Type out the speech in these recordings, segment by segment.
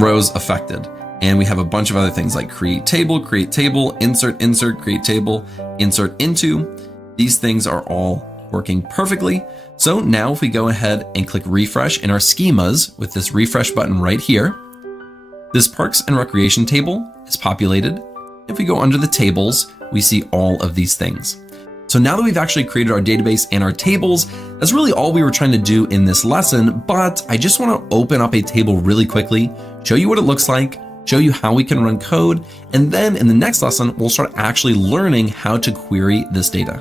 rows affected. And we have a bunch of other things like create table, insert, create table, insert into. These things are all working perfectly. So now if we go ahead and click refresh in our schemas with this refresh button right here, this parks and recreation table is populated. If we go under the tables, we see all of these things. So now that we've actually created our database and our tables, that's really all we were trying to do in this lesson, but I just want to open up a table really quickly, show you what it looks like, show you how we can run code, and then in the next lesson, we'll start actually learning how to query this data.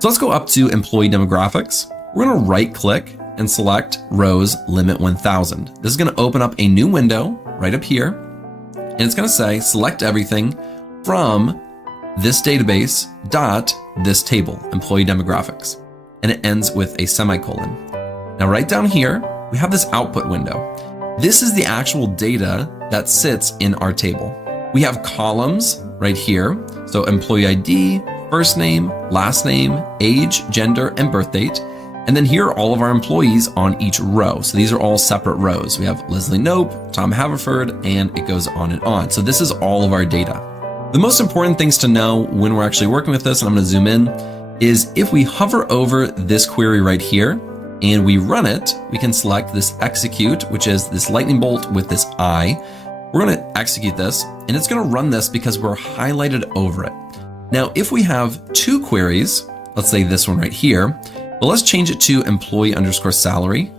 So let's go up to employee demographics. We're going to right click and select rows limit 1000. This is going to open up a new window right up here, and it's going to say select everything from this database dot this table, employee demographics, and it ends with a semicolon. Now right down here, we have this output window. This is the actual data that sits in our table. We have columns right here. So employee ID, first name, last name, age, gender, and birth date. And then here are all of our employees on each row. So these are all separate rows. We have Leslie Knope, Tom Haverford, and it goes on and on. So this is all of our data. The most important things to know when we're actually working with this, and I'm going to zoom in, is if we hover over this query right here and we run it, we can select this execute, which is this lightning bolt with this I. We're going to execute this, and it's going to run this because we're highlighted over it. Now, if we have two queries, let's say this one right here, but let's change it to employee underscore salary.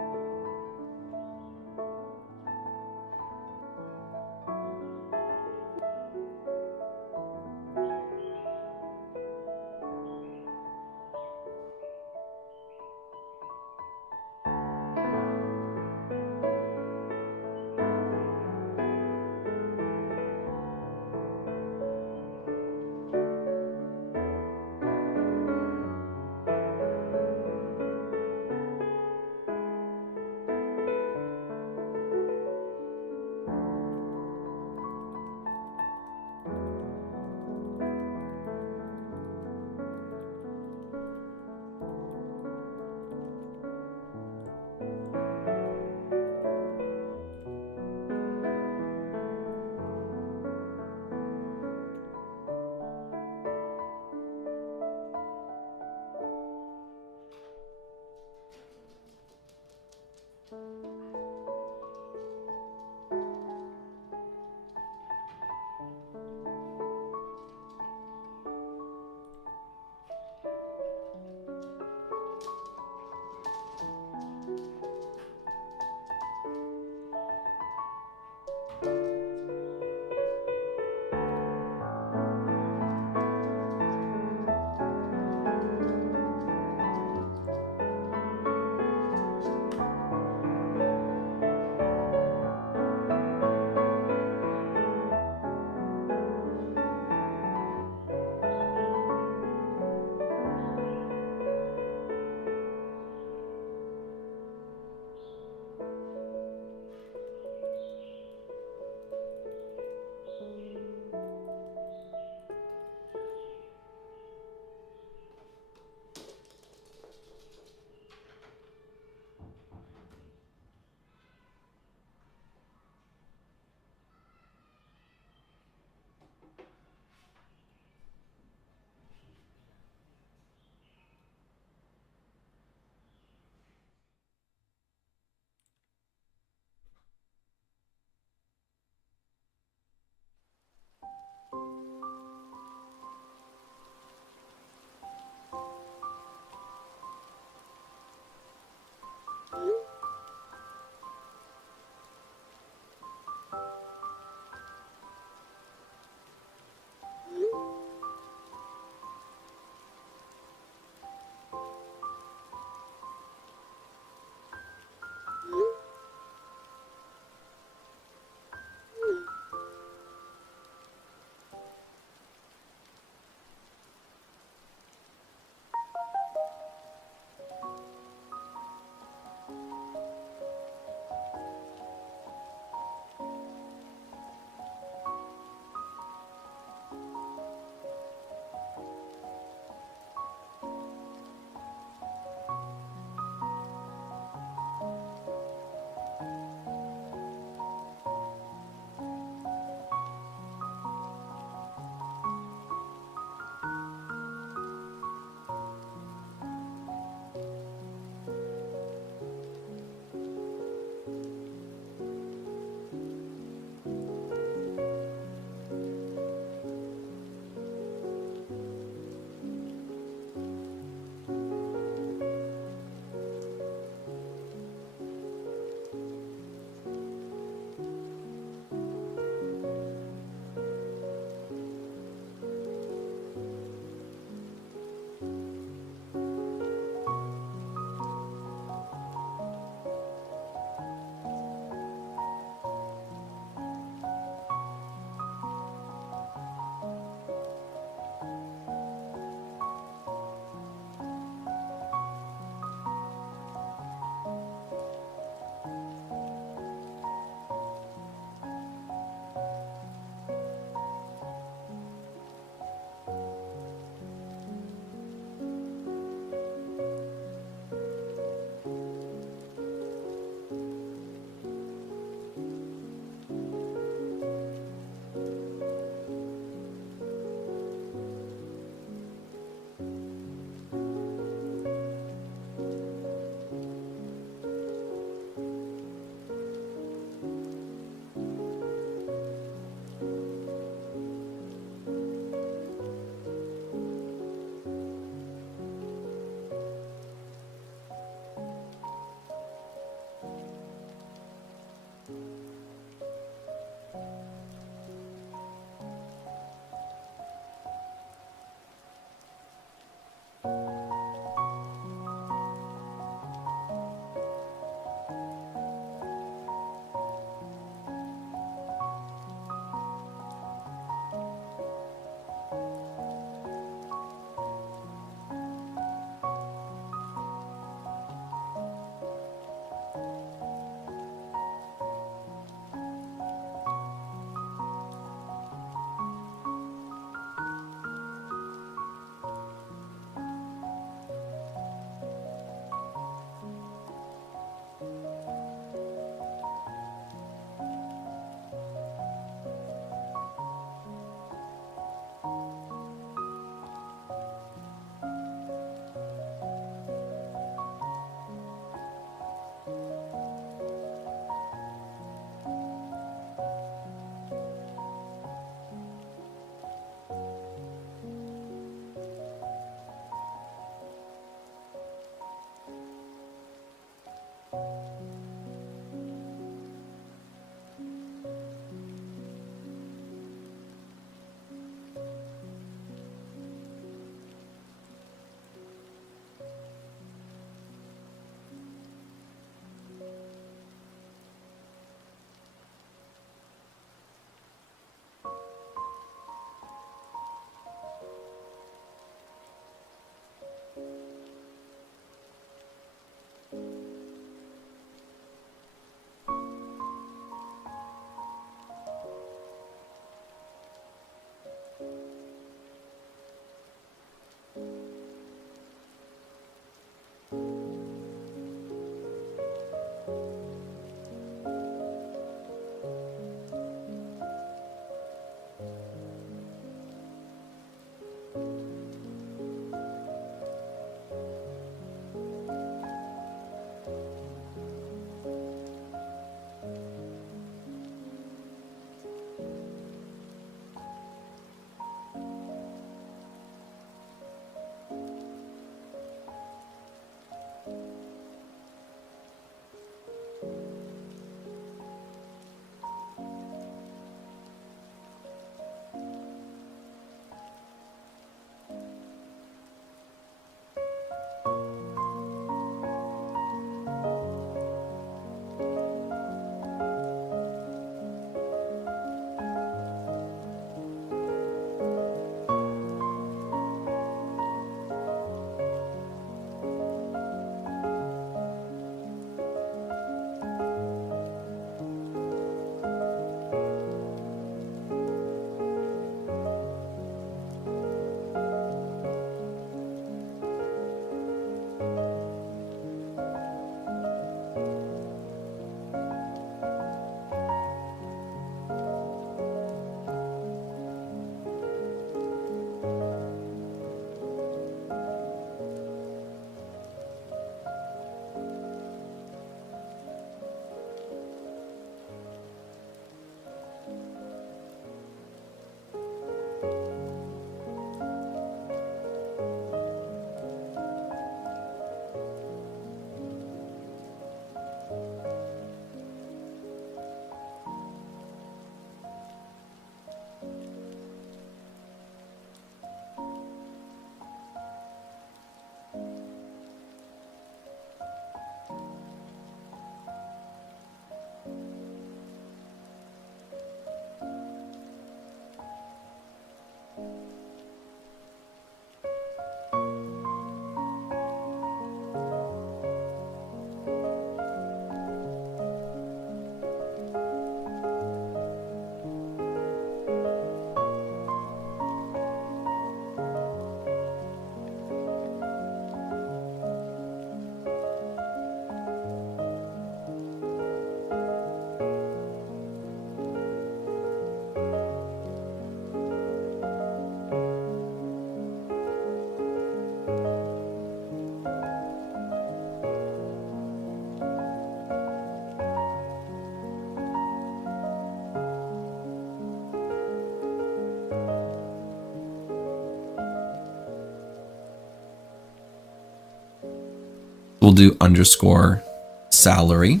We'll do underscore salary.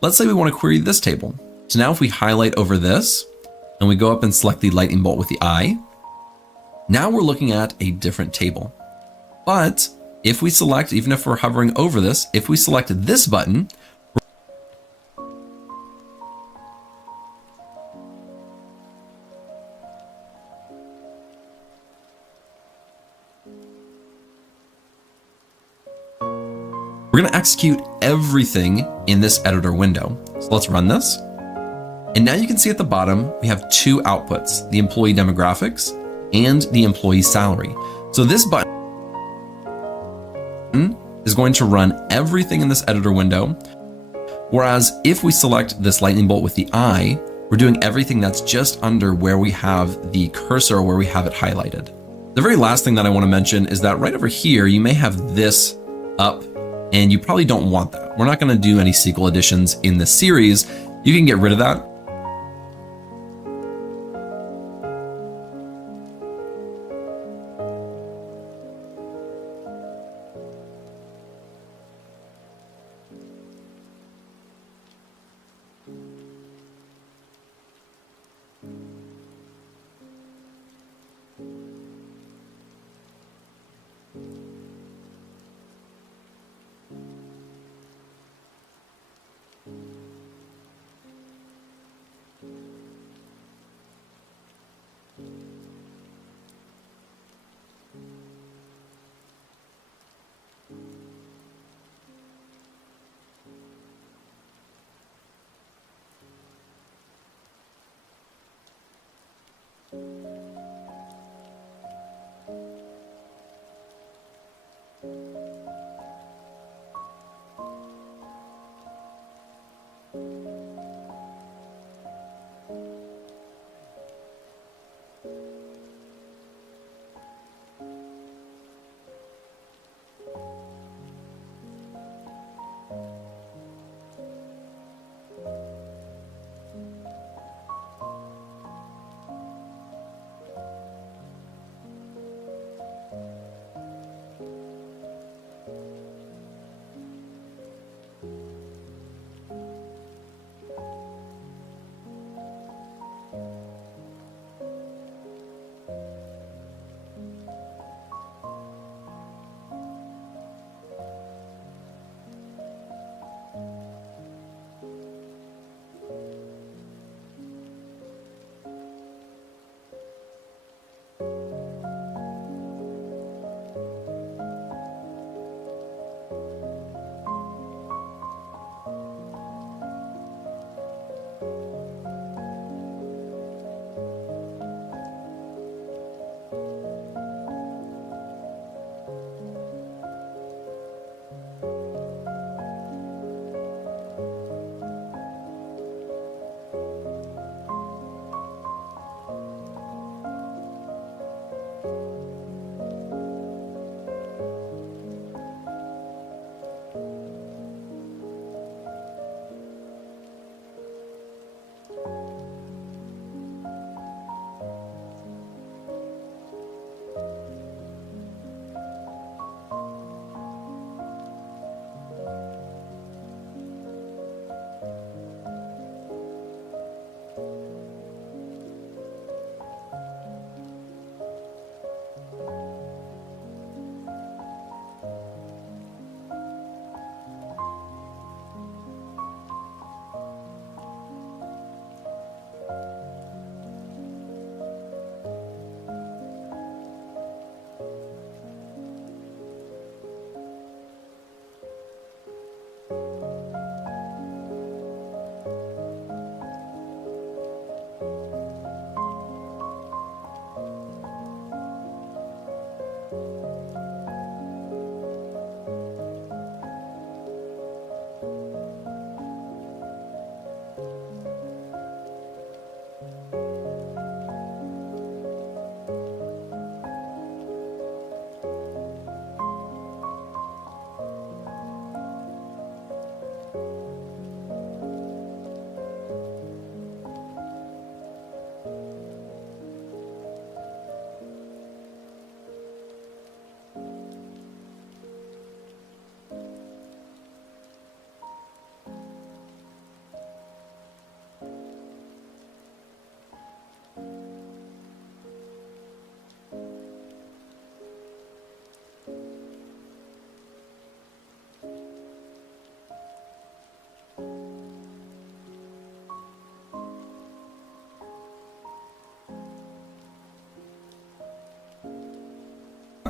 Let's say we want to query this table. So now if we highlight over this and we go up and select the lightning bolt with the eye, now we're looking at a different table. But if we select, even if we're hovering over this, if we select this button, we're going to execute everything in this editor window. So let's run this. And now you can see at the bottom, we have two outputs, the employee demographics and the employee salary. So this button is going to run everything in this editor window. Whereas if we select this lightning bolt with the eye, we're doing everything that's just under where we have the cursor, where we have it highlighted. The very last thing that I want to mention is that right over here, you may have this up, and you probably don't want that. We're not going to do any SQL additions in this series. You can get rid of that.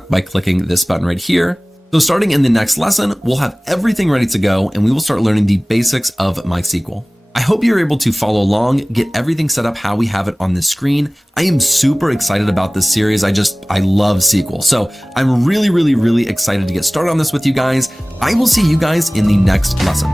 back by clicking this button right here. So starting in the next lesson, we'll have everything ready to go and we will start learning the basics of MySQL. I hope you're able to follow along, get everything set up how we have it on the screen. I am super excited about this series. I love SQL. So I'm really excited to get started on this with you guys. I will see you guys in the next lesson.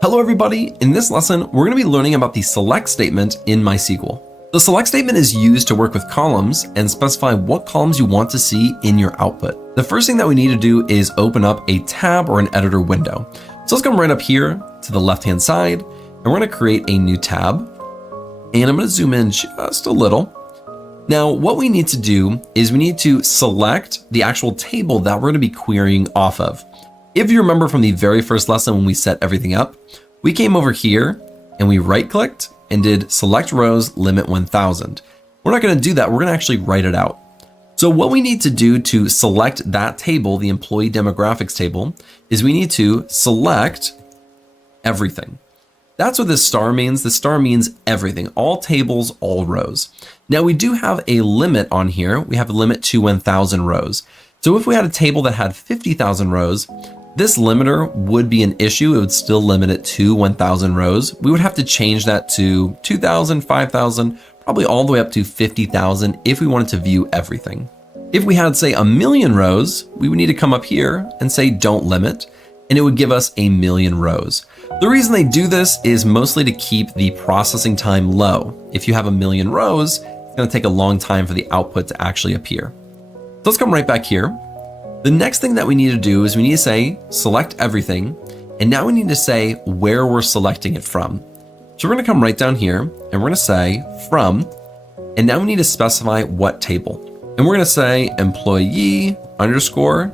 Hello everybody. In this lesson, we're going to be learning about the select statement in MySQL. The select statement is used to work with columns and specify what columns you want to see in your output. The first thing that we need to do is open up a tab or an editor window. So let's come right up here to the left-hand side, and we're going to create a new tab. And I'm going to zoom in just a little. Now, what we need to do is we need to select the actual table that we're going to be querying off of. If you remember from the very first lesson when we set everything up, we came over here and we right-clicked and did select rows limit 1000. We're not going to do that. We're going to actually write it out. So what we need to do to select that table, the employee demographics table, is we need to select everything. That's what this star means. The star means everything, all tables, all rows. Now we do have a limit on here. We have a limit to 1000 rows. So if we had a table that had 50,000 rows, this limiter would be an issue. It would still limit it to 1000 rows. We would have to change that to 2000, 5000, probably all the way up to 50,000 if we wanted to view everything. If we had, say, 1,000,000 rows, we would need to come up here and say don't limit, and it would give us 1,000,000 rows. The reason they do this is mostly to keep the processing time low. If you have 1,000,000 rows, it's going to take a long time for the output to actually appear. So let's come right back here. The next thing that we need to do is we need to say select everything, and now we need to say where we're selecting it from. So we're going to come right down here and we're going to say from, and now we need to specify what table. And we're going to say employee underscore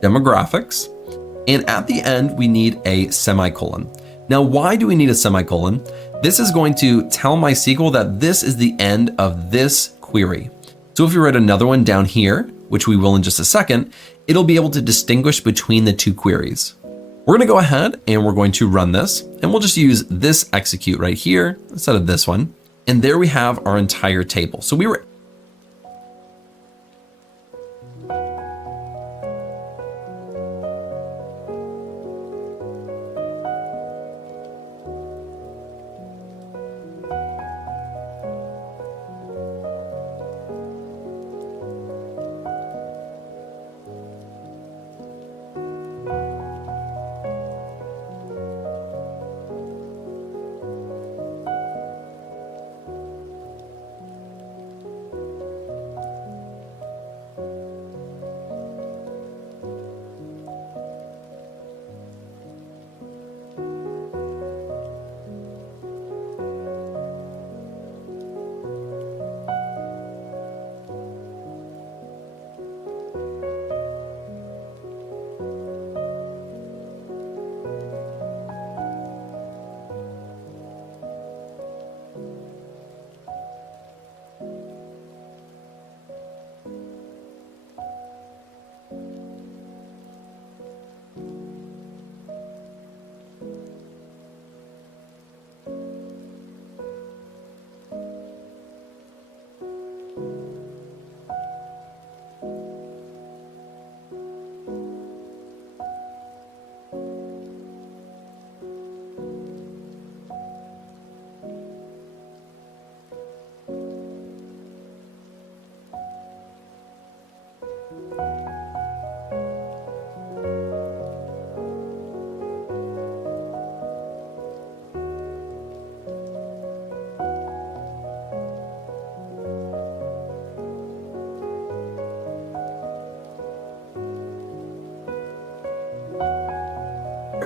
demographics, and at the end we need a semicolon. Now why do we need a semicolon? This is going to tell MySQL that this is the end of this query. So if you write another one down here, which we will in just a second, it'll be able to distinguish between the two queries. We're going to go ahead and we're going to run this, and we'll just use this execute right here instead of this one. And there we have our entire table. So we were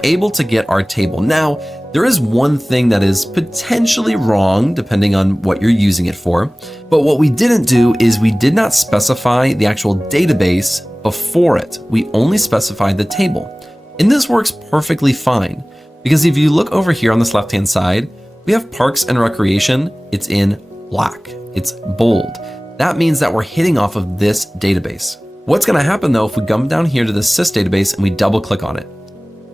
able to get our table. Now, there is one thing that is potentially wrong depending on what you're using it for, but what we didn't do is we did not specify the actual database before it. We only specified the table. And this works perfectly fine because if you look over here on this left-hand side, we have Parks and Recreation. It's in black, it's bold. That means that we're hitting off of this database. What's going to happen though if we come down here to the sys database and we double click on it?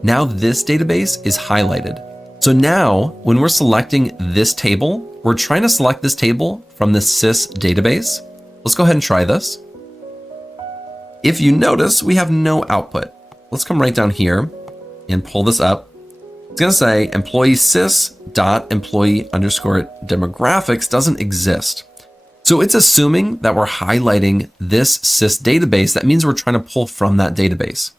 Now this database is highlighted. So now when we're selecting this table, we're trying to select this table from the sys database. Let's go ahead and try this. If you notice, we have no output. Let's come right down here and pull this up. It's going to say employee sys dot employee underscore demographics doesn't exist. So it's assuming that we're highlighting this sys database. That means we're trying to pull from that database.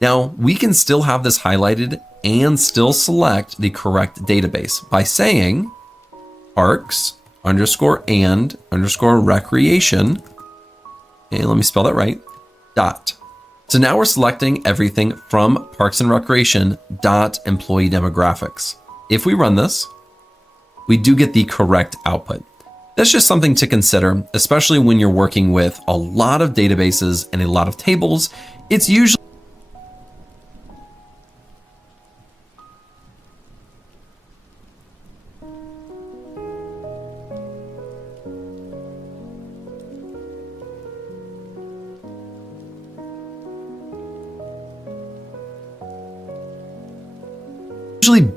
Now we can still have this highlighted and still select the correct database by saying parks underscore and underscore recreation. And let me spell that right. Dot. So now we're selecting everything from Parks and Recreation dot employee demographics. If we run this, we do get the correct output. That's just something to consider, especially when you're working with a lot of databases and a lot of tables. It's usually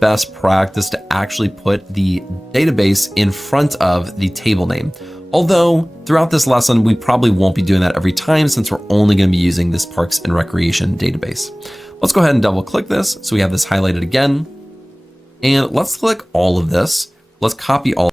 best practice to actually put the database in front of the table name. Although throughout this lesson, we probably won't be doing that every time since we're only going to be using this Parks and Recreation database. Let's go ahead and double click this. So we have this highlighted again, and let's click all of this. Let's copy all.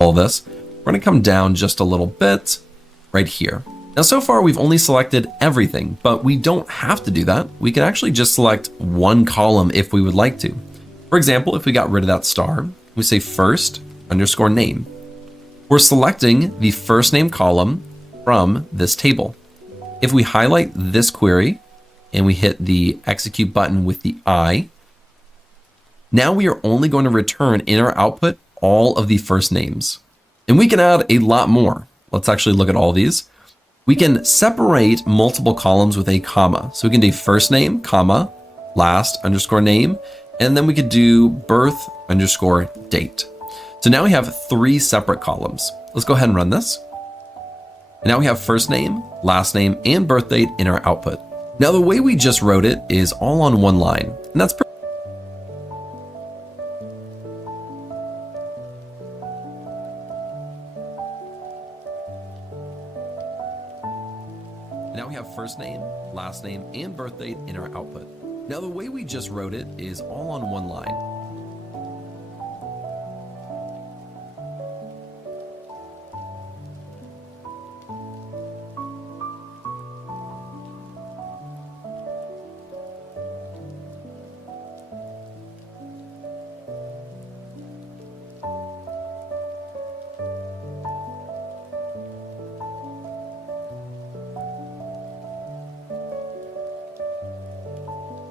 All this, we're going to come down just a little bit right here. Now, so far we've only selected everything, but we don't have to do that. We can actually just select one column if we would like to. For example, if we got rid of that star, we say first underscore name. We're selecting the first name column from this table. If we highlight this query and we hit the execute button with the I, now we are only going to return in our output all of the first names. And we can add a lot more. Let's actually look at all these. We can separate multiple columns with a comma. So we can do first name, comma, last underscore name, and then we could do birth underscore date. So now we have 3 separate columns. Let's go ahead and run this. And now we have first name, last name, and birth date in our output. Now the way we just wrote it is all on one line, and that's Now we have first name, last name, and birth date in our output. Now the way we just wrote it is all on one line.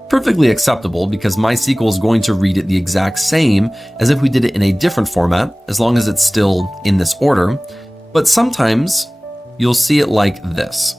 Perfectly acceptable because MySQL is going to read it the exact same as if we did it in a different format, as long as it's still in this order. But sometimes you'll see it like this,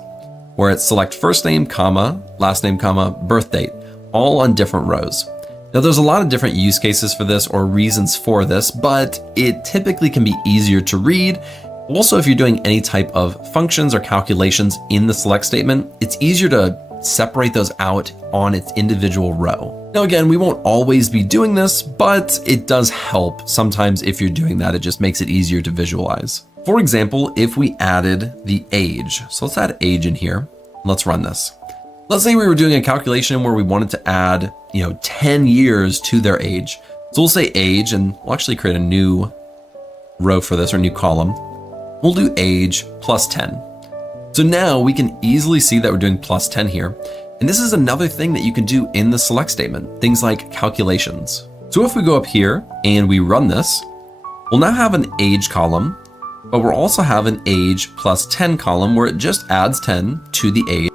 where it's select first name, comma, last name, comma, birth date, all on different rows. Now there's a lot of different use cases for this or reasons for this, but it typically can be easier to read. Also, if you're doing any type of functions or calculations in the select statement, it's easier to separate those out on its individual row. Now again, we won't always be doing this, but it does help sometimes if you're doing that. It just makes it easier to visualize. For example, if we added the age, so let's add age in here. Let's run this. Let's say we were doing a calculation where we wanted to add, 10 years to their age. So we'll say age, and we'll actually create a new row for this, or new column. We'll do age plus 10. So now we can easily see that we're doing plus 10 here. And this is another thing that you can do in the select statement, things like calculations. So if we go up here and we run this, we'll now have an age column, but we'll also have an age plus 10 column where it just adds 10 to the age.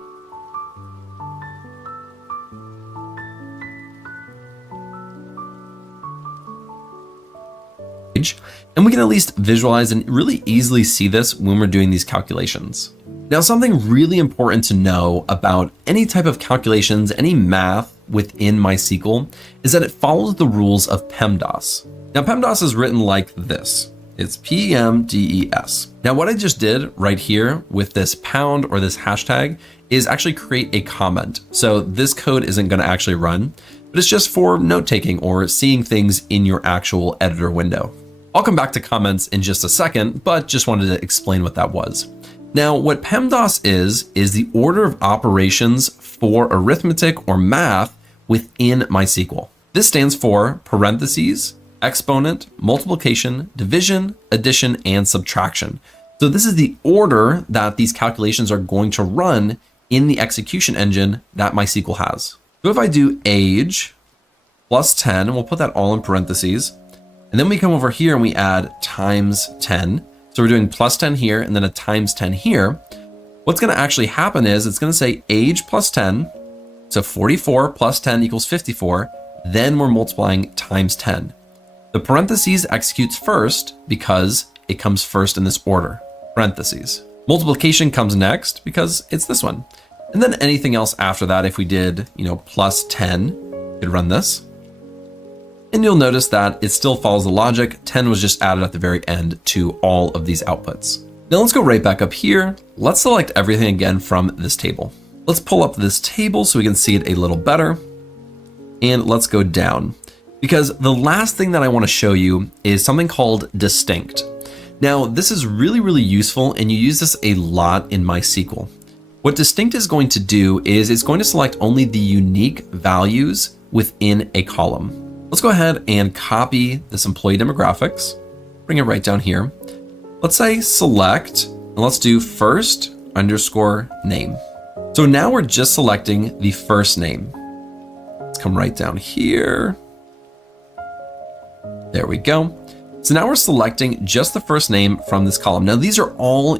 And we can at least visualize and really easily see this when we're doing these calculations. Now, something really important to know about any type of calculations, any math within MySQL is that it follows the rules of PEMDAS. Now, PEMDAS is written like this. It's PEMDES. Now, what I just did right here with this pound or this hashtag is actually create a comment. So this code isn't going to actually run, but it's just for note taking or seeing things in your actual editor window. I'll come back to comments in just a second, but just wanted to explain what that was. Now, what PEMDAS is the order of operations for arithmetic or math within MySQL. This stands for parentheses, exponent, multiplication, division, addition, and subtraction. So this is the order that these calculations are going to run in the execution engine that MySQL has. So if I do age plus 10, and we'll put that all in parentheses, and then we come over here and we add times 10. So we're doing plus 10 here and then a times 10 here. What's going to actually happen is it's going to say age plus 10. So 44 plus 10 equals 54. Then we're multiplying times 10. The parentheses executes first because it comes first in this order, parentheses. Multiplication comes next because it's this one. And then anything else after that, if we did, plus 10, we could run this. And you'll notice that it still follows the logic. 10 was just added at the very end to all of these outputs. Now let's go right back up here. Let's select everything again from this table. Let's pull up this table so we can see it a little better. And let's go down because the last thing that I want to show you is something called distinct. Now this is really, really useful and you use this a lot in MySQL. What distinct is going to do is it's going to select only the unique values within a column. Let's go ahead and copy this employee demographics, bring it right down here. Let's say select, and let's do first underscore name. So now we're just selecting the first name. Let's come right down here. There we go. So now we're selecting just the first name from this column. Now these are all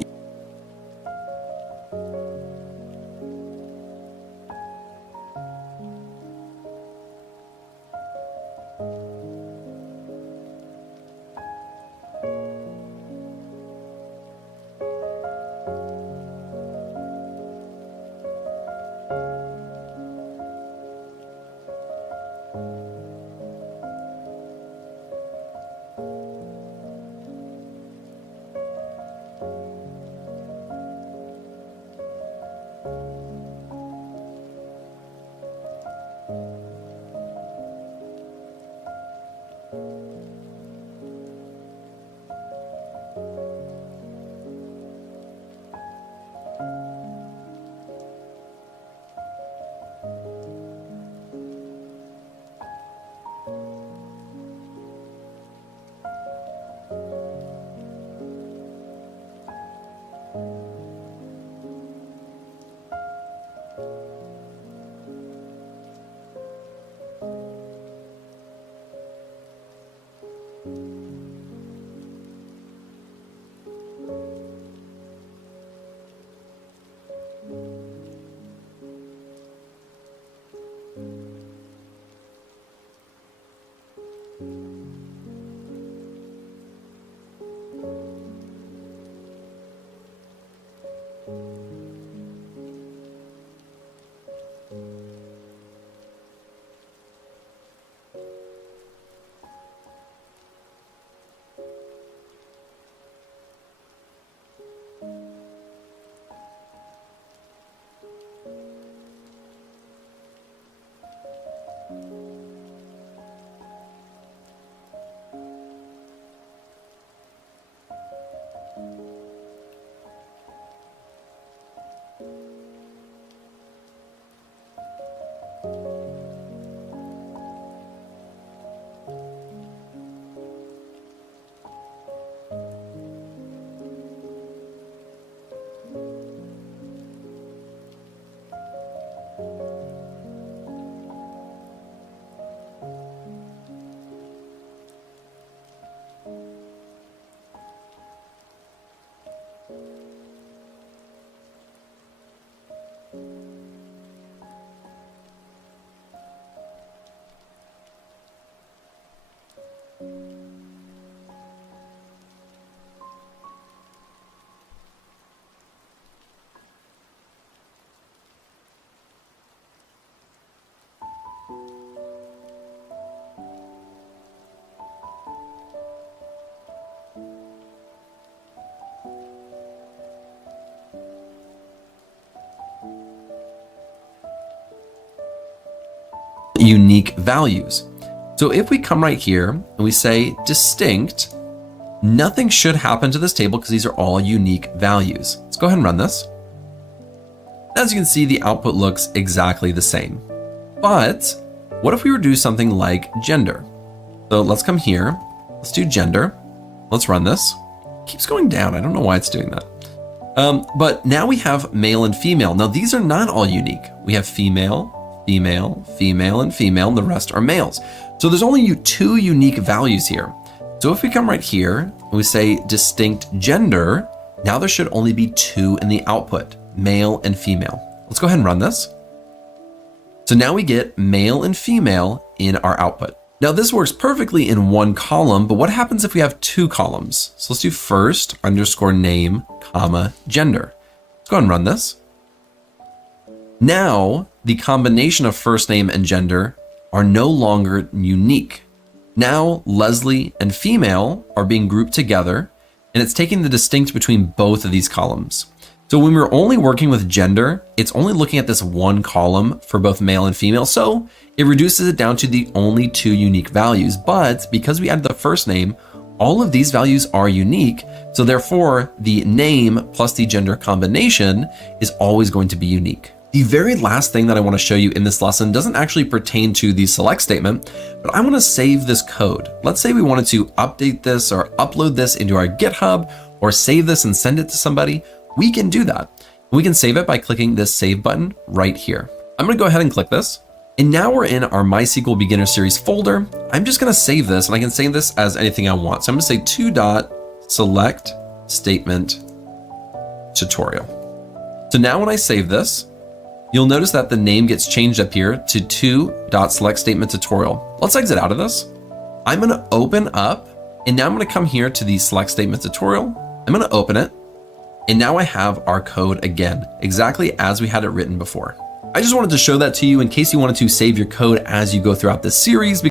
unique values. So if we come right here and we say distinct, nothing should happen to this table because these are all unique values. Let's go ahead and run this. As you can see, the output looks exactly the same. But what if we were to do something like gender? So let's come here. Let's do gender. Let's run this. It keeps going down. I don't know why it's doing that. But now we have male and female. Now these are not all unique. We have female, female, female, and female, and the rest are males. So there's only 2 unique values here. So if we come right here and we say distinct gender, now there should only be 2 in the output, male and female. Let's go ahead and run this. So now we get male and female in our output. Now this works perfectly in 1 column, but what happens if we have 2 columns? So let's do first underscore name, comma, gender. Let's go ahead and run this. Now the combination of first name and gender are no longer unique. Now Leslie and female are being grouped together, and it's taking the distinct between both of these columns. So when we're only working with gender, it's only looking at this 1 column for both male and female. So it reduces it down to the only 2 unique values. But because we added the first name, all of these values are unique. So therefore the name plus the gender combination is always going to be unique. The very last thing that I want to show you in this lesson doesn't actually pertain to the select statement, but I want to save this code. Let's say we wanted to update this or upload this into our GitHub or save this and send it to somebody. We can do that. We can save it by clicking this save button right here. I'm going to go ahead and click this. And now we're in our MySQL Beginner Series folder. I'm just going to save this, and I can save this as anything I want. So I'm going to say 2.select statement tutorial. So now when I save this, you'll notice that the name gets changed up here to 2.select statement tutorial. Let's exit out of this. I'm going to open up, and now I'm going to come here to the select statement tutorial. I'm going to open it. And now I have our code again, exactly as we had it written before. I just wanted to show that to you in case you wanted to save your code as you go throughout this series.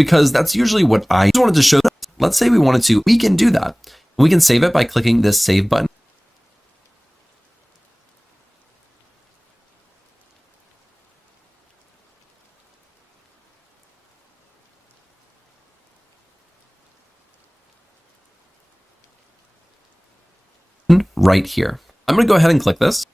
because that's usually what I just wanted to show. Let's say we wanted to, we can do that. We can save it by clicking this save button. Right here. I'm going to go ahead and click this.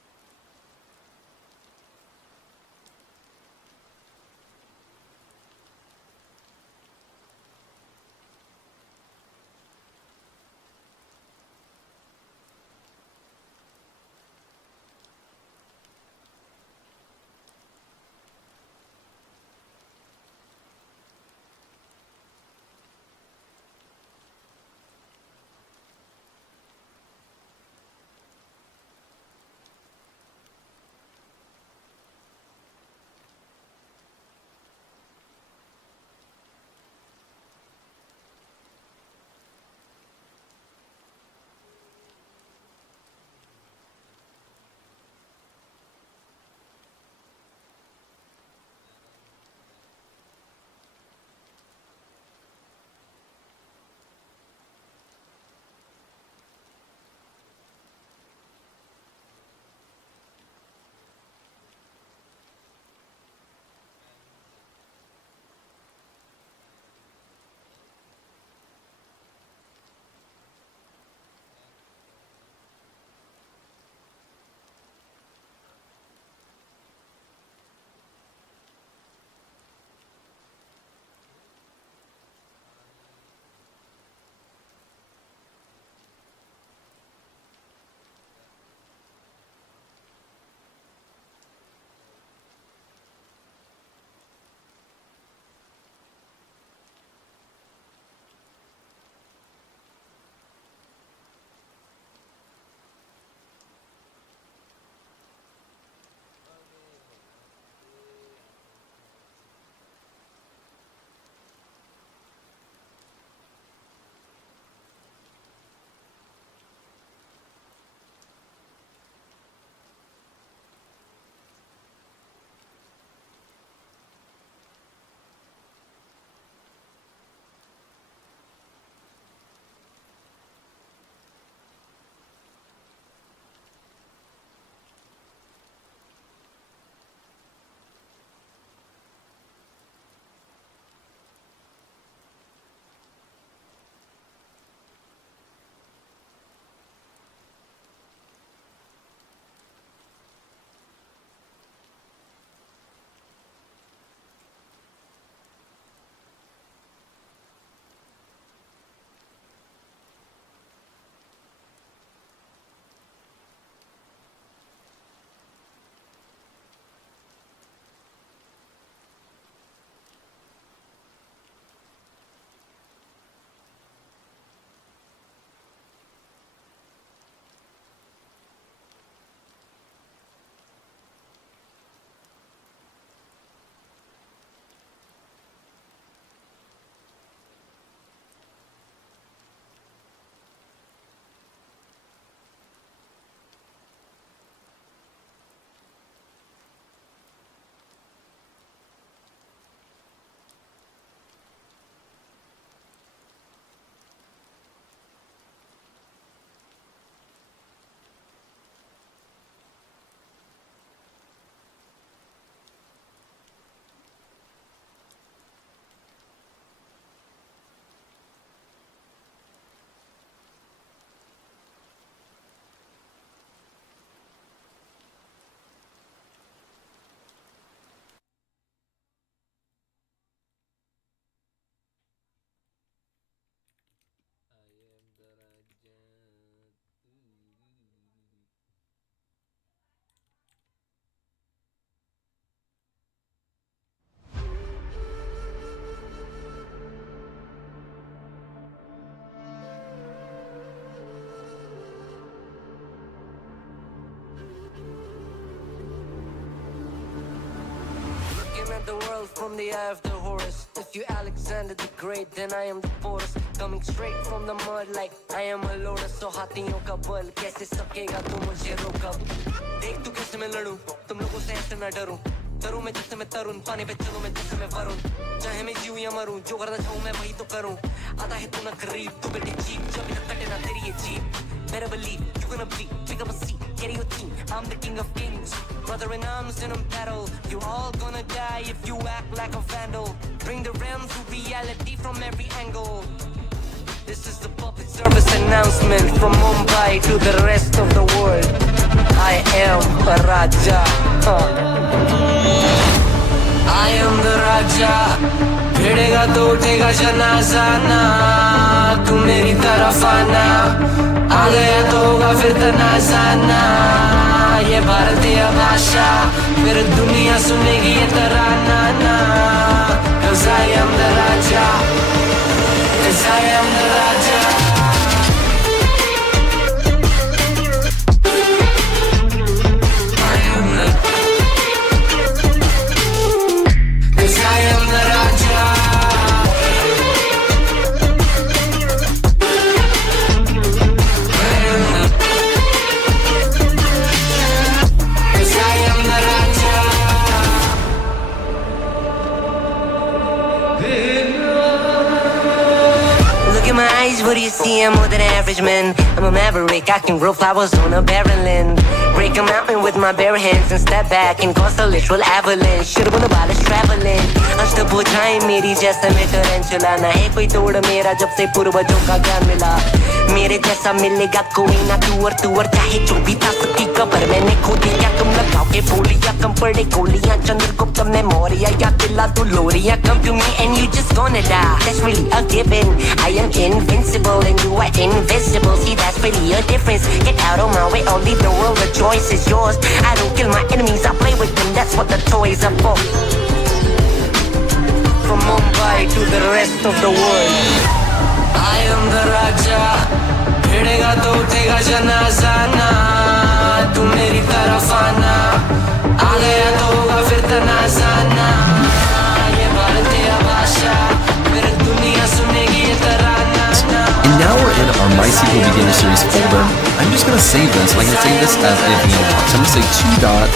The world from the eye of the Horus. If you Alexander the Great, then I am the Porus. Coming straight from the mud like I am a lotus. So हाथियों का बल कैसे सकेगा तू मुझे रोका? देख तू कैसे मैं लड़ूं, तुम लोगों से ऐसे ना डरूं. करूं मैं जिससे मैं तरुण पानी पे चलूं मैं जिससे मैं वरुण चाहे मैं जीऊं या मरूं जो करना चाहूं मैं वही तो करूं आता है तू ना करीब तू बेटी चीप जब तक कटे ना तेरी ये jeep better believe you gonna bleed pick up a seat get your team I'm the king of kings brother in arms in a battle you all gonna die if you act like a vandal bring the realm to reality from every angle this is the public service announcement from Mumbai to the rest of the world I am a Raja I am the Raja भिड़ेगा तो उठेगा जनाजा ना तू मेरी तरफ आना आ गया तो होगा फिर तनाजा ना ये भारतीय भाषा फिर दुनिया सुनेगी ये तराना ना Cause I am the Raja Cause I am the Raja What do you see? I'm more than average man I'm a maverick, I can grow flowers on a barren land break a mountain with my bare hands and step back and cause a literal avalanche should've been about us traveling अष्टभुजाएं मेरी जैसा मैं tarantula ना है कोई तोड़ मेरा जब से पूर्वजों का ज्ञान मिला मेरे जैसा मिलेगा कोई ना तू और चाहे जो भी था सबकी कबर मैंने खो दिया तुम लगाओ के बोलियां कम पड़े गोलियां चंद्रगुप्त मौर्य या किला तू लोरिया come to me and you just gonna die that's really a given I am invincible and you are invisible see that's really a difference get out of my way I'll leave the world the choice is yours I don't kill my enemies I play with them that's what the toys are for from Mumbai to the rest of the world I am the Raja भिड़ेगा तो उठेगा जनाजा ना तू मेरी तरफ आना आ गया तो होगा फिर तनाजा ना ये भारतीय भाषा फिर दुनिया सुनेगी ये तराना ना And now we're in our MySQL Beginner Series folder. I'm just going to save this. I'm going to save this as anything I want. So I'm going to say 2 dot.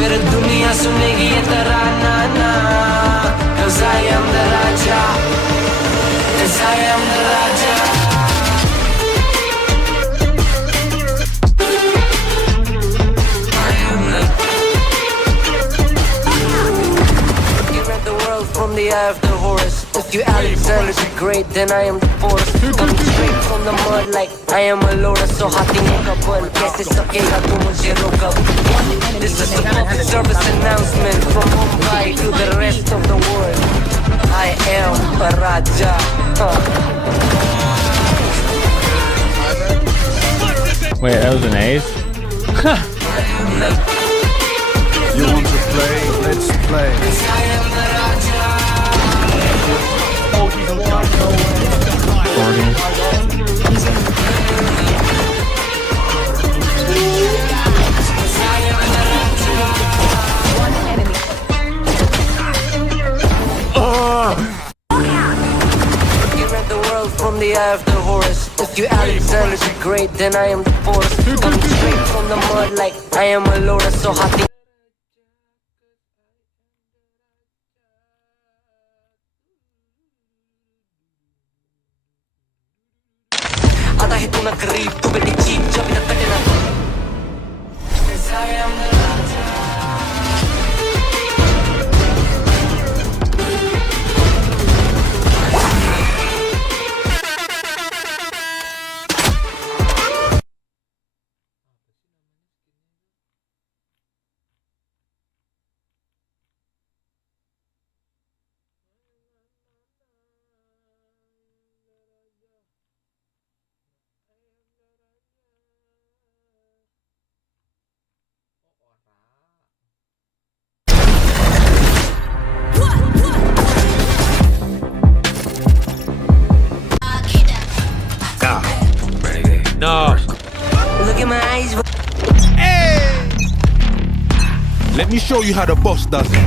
फिर दुनिया सुनेगी ये तराना ना Cause I am the Raja Cause I am the Raja You read the world from the eye of the horse If you Alexander the Great then I am the force Coming straight from the mud like I am a loader So हाथियों का बल कैसे सकेगा तू मुझे रोका This is the public service announcement from Mumbai to the rest of the world I am a Raja Wait, that was an ace? You want to play? Let's play. From the eye of the horse If you Alexander the Great then I am the force Coming straight from the mud like I am a loader So हाथी आता है तू ना करीब तू बेटी cheap जब तक कटे ना Cause I am the Raja Let me show you how the boss does it.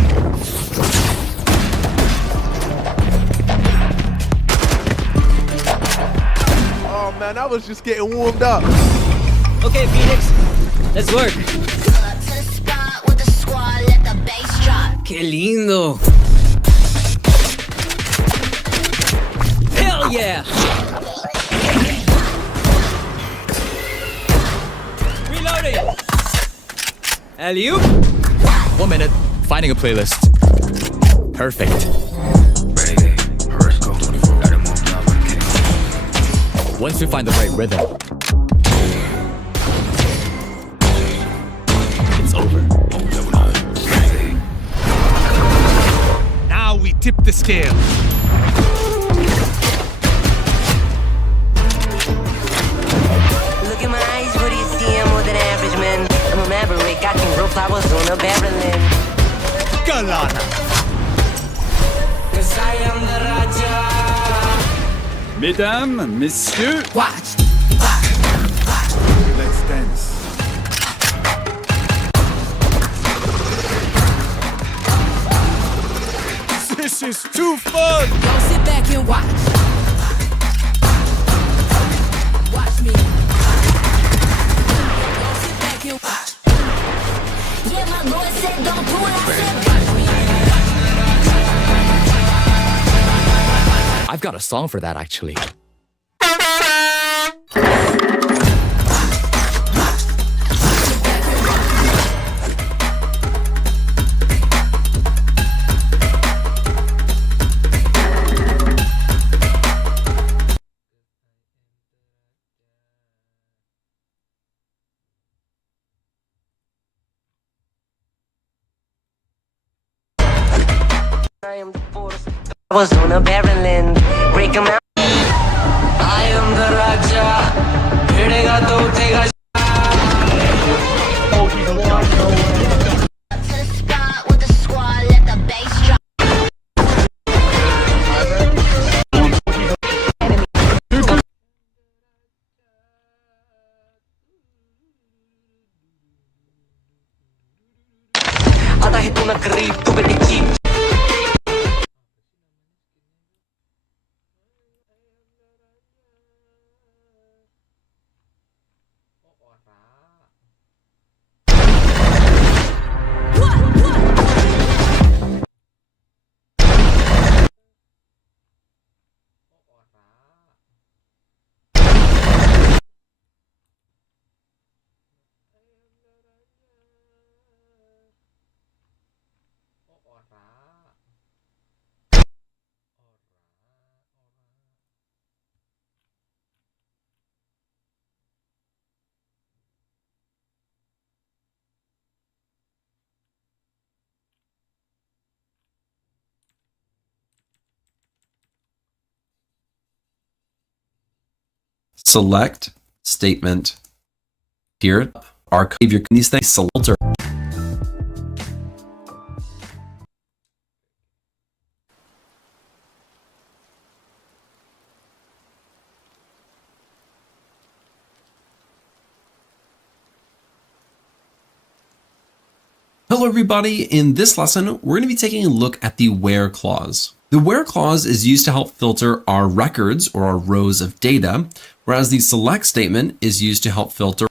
Oh man, I was just getting warmed up. Okay, Phoenix, let's work. ¡Qué lindo! Hell yeah! Reloading! Alley-oop? 1 minute, finding a playlist. Perfect. Once we find the right rhythm, it's over. Now we tip the scale. Look in my eyes, what do you see? I'm more than average, man. I'm a maverick, I can grow flowers on a barrel end. Galana. Cause I am the Raja. Mesdames, messieurs, Watch. Let's dance. This is too fun. Don't sit back and watch. Watch me. Don't sit back and watch. Yeah, my boy said don't pull. I said watch me. I've got a song for that actually. I am the force. I was on a barrel end. Break 'em out. I am the Raja. Bhedega to uthega. आता है तू ना करीब तू बेटी cheap. Select statement here. Our behavior these things filter. Hello everybody, in this lesson we're going to be taking a look at the where clause. The where clause is used to help filter our records or our rows of data, whereas the select statement is used to help filter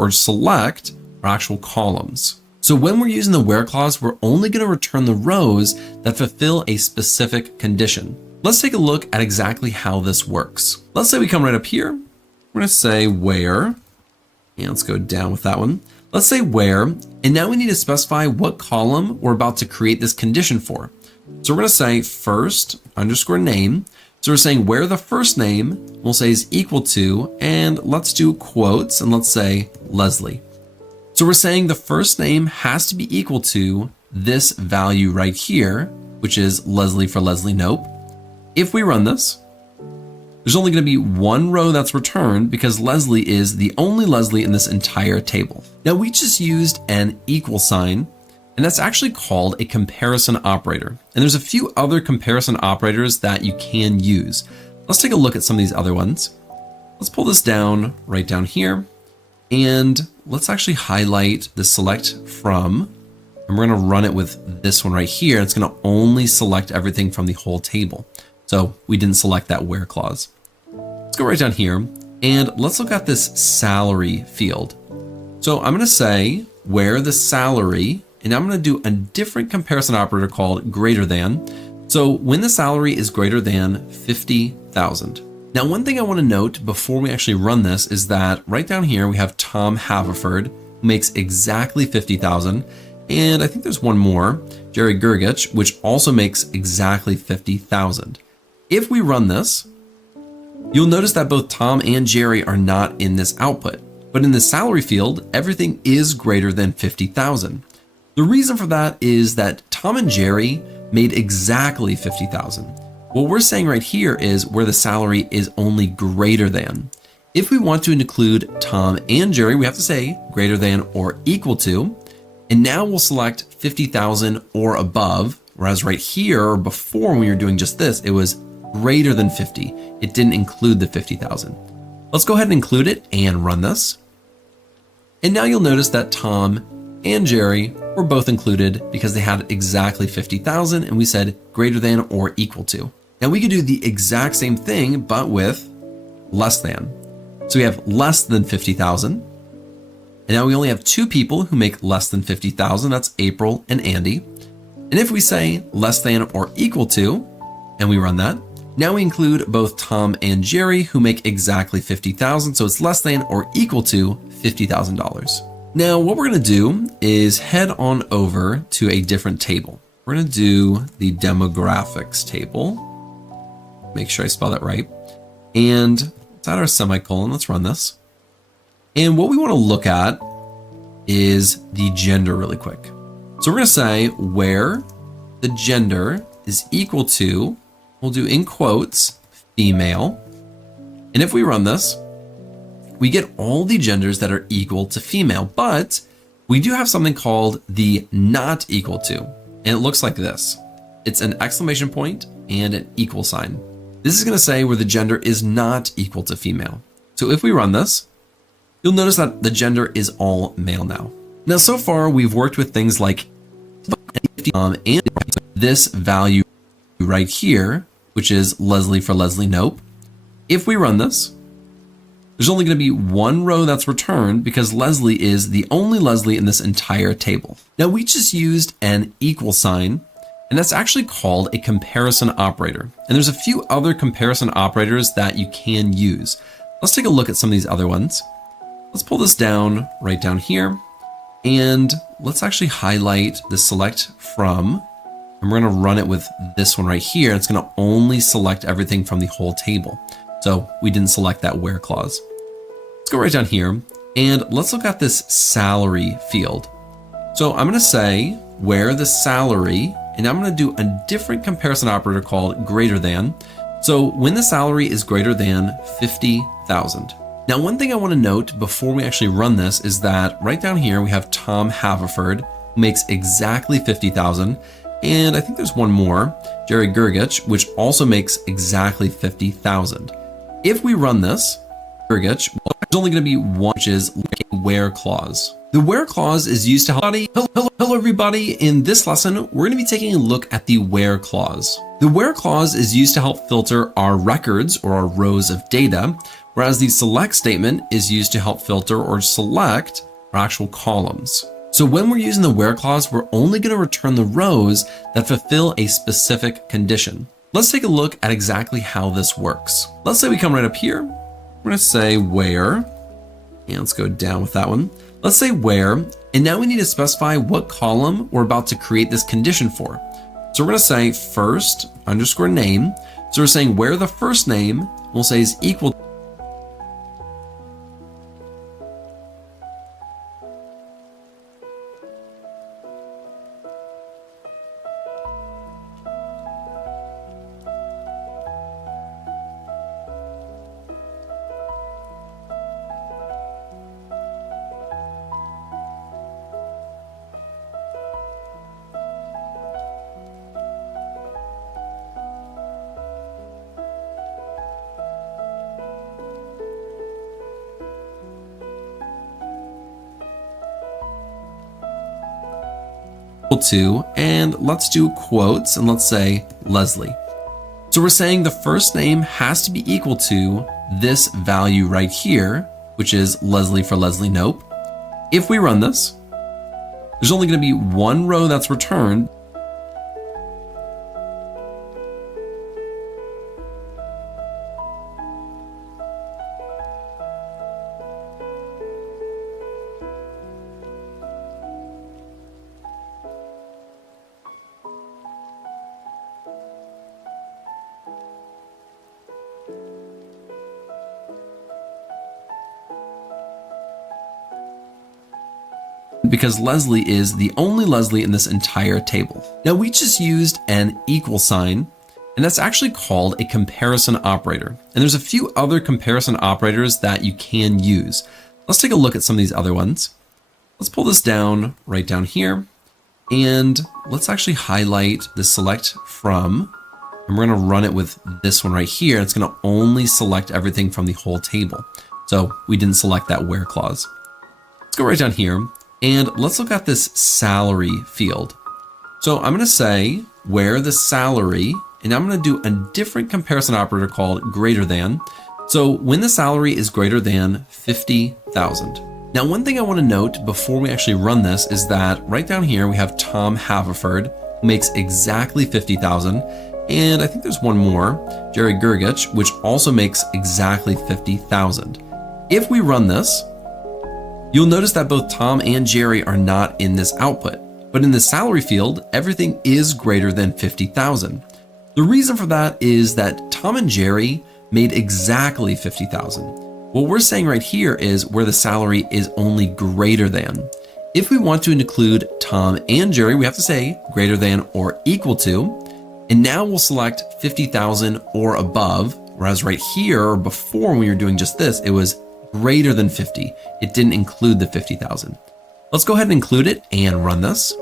or select our actual columns. So when we're using the where clause, we're only going to return the rows that fulfill a specific condition. Let's take a look at exactly how this works. Let's say we come right up here. We're going to say where, and let's go down with that one. Let's say where, and now we need to specify what column we're about to create this condition for. So we're going to say first underscore name. So we're saying where the first name we'll say is equal to, and let's do quotes and let's say Leslie. So we're saying the first name has to be equal to this value right here, which is Leslie for Leslie Nope. If we run this, there's only going to be one row that's returned because Leslie is the only Leslie in this entire table. Now we just used an equal sign, and that's actually called a comparison operator. And there's a few other comparison operators that you can use. Let's take a look at some of these other ones. Let's pull this down right down here, and let's actually highlight the select from, and we're going to run it with this one right here. It's going to only select everything from the whole table. So we didn't select that where clause. Let's go right down here and let's look at this salary field. So I'm going to say where the salary, and I'm going to do a different comparison operator called greater than. So when the salary is greater than 50,000. Now, one thing I want to note before we actually run this is that right down here, we have Tom Haverford, who makes exactly 50,000. And I think there's one more, Jerry Gergich, which also makes exactly 50,000. If we run this, you'll notice that both Tom and Jerry are not in this output, but in the salary field, everything is greater than 50,000. The reason for that is that Tom and Jerry made exactly 50,000. What we're saying right here is where the salary is only greater than. If we want to include Tom and Jerry, we have to say greater than or equal to, and now we'll select 50,000 or above, whereas right here, or before when we were doing just this, it was greater than 50. It didn't include the 50,000. Let's go ahead and include it and run this. And now you'll notice that Tom and Jerry were both included because they had exactly 50,000 and we said greater than or equal to. Now we could do the exact same thing, but with less than. So we have less than 50,000. And now we only have two people who make less than 50,000. That's April and Andy. And if we say less than or equal to, and we run that, now we include both Tom and Jerry who make exactly 50,000. So it's less than or equal to $50,000. Now what we're going to do is head on over to a different table. We're going to do the demographics table. Make sure I spell that right. And let's add our semicolon. Let's run this. And what we want to look at is the gender really quick. So we're going to say where the gender is equal to, we'll do in quotes, female. And if we run this, we get all the genders that are equal to female, but we do have something called the not equal to, and it looks like this. It's an exclamation point and an equal sign. This is going to say where the gender is not equal to female. So if we run this, you'll notice that the gender is all male now. Now, so far we've worked with things like and this value right here, which is Leslie for Leslie Nope. If we run this, there's only going to be one row that's returned because Leslie is the only Leslie in this entire table. Now we just used an equal sign, and that's actually called a comparison operator. And there's a few other comparison operators that you can use. Let's take a look at some of these other ones. Let's pull this down right down here, and let's actually highlight the select from, and we're going to run it with this one right here. It's going to only select everything from the whole table. So we didn't select that where clause. Let's go right down here and let's look at this salary field. So I'm going to say where the salary, and I'm going to do a different comparison operator called greater than. So when the salary is greater than 50,000. Now, one thing I want to note before we actually run this is that right down here, we have Tom Haverford, who makes exactly 50,000. And I think there's one more, Jerry Gergich, which also makes exactly 50,000. If we run this, Gergich, there's only going to be one, which is a where clause. The where clause is used to hello everybody. In this lesson, we're going to be taking a look at the where clause. The where clause is used to help filter our records or our rows of data, whereas the select statement is used to help filter or select our actual columns. So when we're using the where clause, we're only going to return the rows that fulfill a specific condition. Let's take a look at exactly how this works. Let's say we come right up here. We're going to say where, and let's go down with that one. Let's say where, and now we need to specify what column we're about to create this condition for. So we're going to say first underscore name. So we're saying where the first name we'll say is equal to, and let's do quotes, and let's say Leslie. So we're saying the first name has to be equal to this value right here, which is Leslie for Leslie Nope. If we run this, there's only going to be one row that's returned. Because Leslie is the only Leslie in this entire table. Now we just used an equal sign, and that's actually called a comparison operator. And there's a few other comparison operators that you can use. Let's take a look at some of these other ones. Let's pull this down right down here, and let's actually highlight the select from, and we're gonna run it with this one right here. It's gonna only select everything from the whole table. So we didn't select that where clause. Let's go right down here. And let's look at this salary field. So I'm going to say where the salary, and I'm going to do a different comparison operator called greater than. So when the salary is greater than 50,000. Now, one thing I want to note before we actually run this is that right down here, we have Tom Haverford, who makes exactly 50,000. And I think there's one more, Jerry Gergich, which also makes exactly 50,000. If we run this, you'll notice that both Tom and Jerry are not in this output, but in the salary field, everything is greater than 50,000. The reason for that is that Tom and Jerry made exactly 50,000. What we're saying right here is where the salary is only greater than. If we want to include Tom and Jerry, we have to say greater than or equal to, and now we'll select 50,000 or above, whereas right here, or before when we were doing just this, it was greater than 50. It didn't include the 50,000. Let's go ahead and include it and run this.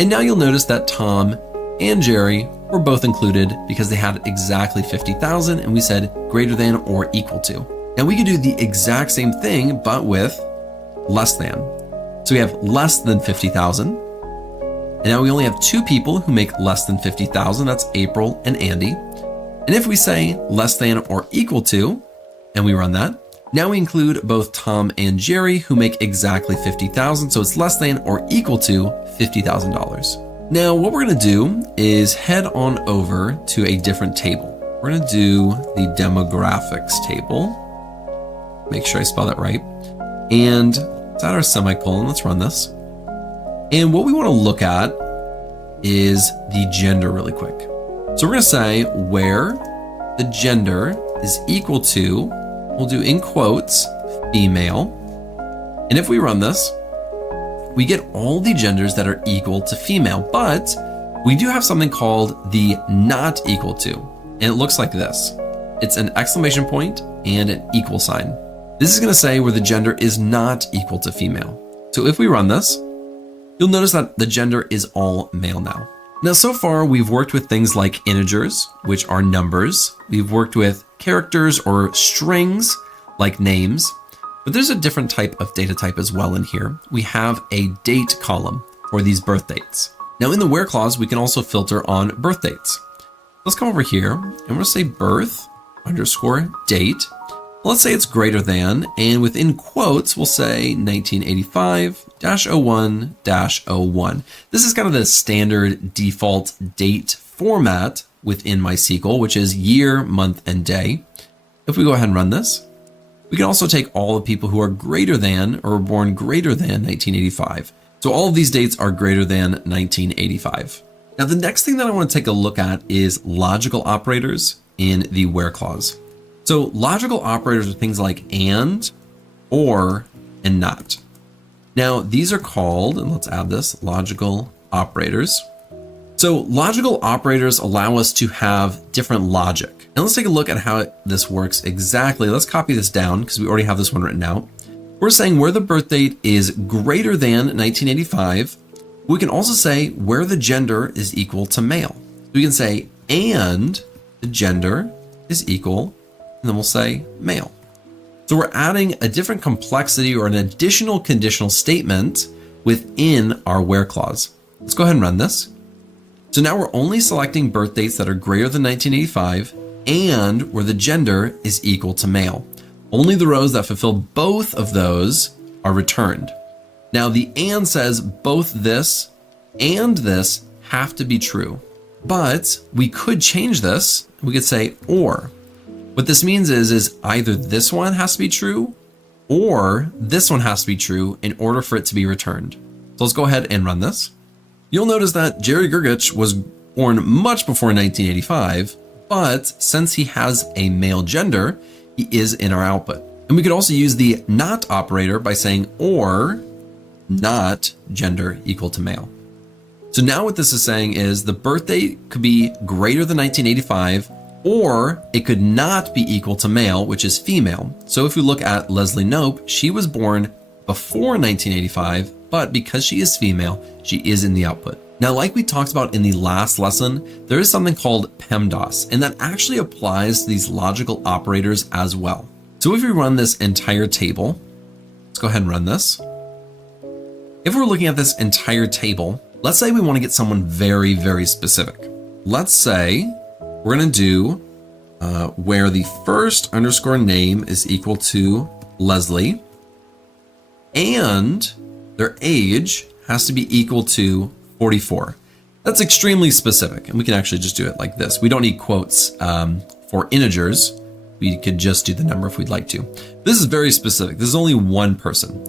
And now you'll notice that Tom and Jerry were both included because they had exactly 50,000 and we said greater than or equal to. Now we could do the exact same thing, but with less than. So we have less than 50,000. And now we only have two people who make less than 50,000. That's April and Andy. And if we say less than or equal to, and we run that, now we include both Tom and Jerry who make exactly 50,000, so it's less than or equal to $50,000. Now what we're gonna do is head on over to a different table. We're gonna do the demographics table. Make sure I spell that right. And it's at our semicolon, let's run this. And what we wanna look at is the gender really quick. So we're gonna say where the gender is equal to, we'll do in quotes, female. And if we run this, we get all the genders that are equal to female, but we do have something called the not equal to, and it looks like this. It's an exclamation point and an equal sign. This is gonna say where the gender is not equal to female. So if we run this, you'll notice that the gender is all male now. Now, so far, we've worked with things like integers, which are numbers. We've worked with characters or strings, like names. But there's a different type of data type as well in here. We have a date column for these birth dates. Now in the where clause, we can also filter on birth dates. Let's come over here and we'll say birth underscore date. Let's say it's greater than, and within quotes, we'll say 1985-01-01. This is kind of the standard default date format within MySQL, which is year, month, and day. If we go ahead and run this, we can also take all the people who are greater than or were born greater than 1985. So all of these dates are greater than 1985. Now, the next thing that I want to take a look at is logical operators in the where clause. So logical operators are things like and, or, and not. Now, these are called, and let's add this, logical operators. So logical operators allow us to have different logic. And let's take a look at how this works exactly. Let's copy this down because we already have this one written out. We're saying where the birth date is greater than 1985. We can also say where the gender is equal to male. We can say, and the gender is equal, and then we'll say male. So we're adding a different complexity or an additional conditional statement within our where clause. Let's go ahead and run this. So now we're only selecting birth dates that are greater than 1985 and where the gender is equal to male. Only the rows that fulfill both of those are returned. Now the and says both this and this have to be true, but we could change this. We could say or. What this means is either this one has to be true or this one has to be true in order for it to be returned. So let's go ahead and run this. You'll notice that Jerry Gergich was born much before 1985, but since he has a male gender, he is in our output. And we could also use the not operator by saying or not gender equal to male. So now what this is saying is the birth date could be greater than 1985, or it could not be equal to male, which is female. So if we look at Leslie Knope, she was born before 1985, but because she is female, she is in the output. Now, like we talked about in the last lesson, there is something called PEMDAS, and that actually applies to these logical operators as well. So if we run this entire table, let's go ahead and run this. If we're looking at this entire table, let's say we want to get someone very, very specific. Let's say we're going to do where the first underscore name is equal to Leslie and their age has to be equal to 44. That's extremely specific, and we can actually just do it like this. We don't need quotes for integers. We could just do the number if we'd like to. This is very specific. This is only one person.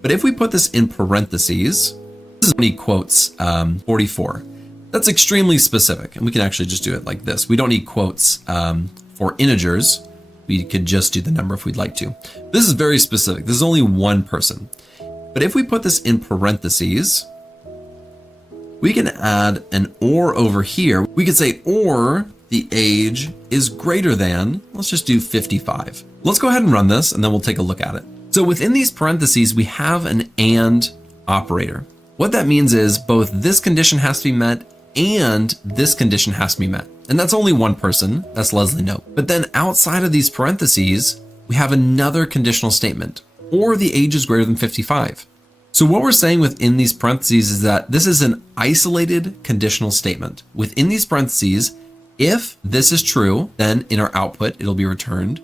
But if we put this in parentheses, this is only quotes 44. That's extremely specific, and we can actually just do it like this. We don't need quotes for integers. We could just do the number if we'd like to. This is very specific. This is only one person. But if we put this in parentheses, we can add an or over here. We could say, or the age is greater than, let's just do 55. Let's go ahead and run this, and then we'll take a look at it. So within these parentheses, we have an and operator. What that means is both this condition has to be met and this condition has to be met. And that's only one person, that's Leslie Knope. But then outside of these parentheses, we have another conditional statement, or the age is greater than 55. So what we're saying within these parentheses is that this is an isolated conditional statement. Within these parentheses, if this is true, then in our output, it'll be returned.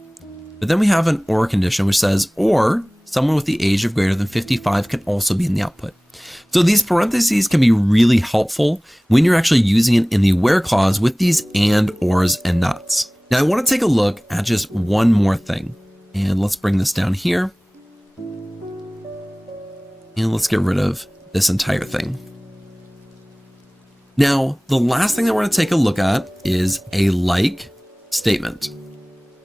But then we have an or condition, which says, or someone with the age of greater than 55 can also be in the output. So these parentheses can be really helpful when you're actually using it in the where clause with these and, ors, and nots. Now I want to take a look at just one more thing. And let's bring this down here. And let's get rid of this entire thing. Now, the last thing that we're going to take a look at is a like statement.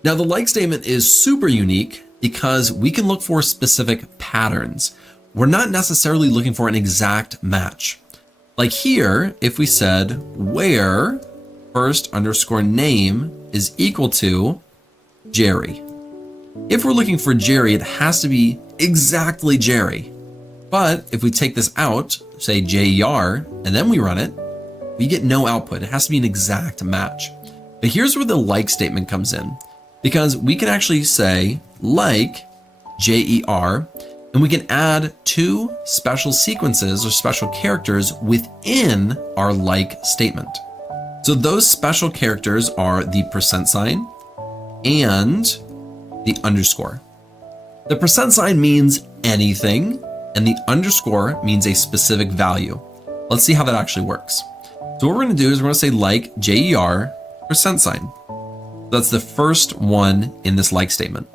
Now, the like statement is super unique because we can look for specific patterns. We're not necessarily looking for an exact match. Like here, if we said where first underscore name is equal to Jerry. If we're looking for Jerry, it has to be exactly Jerry. But if we take this out, say JER, and then we run it, we get no output. It has to be an exact match. But here's where the like statement comes in, because we can actually say like JER, And we can add two special sequences or special characters within our like statement. So those special characters are the percent sign and the underscore. The percent sign means anything, and the underscore means a specific value. Let's see how that actually works. So what we're gonna do is we're gonna say like JER percent sign. That's the first one in this like statement.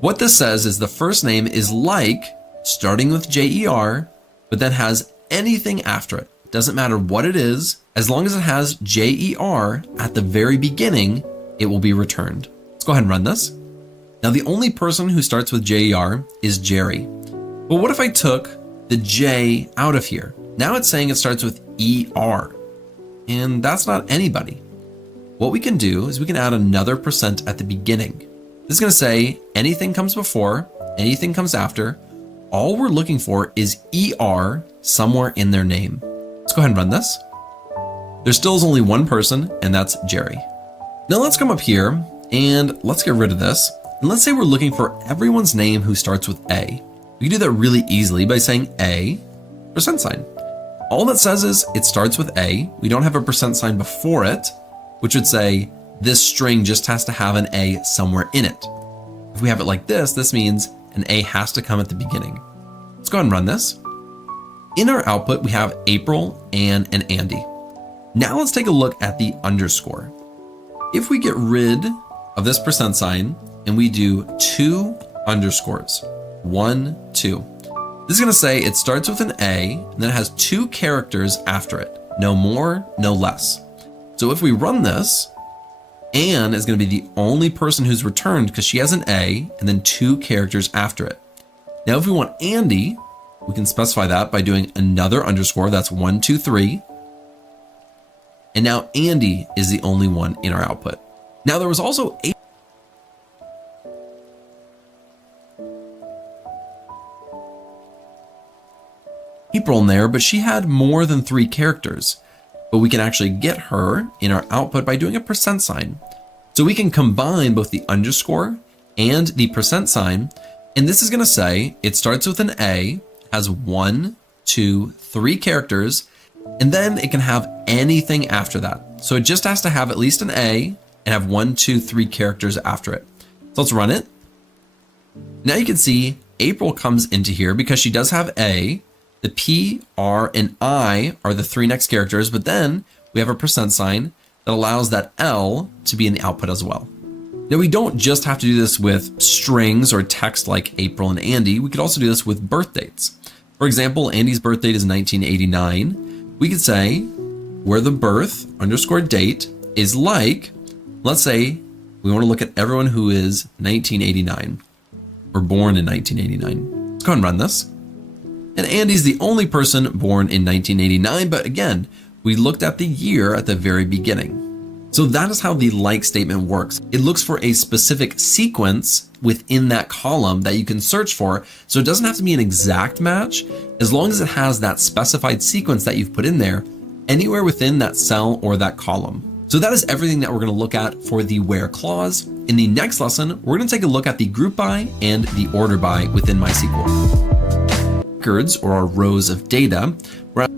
What this says is the first name is like, starting with JER, but then has anything after it. Doesn't matter what it is, as long as it has JER at the very beginning, it will be returned. Let's go ahead and run this. Now the only person who starts with JER is Jerry. But what if I took the J out of here? Now it's saying it starts with ER, and that's not anybody. What we can do is we can add another percent at the beginning. This is gonna say anything comes before, anything comes after. All we're looking for is ER somewhere in their name. Let's go ahead and run this. There still is only one person, and that's Jerry. Now let's come up here and let's get rid of this. And let's say we're looking for everyone's name who starts with A. We can do that really easily by saying A percent sign. All that says is it starts with A. We don't have a percent sign before it, which would say this string just has to have an A somewhere in it. If we have it like this, this means an A has to come at the beginning. Let's go ahead and run this. In our output, we have April, Anne, and Andy. Now let's take a look at the underscore. If we get rid of this percent sign and we do two underscores, 1, 2, this is gonna say it starts with an A and then it has two characters after it. No more, no less. So if we run this, Anne is going to be the only person who's returned because she has an A and then two characters after it. Now, if we want Andy, we can specify that by doing another underscore. That's 1, 2, 3. And now Andy is the only one in our output. Now, there was also April in there, but she had more than 3 characters. But we can actually get her in our output by doing a percent sign. So we can combine both the underscore and the percent sign. And this is going to say it starts with an A, has 1, 2, 3 characters, and then it can have anything after that. So it just has to have at least an A and have 1, 2, 3 characters after it. So let's run it. Now you can see April comes into here because she does have A. The P, R, and I are the 3 next characters, but then we have a percent sign that allows that L to be in the output as well. Now we don't just have to do this with strings or text like April and Andy. We could also do this with birth dates. For example, Andy's birth date is 1989. We could say where the birth underscore date is like, let's say we want to look at everyone who is 1989 or born in 1989. Let's go ahead and run this. And Andy's the only person born in 1989, but again, we looked at the year at the very beginning. So that is how the like statement works. It looks for a specific sequence within that column that you can search for. So it doesn't have to be an exact match, as long as it has that specified sequence that you've put in there, anywhere within that cell or that column. So that is everything that we're going to look at for the where clause. In the next lesson, we're going to take a look at the group by and the order by within MySQL. Records, or our rows of data, where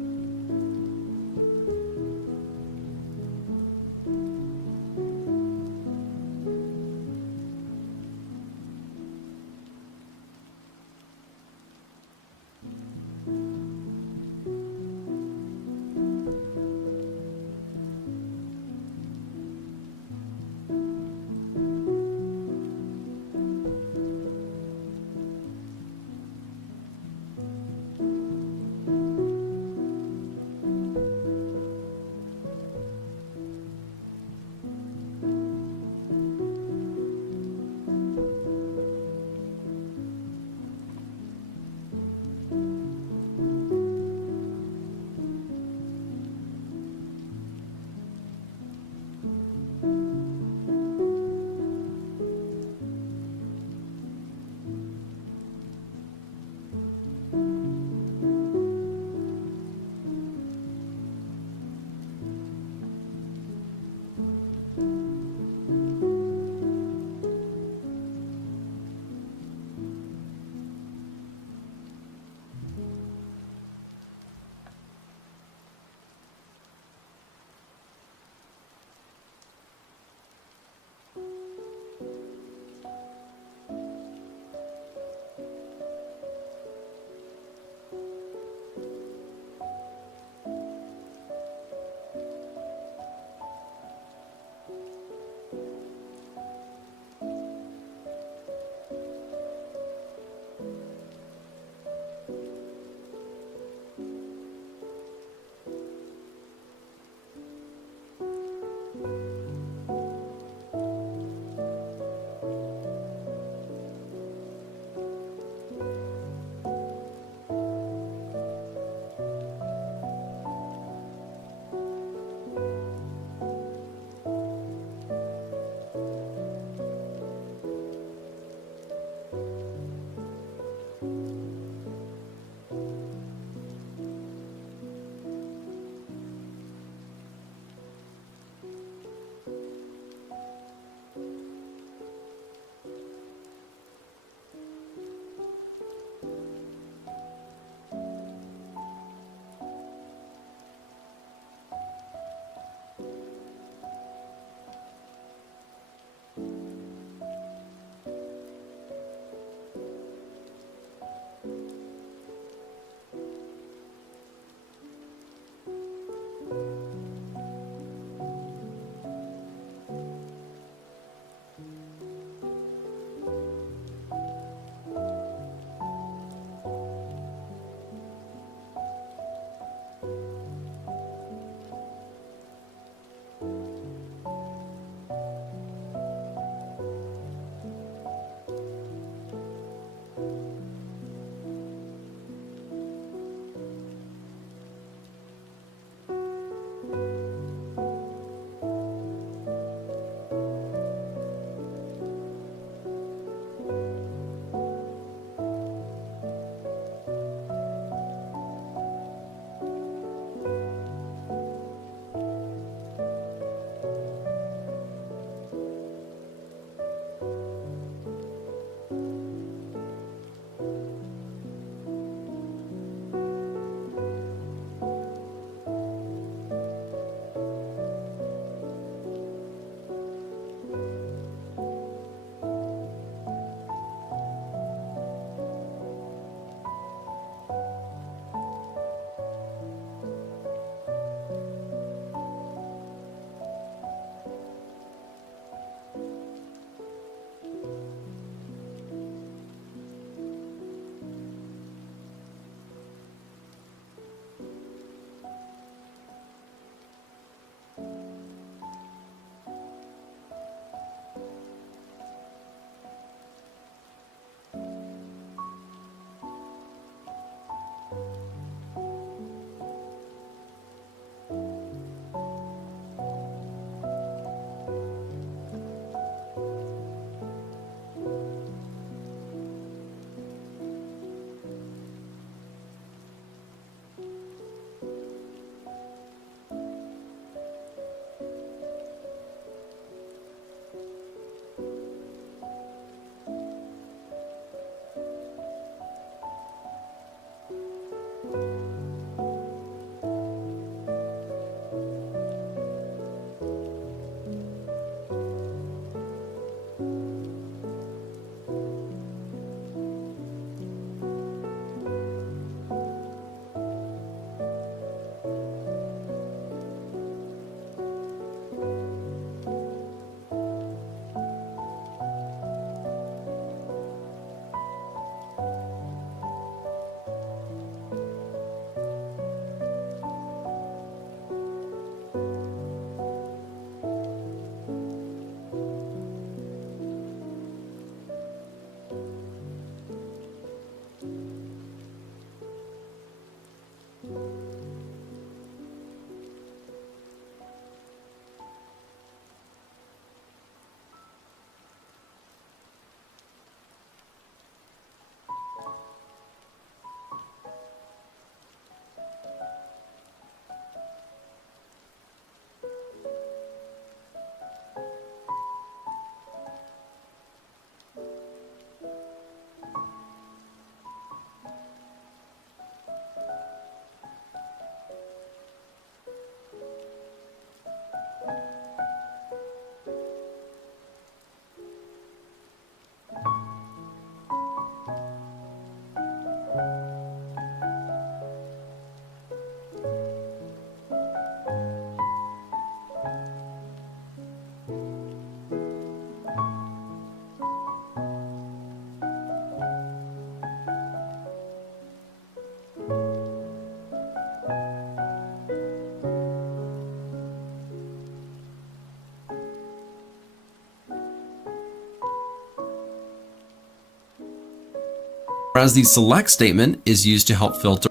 Whereas the select statement is used to help filter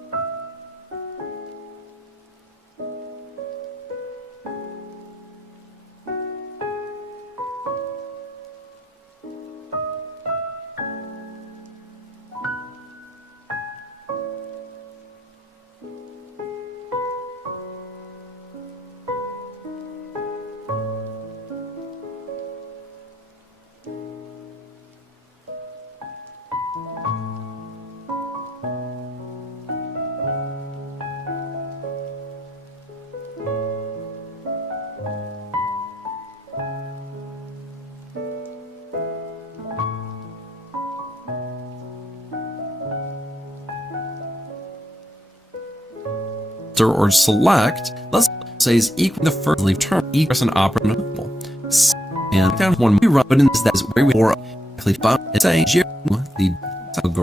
or select, let's say is equal to the first leave term equals an operator and down one we run, but in this that is where we or about and say the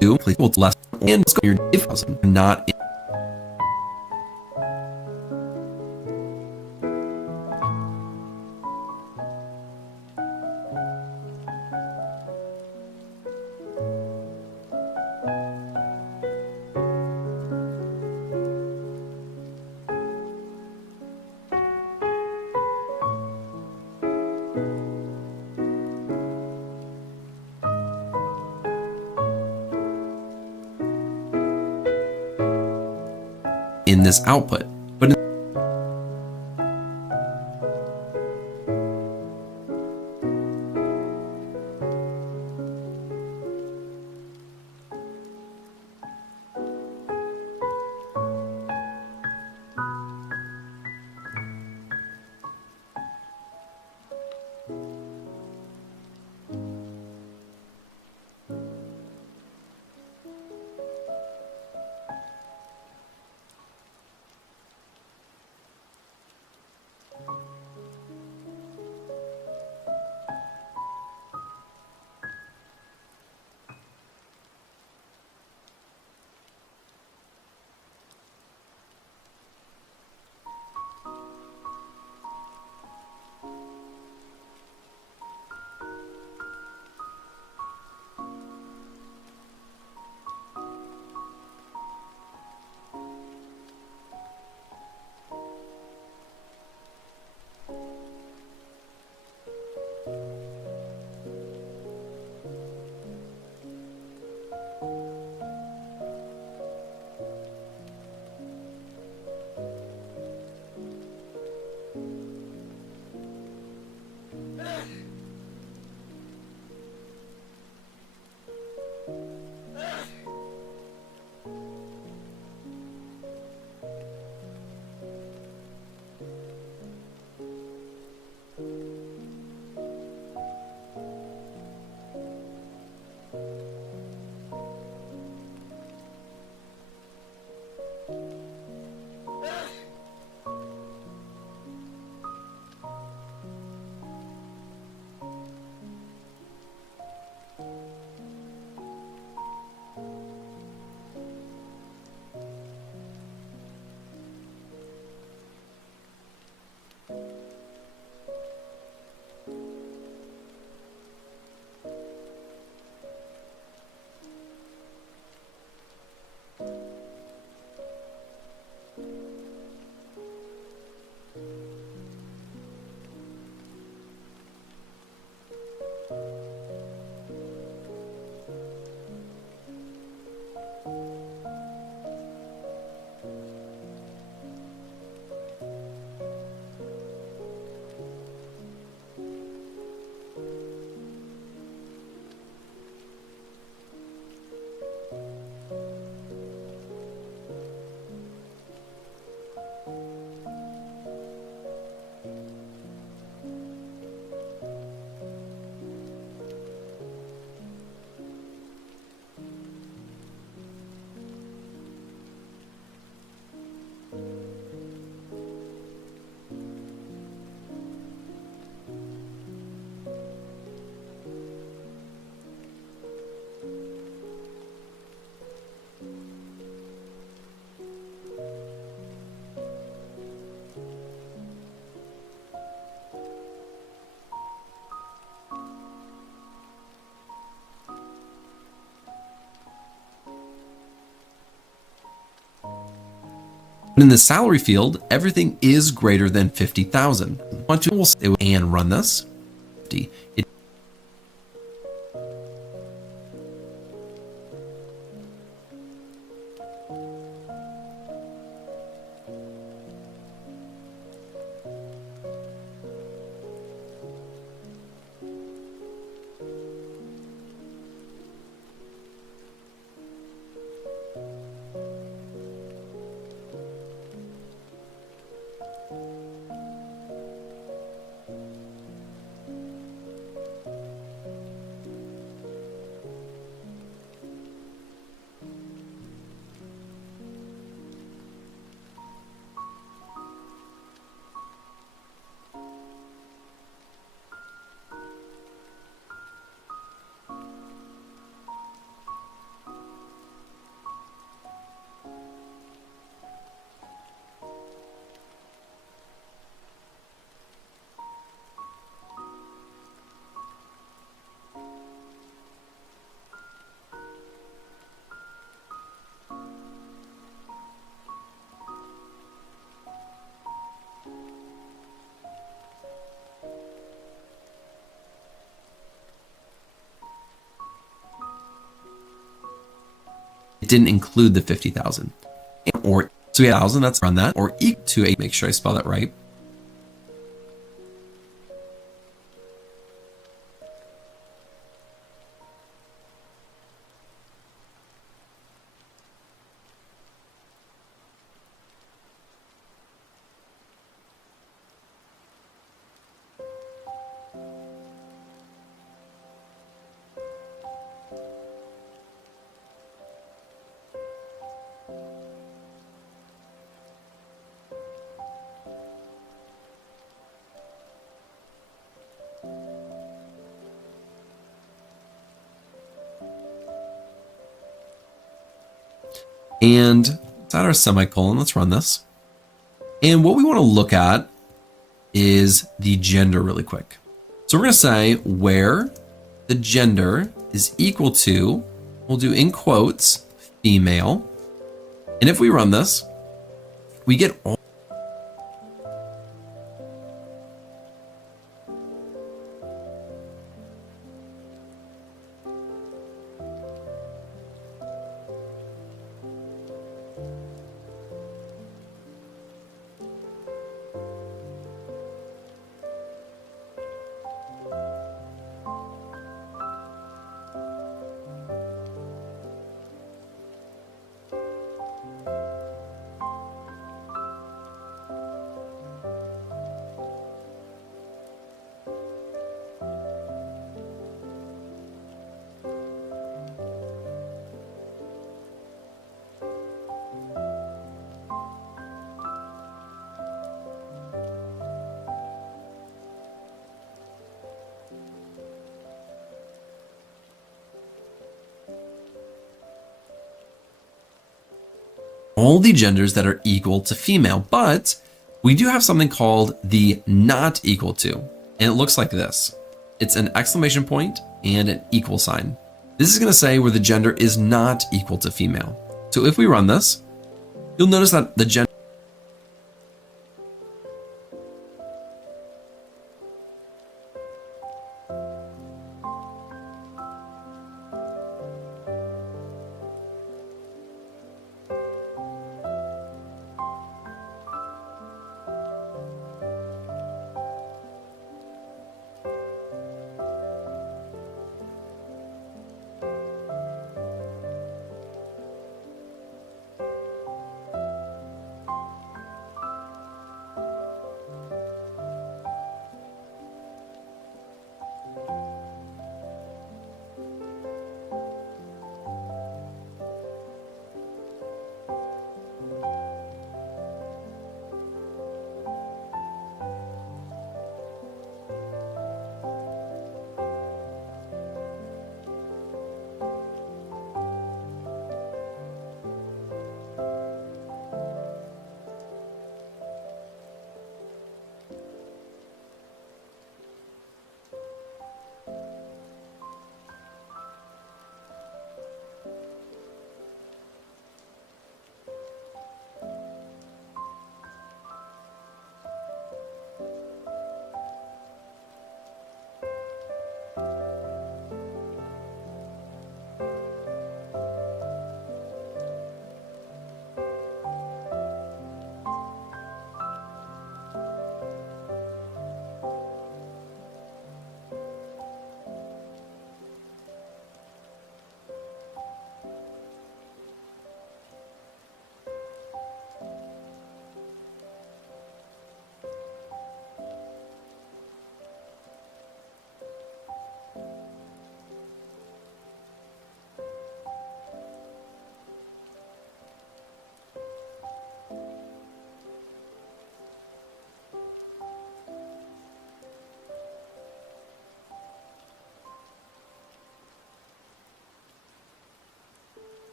do equal to less and your if not in this output. But In the salary field, everything is greater than 50,000. Want to and run this? It didn't include the 50,000. Or so we have 1,000, let's run that, or equal to 8, make sure I spell that right. And let's add our semicolon. Let's run this. And what we want to look at is the gender really quick. So we're going to say where the gender is equal to, we'll do in quotes, female. And if we run this, we get all the genders that are equal to female, but we do have something called the not equal to, and it looks like this. It's an exclamation point and an equal sign. This is going to say where the gender is not equal to female. So if we run this, you'll notice that the gender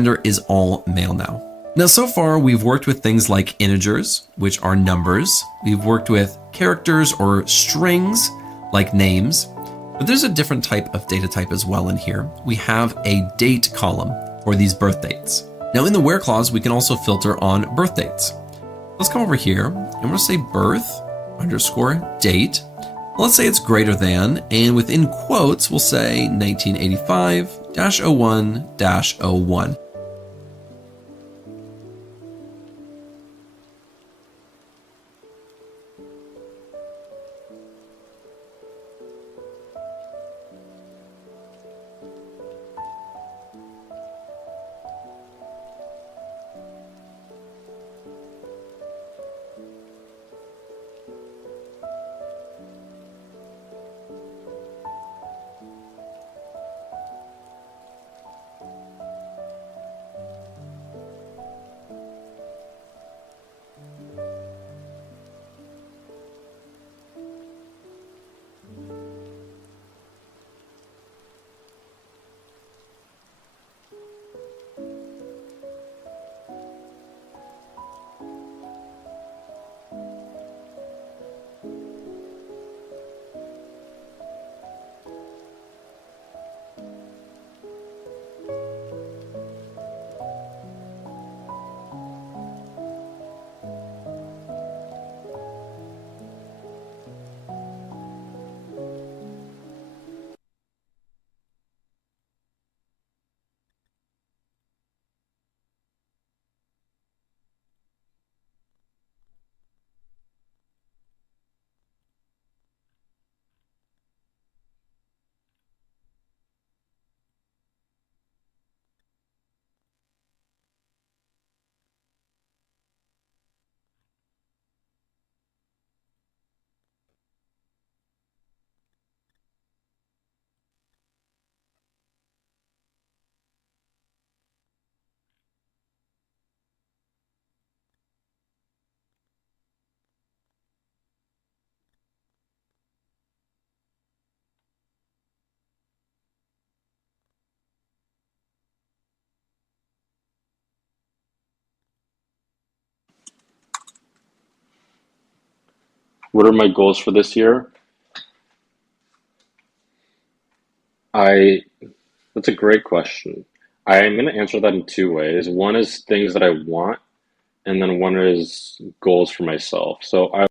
gender is all male now. Now, so far, we've worked with things like integers, which are numbers. We've worked with characters or strings, like names. But there's a different type of data type as well in here. We have a date column for these birth dates. Now, in the where clause, we can also filter on birth dates. Let's come over here, and we'll say birth underscore date. Let's say it's greater than, and within quotes, we'll say 1985-01-01. What are my goals for this year? I That's a great question. I'm going to answer that in two ways. One is things that I want, and then one is goals for myself. So I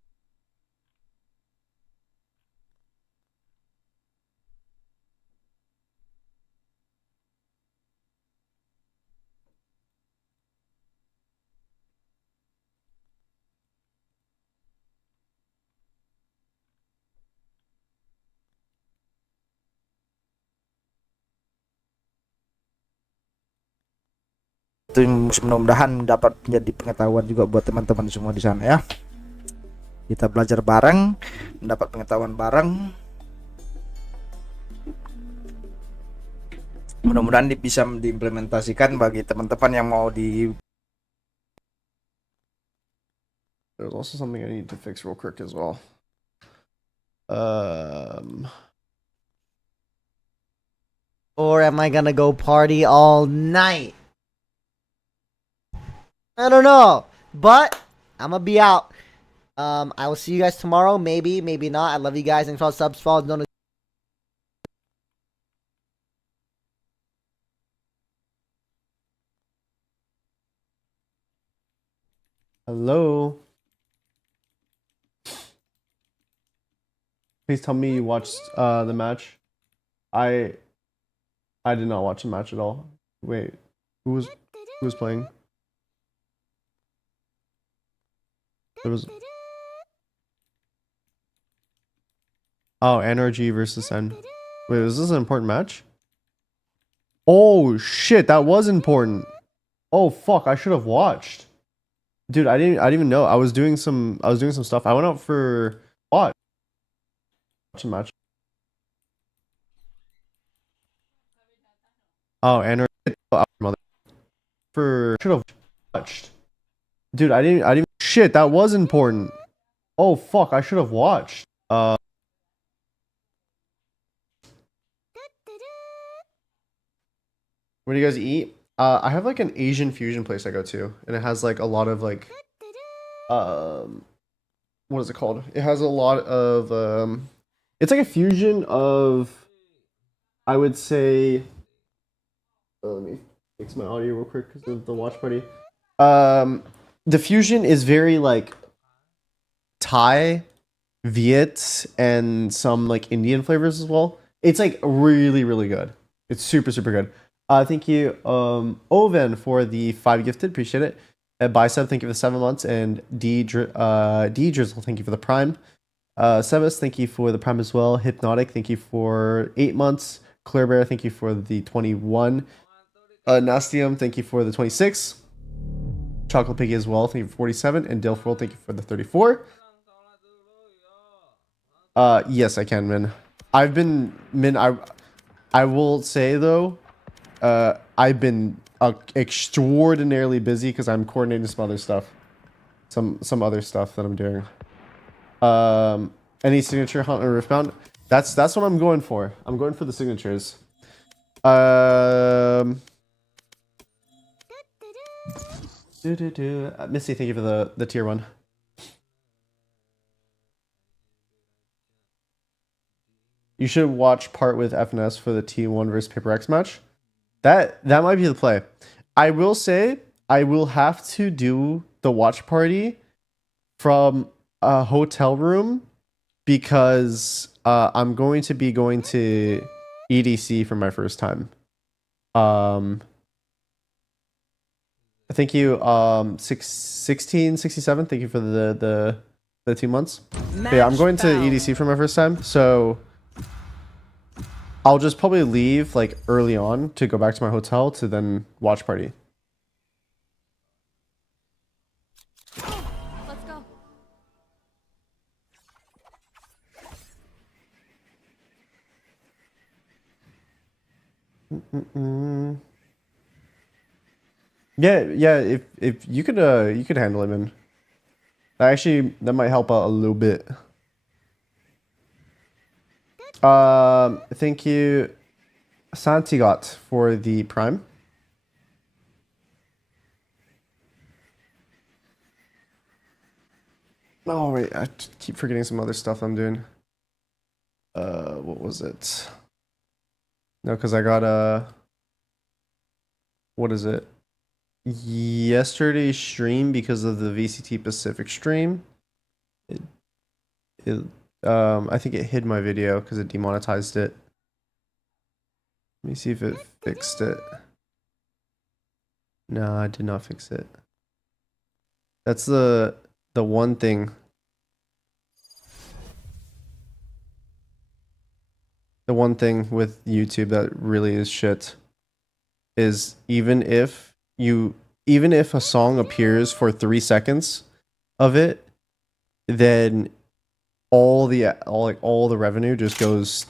Itu mudah-mudahan dapat menjadi pengetahuan juga buat teman-teman semua di sana ya. Kita belajar bareng, mendapat pengetahuan bareng. Mudah-mudahan bisa diimplementasikan bagi teman-teman yang mau di. There's also something I need to fix real quick as well. Or am I gonna go party all night? I don't know, but I'm gonna be out. I will see you guys tomorrow. Maybe, maybe not. I love you guys. And follow subs, follow notifications. Hello. Please tell me you watched the match. I did not watch the match at all. Wait, who was playing? There was. Oh, NRG versus N. Wait, was this an important match? Oh shit, that was important. Oh fuck, I should have watched. Dude, I didn't even know. I was doing some stuff. I went out for watch a match. Oh, NRG for should have watched. Dude, I didn't shit, that was important. Oh fuck, I should have watched. What do you guys eat? I have like an Asian fusion place I go to, and it has like a lot of like, what is it called? It has a lot of it's like a fusion of, I would say. Let me fix my audio real quick because of the watch party. The fusion is very like Thai, Viet, and some like Indian flavors as well. It's like really, really good. It's super, super good. Thank you, Oven, for the 5 gifted. Appreciate it. Bicep, thank you for the 7 months. And D Drizzle, thank you for the Prime. Sebas, thank you for the Prime as well. Hypnotic, thank you for 8 months. Clear Bear, thank you for the 21. Nastium, thank you for the 26. Chocolate Piggy as well, thank you for 47. And Dilfworld, thank you for the 34. Yes, I can, Min. I've been, Min, I will say though, I've been extraordinarily busy because I'm coordinating some other stuff. Some other stuff that I'm doing. Any signature hunt or Riftbound? That's what I'm going for. I'm going for the signatures. Missy, thank you for the tier 1. You should watch part with FNS for the T1 versus Paper X match. That might be the play. I will say I will have to do the watch party from a hotel room because I'm going to be going to EDC for my first time. Thank you, 1667. Thank you for the 2 months. Yeah, I'm going to EDC for my first time, so I'll just probably leave like early on to go back to my hotel to then watch party. Let's go. Yeah. If you could handle it, man. Actually, that might help out a little bit. Thank you, Santigot, for the Prime. Oh wait, I keep forgetting some other stuff I'm doing. What was it? No, because I got what is it? Yesterday's stream, because of the VCT Pacific stream. I think it hid my video because it demonetized it. Let me see if it fixed it. No, I did not fix it. That's the one thing. The one thing with YouTube that really is shit is even if a song appears for 3 seconds of it, then all the revenue just goes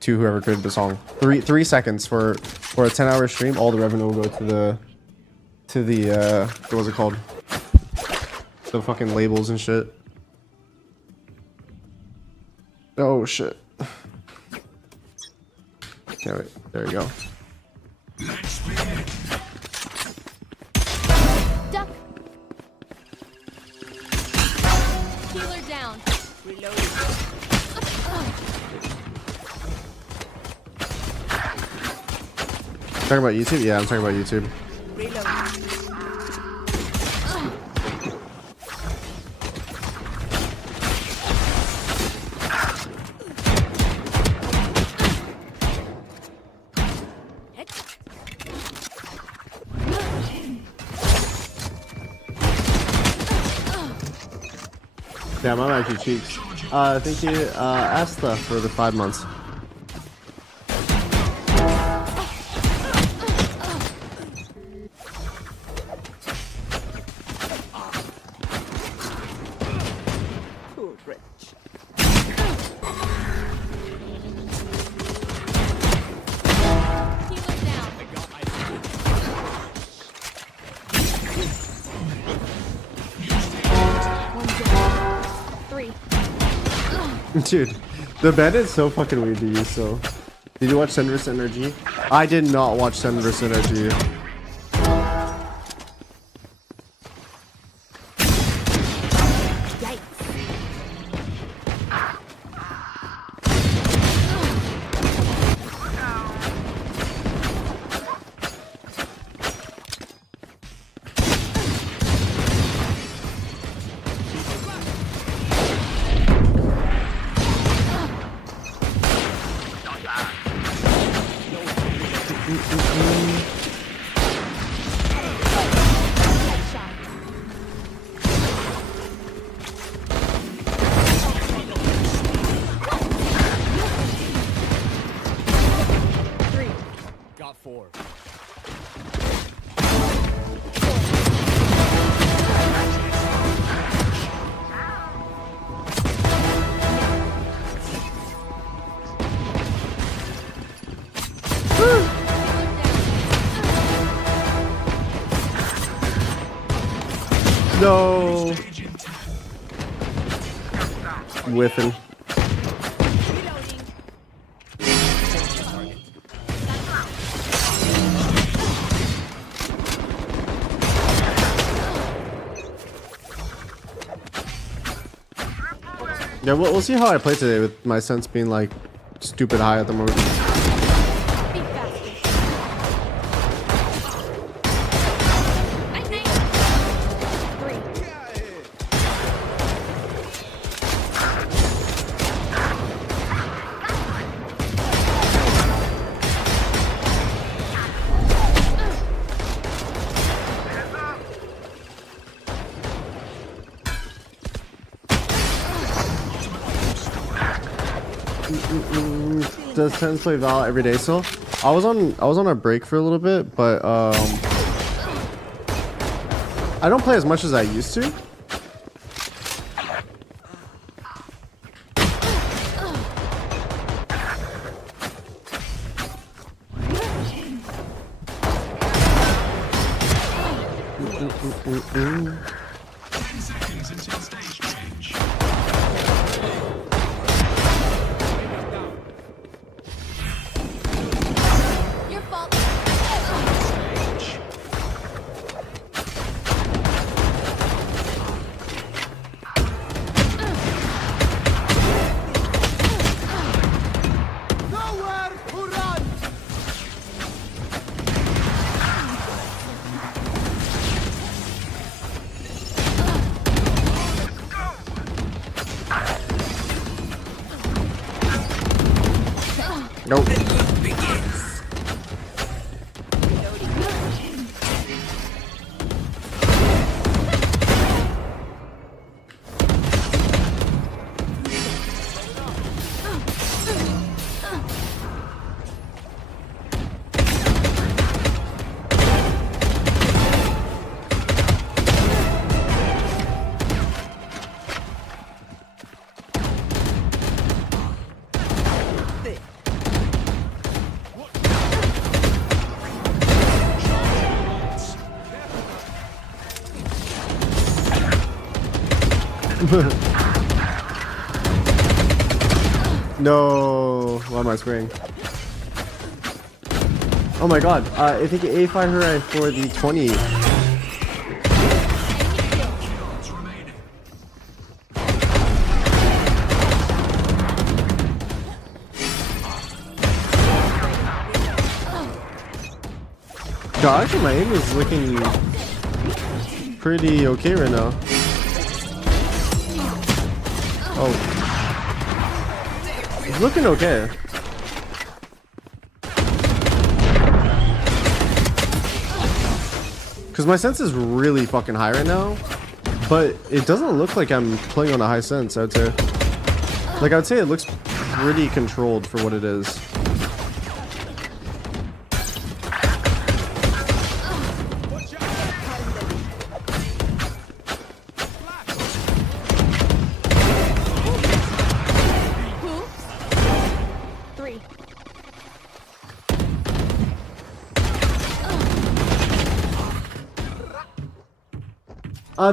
to whoever created the song. 3 seconds for a 10-hour stream, all the revenue will go to the what was it called? The fucking labels and shit. Oh shit. Okay, wait, there you go. Duck. Healer down. Reloading. Talking about YouTube? Yeah, I'm talking about YouTube. Damn, I'm actually cheeks. Thank you, Asta, for the 5 months. Dude, the bandit's so fucking weird to use, so. Did you watch Senverse Energy? I did not watch Senverse Energy. No. Whiffing. Yeah, we'll see how I play today with my sense being like stupid high at the moment. Does Sense play Val every day still? I was on a break for a little bit, but I don't play as much as I used to. Nope. No, why am I swearing? Oh my god, I think A5 her for the 20. God, actually my aim is looking pretty okay right now. Oh. It's looking okay. Because my sense is really fucking high right now. But it doesn't look like I'm playing on a high sense, I would say. Like, I would say it looks pretty controlled for what it is.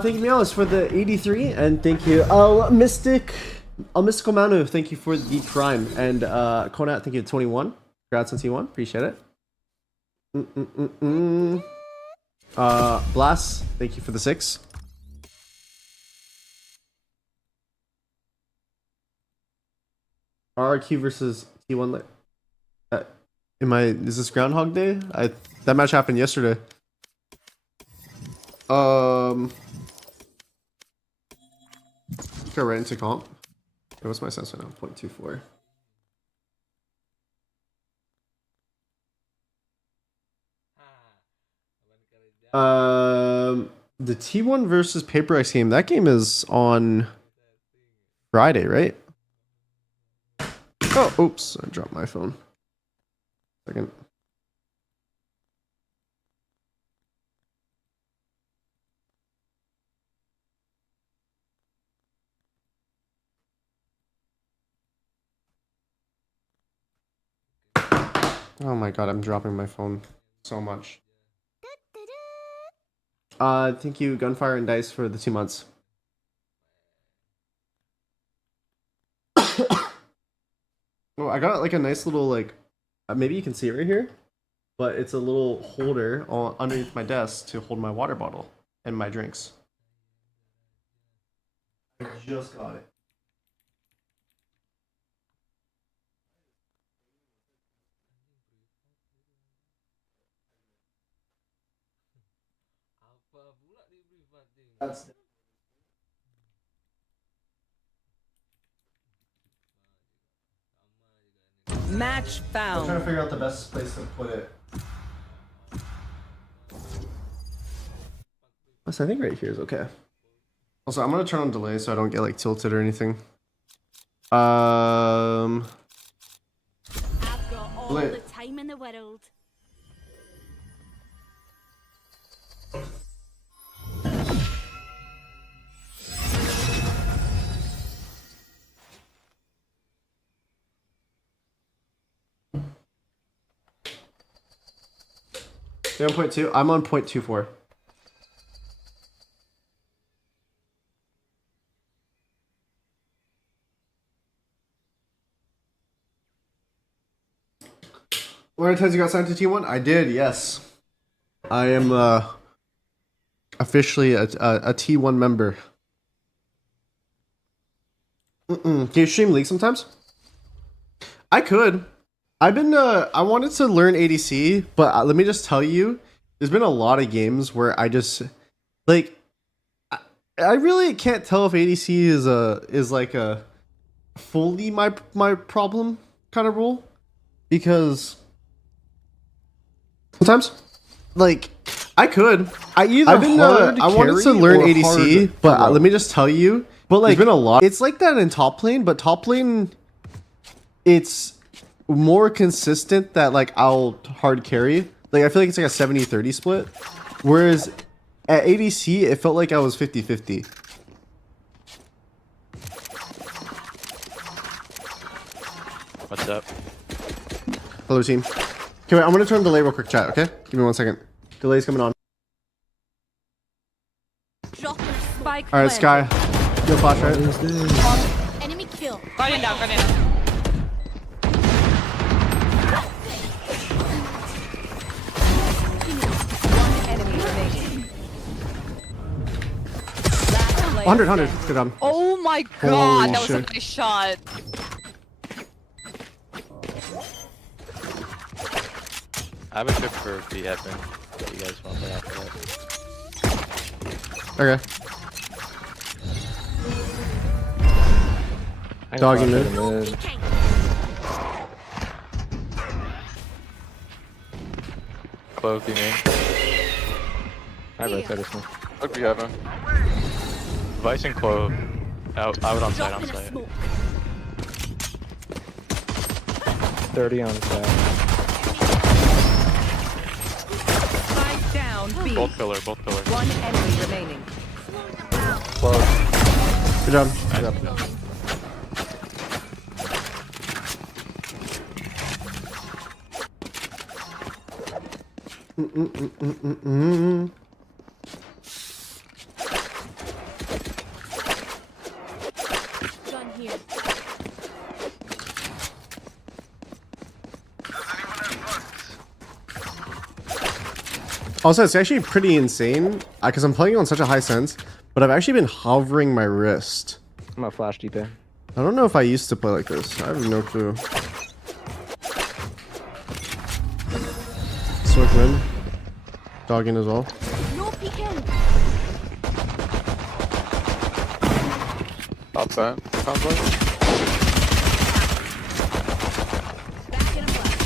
Thank you, Meowis, for the 83, and thank you, Mystical Manu, thank you for the crime, and Konat, thank you, 21. Congrats on T1, appreciate it. Blast, thank you for the 6. RRQ versus T1. Is this Groundhog Day? That match happened yesterday. Go right into comp. Okay, what's my sense right now? 0.24. The T1 versus Paper X game. That game is on Friday, right? Oh, oops! I dropped my phone. Second. Oh my god, I'm dropping my phone so much. Thank you, Gunfire and Dice, for the 2 months. Oh, I got like a nice little like, maybe you can see it right here, but it's a little holder underneath my desk to hold my water bottle and my drinks. I just got it. That's Match I'm found. trying to figure out the best place to put it. So I think right here is okay. Also, I'm gonna turn on delay so I don't get like tilted or anything. I've got all Delay. the time in the world. You're on 0.2. I'm on 0.24. What times you got signed to T1? I did, yes. I am officially a T1 member. Can you stream League sometimes? I could. I've been I wanted to learn ADC, but let me just tell you, there's been a lot of games where I just like I really can't tell if ADC is like a fully my problem kind of role, because sometimes like I could I've been I wanted to learn ADC, but let me just tell you, but like there's been a lot. It's like that in top lane, but top lane it's more consistent that like I'll hard carry. Like I feel like it's like a 70-30 split, whereas at ADC it felt like I was 50-50. What's up? Hello team. Okay, wait, I'm gonna turn delay real quick, chat. Okay, give me 1 second. Delay's coming on. Spike. All right, Sky. Yo, flash right. Enemy kill. Guardian down, guardian down. Enemy remaining. 100. Good job. Oh my god, Holy that was a shit. nice shot. I have a trip for B Evan. If you guys want to play after that. Okay. Doggy mid. Clove B main. I have a this one. Look B Evan. Vice and Clove. Out on site, on site. 30 on side. Spike down. B. Both pillar. One enemy remaining. Clove. Good job. Nice. Good job. Gun here. Also, it's actually pretty insane because I'm playing on such a high sense, but I've actually been hovering my wrist. I'm gonna flash deep in. I don't know if I used to play like this. I have no clue. Smoke mid. Dogging as well. No peeking. Top that. Sounds like. Back in a black.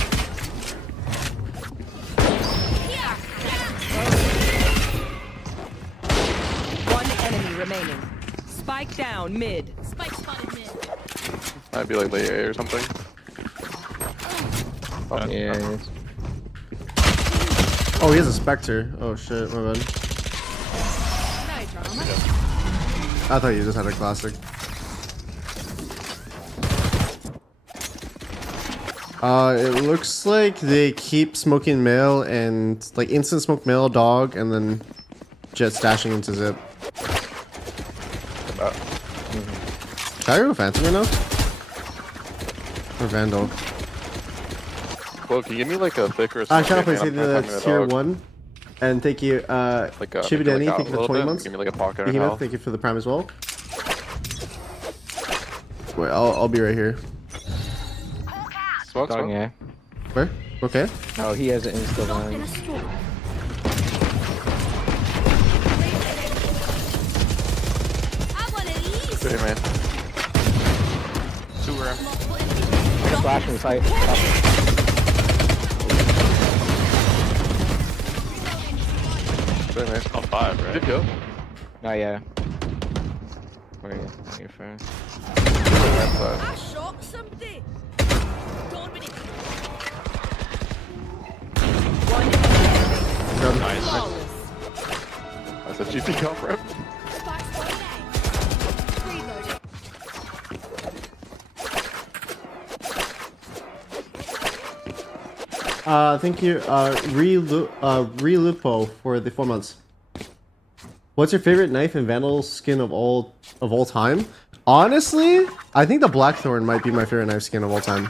One enemy remaining. Spike down. Mid. Spike spotted mid. Might be like late A or something. Oh, yeah, he is. Oh, he has a Spectre. Oh shit, my bad. I thought you just had a classic. It looks like they keep smoking male and like instant smoke male dog and then Jet stashing into zip. About. Should I go Phantom right now? Or Vandal? Well, can you give me like a thicker? Shout out please the tier 1. And thank you, Chibi Danny, thank you for the 20 months. Give me like a pocket or Behemoth, thank you for the prime as well. Wait, I'll be right here. Smoke, Dog, yeah. Where? Okay. Oh, he has an insta line. Hey, man. Sewer. Flash in sight. Hey, man. On 5, right? Good go. Oh, yeah. Where are you? You're fast. Left side. shot somebody. One enemy. Nice. That's a GP comp rep. Thank you, Relupo for the 4 months. What's your favorite knife and Vandal skin of all time? Honestly, I think the Blackthorn might be my favorite knife skin of all time.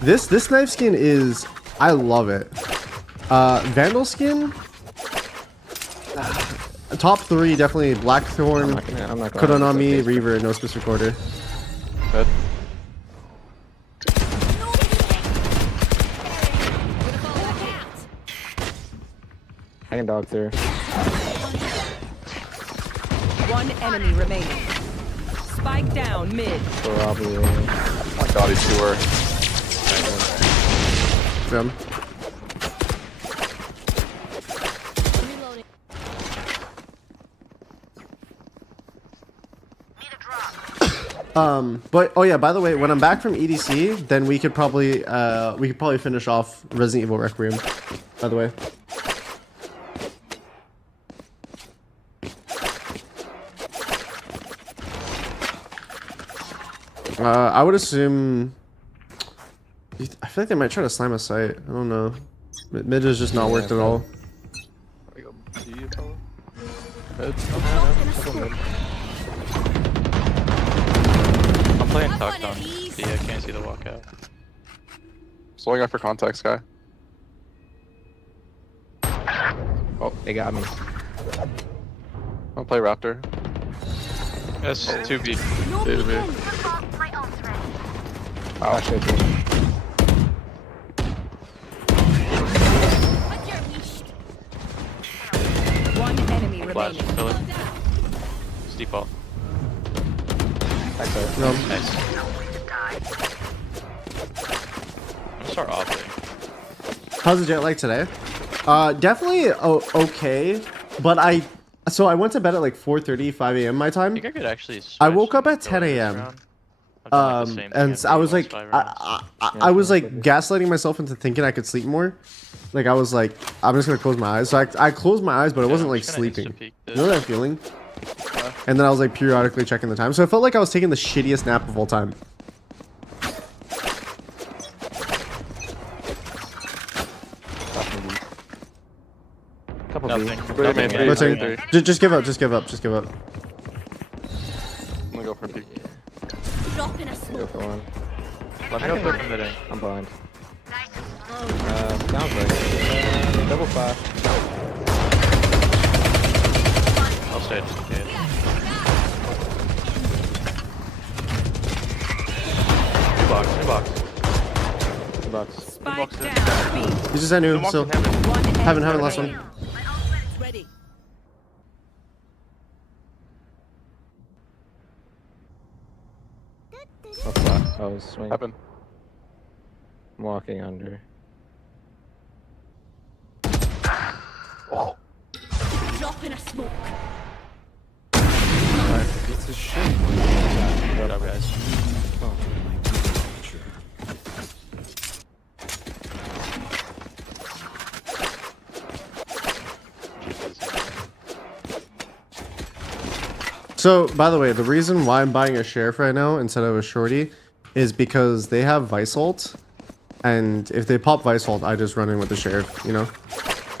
This knife skin is, I love it. Vandal skin, top 3 definitely Blackthorn, Konami, Reaver, no space recorder. Good. I can dog through. One enemy remaining. Spike down mid. Probably. Oh my god, he's sewer. Them. But oh yeah, by the way, when I'm back from EDC, then we could probably finish off Resident Evil Requiem. By the way. I would assume. I feel like they might try to slime a site. I don't know. Mid has just not worked at all. I'm playing tucked on D. I can't see the walkout. Slowing up for context, guy. Oh, they got me. I'll play Raptor. That's 2B. 2B. Oh, shit, dude. One enemy Flash, remaining. kill it. It's default. Backside. No. Nice. I'm gonna start opting. How's the jet like today? Definitely okay, but I went to bed at like 4:30, 5 a.m. my time. I think I could actually. I woke up at 10 a.m. And I was like, I was like gaslighting myself into thinking I could sleep more. Like I was like, I'm just gonna close my eyes. So I closed my eyes, but it wasn't like sleeping. You know that feeling? And then I was like periodically checking the time. So I felt like I was taking the shittiest nap of all time. Couple Nothing. Just give up. Just give up. Just give up. I'm gonna go for a peek. Go for one. Let me know if they're committing. I'm blind. Sounds like double flash. I'll stay just in case. Two box. Two box. Spike down B. He's just at new, so haven't last one. Ready. Oh, flash. Oh, swing. Happen. I'm walking under. Drop in a smoke. It's a shame. Good job, guys. So, by the way, the reason why I'm buying a sheriff right now instead of a shorty is because they have Vice ult, and if they pop Vice ult, I just run in with the sheriff, you know?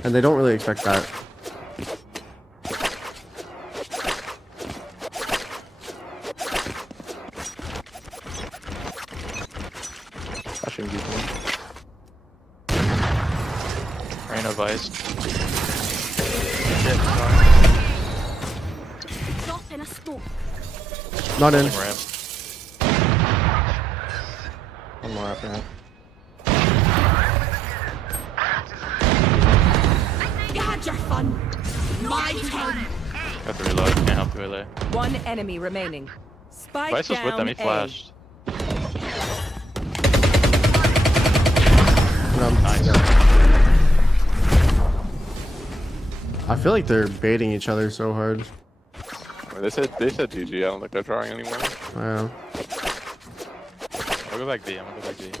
And they don't really expect that. pushing people. Reyna Vice. Drop in a smoke. Not in. Ramp. One more after that. You had your fun. My turn. Got the reload. Can't help the relay. One enemy remaining. Spike Vice was with them. He down A. flashed. Nice. I feel like they're baiting each other so hard. They said GG. I don't think they're trying anymore. Wow. I'll go back B. I'm gonna go back B.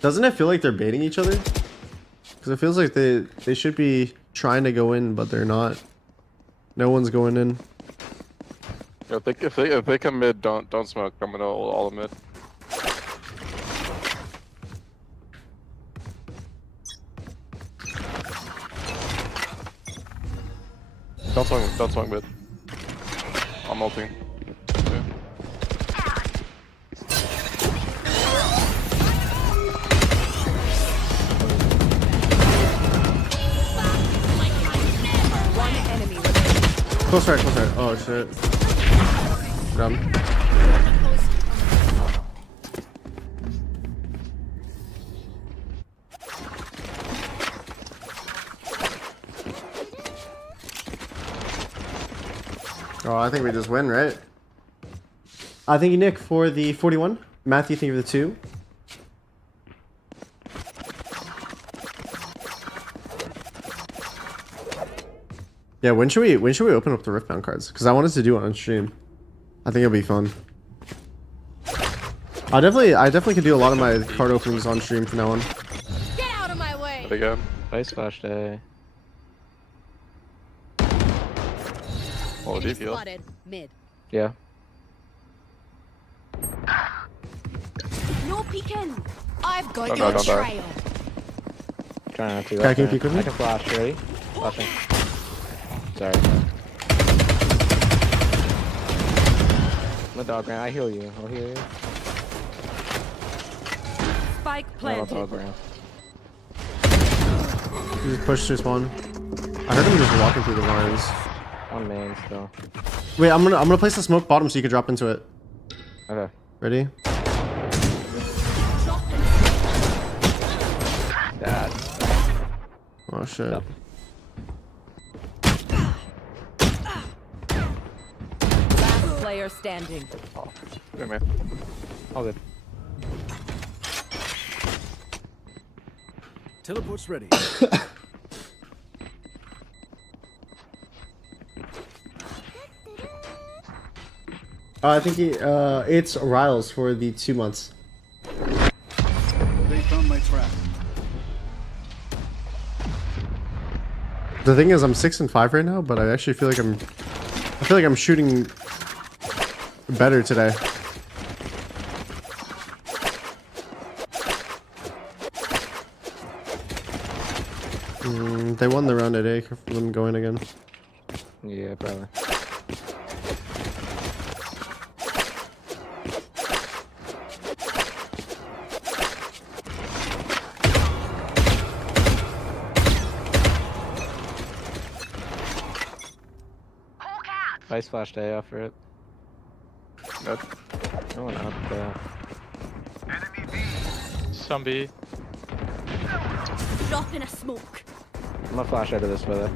Doesn't it feel like they're baiting each other? Because it feels like they should be trying to go in, but they're not. No one's going in. Yo, if they come mid, don't smoke. I'm gonna all mid. Don't swing mid. I'm ulting. Okay. One enemy remaining. Close right, close right. Oh shit. Grab him. Oh, I think we just win, right? I thank you, Nick, for the 41. Matthew, thank you for the 2. Yeah, when should we open up the Riftbound cards? Because I wanted to do it on stream. I think it'll be fun. I definitely could do a lot of my card openings on stream from now on. Get out of my way. There you go. Vice flashed A. Oh, deep heal. Spotted. Mid. Yeah. No peeking. I've got Don't your die, don't die. trail. Trying not to. Okay, can you peek with me? I can flash. Ready? Flashing. Sorry. I'm a dog ran. I heal you. I'll heal you. Spike I'm a planted. dog ran. You just push to spawn. I heard him just walking through the lines. On main still. Wait, I'm gonna place the smoke bottom so you can drop into it. Okay. Ready? Dad. Oh shit. Yep. Last player standing. Good man. All good. Teleport's ready. I think it's Riles for the 2 months. They found my trap. The thing is, I'm 6 and 5 right now, but I actually feel like I'm shooting better today. They won the round at A for them going again. Yeah, probably. Vice flashed A after it. Good. No one up there. Some B. Drop in a smoke. I'm gonna flash out of this weather.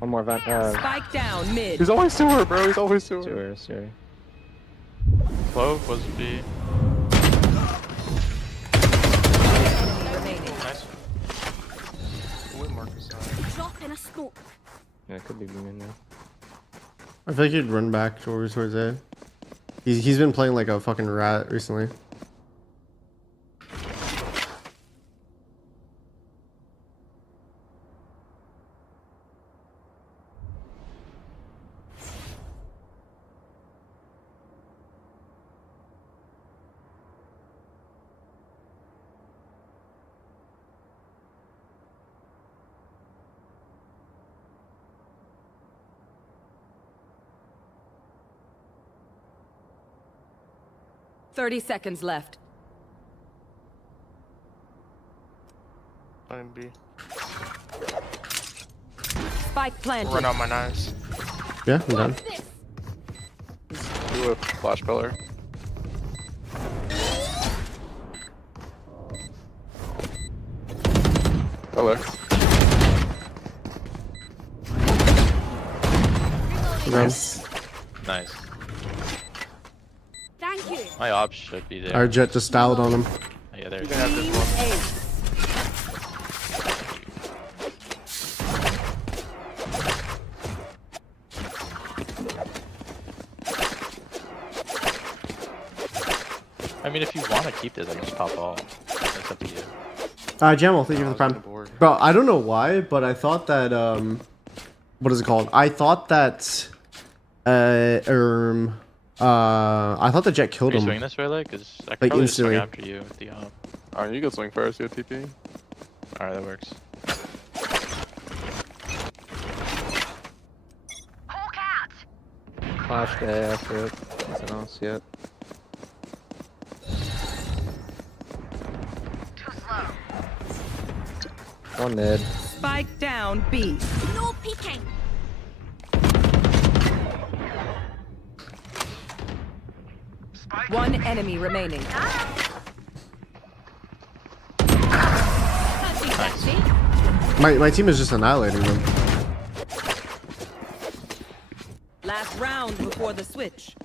One more vent. Spike down mid. He's always sewer, bro. He's always sewer. Sewer, sewer. Clove was B. Remaining. Nice. Wood marker side. Drop in a smoke. Yeah, it could be booming now. I feel like he'd run back towards A. He's been playing like a fucking rat recently. 30 seconds left. Plan B. Spike planted. Run out my knives. Yeah, I'm done. Do a flash pillar. Pillar. Nice. Nice. Thank you. My ops should be there. Our jet just styled on him. Oh, yeah, there. You can have this one. I mean, if you want to keep this, I can just pop off. That's up to you. Jamal, thank you for the prime. Bro, I don't know why, but I thought that, what is it called? I thought that, I thought the jet killed Are you him. swing this really? Because I Like, can probably just swing instantly. after you with the op. Alright, you can swing first, you TP. Alright, that works. Flash day after it. Nothing else yet. One mid. Spike down B. No peeking. One enemy remaining. My team is just annihilating them. Last round before the switch.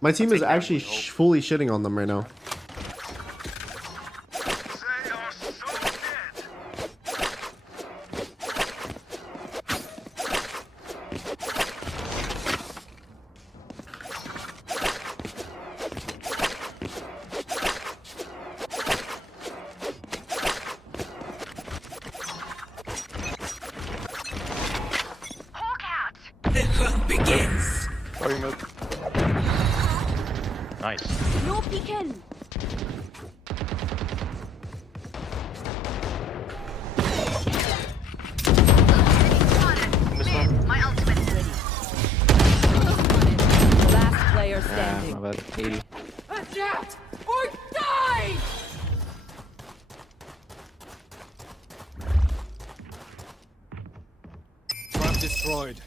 My team is actually fully shitting on them right now. Sorry, mid. Nice. No peeking. My ultimate is ready. Last player standing. About 80. Adapt or die! Trap destroyed.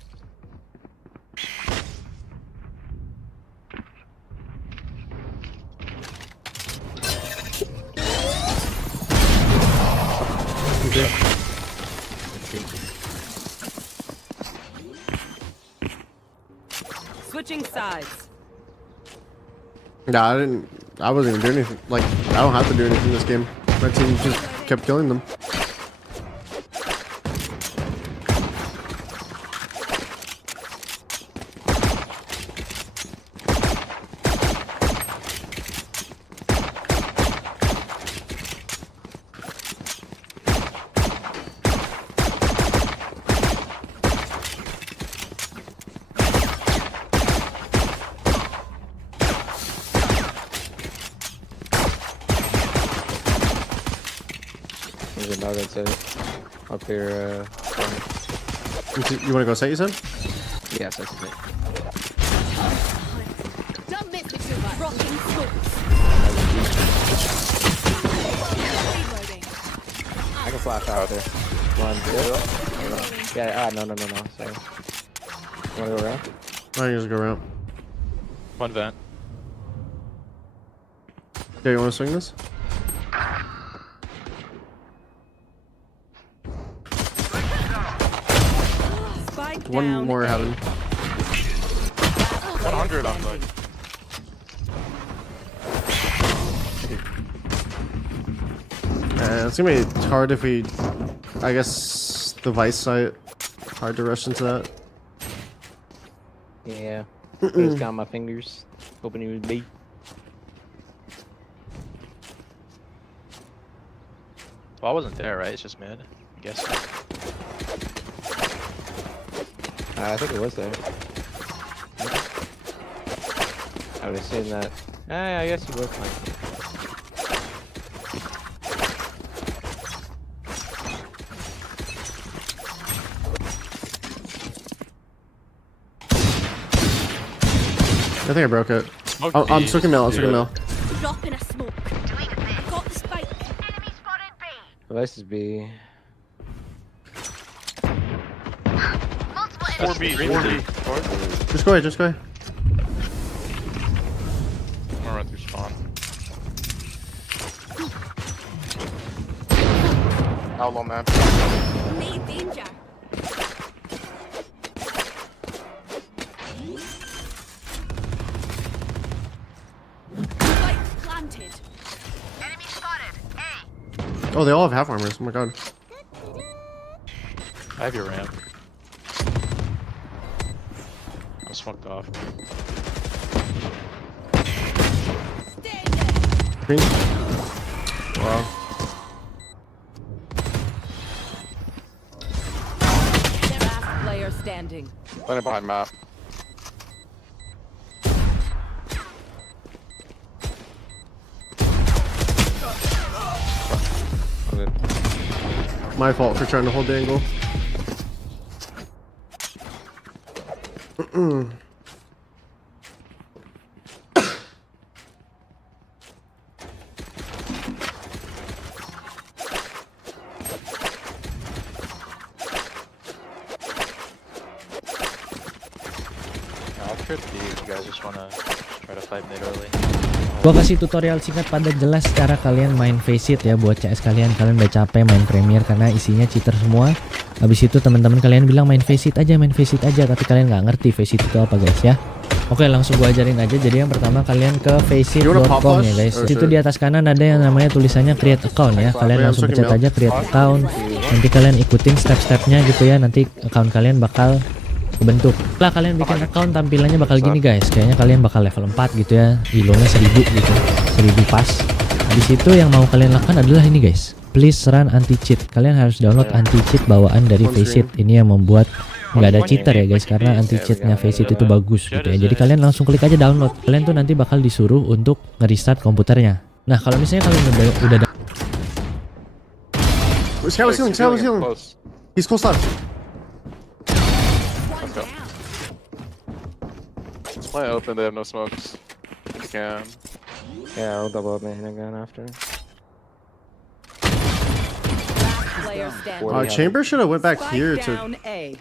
Switching sides. Nah, I wasn't even doing anything. Like, I don't have to do anything in this game. My team just kept killing them. There's another set up here. You want to go set, you said? Yes, that's it. Don't miss it too much. Rocking scopes. I can flash out there. One, two. Yeah, no. Sorry. You wanna go around? I can just go around. One vent. Yeah, you want to swing this? Spike One down more A. heaven. 100 on side. It's gonna be hard if we, I guess, the Vice site. Hard to rush into that. Yeah. I just got my fingers. Hoping he would be. Well, I wasn't there, right? It's just mid. I guess. I think it was there. I would have seen that. I guess you were fine. I think I broke it. Smoke Oh, I'm B. switching mill. I'm switching mill. Drop in a smoke. I got the spike. Device is B. 4B. 4B. Just go ahead. Just go ahead. I'm gonna run through spawn. Outlaw map. Need danger. Spike planted. Oh, they all have half armors. Oh my god. I have your ramp. I'm smoked off. Green. Wow. Last player standing. Landing behind map. My fault for trying to hold the angle. I'll trip B if you guys just wanna try to fight mid early. Gua kasih tutorial singkat pada jelas cara kalian main Faceit ya buat CS kalian. Kalian udah capek main Premier karena isinya cheater semua. Habis itu teman-teman kalian bilang main Faceit aja, tapi kalian nggak ngerti Faceit itu apa guys ya. Oke, langsung gua ajarin aja. Jadi yang pertama kalian ke faceit.com ya guys. Itu di atas kanan ada yang namanya tulisannya create account ya. Kalian langsung pencet aja create account. Nanti kalian ikutin step-stepnya gitu ya. Nanti account kalian bakal kebentuk. Setelah kalian bikin account tampilannya bakal gini guys. Kayaknya kalian bakal level 4 gitu ya. Elo-nya 1000 gitu. 1000 pas. Habis itu yang mau kalian lakukan adalah ini guys. Please run anti cheat. Kalian harus download anti cheat bawaan dari Faceit. Ini yang membuat nggak ada cheater ya guys, karena anti cheatnya Faceit itu bagus gitu ya. Jadi kalian langsung klik aja download. Kalian tuh nanti bakal disuruh untuk nge-restart komputernya. Nah, kalau misalnya kalian udah Scout ceiling. He's close left. Let's go. Let's play open, they have no smokes. You can. Yeah, I'll double up main again after. Player standing. Chamber should have went back here to. Down A.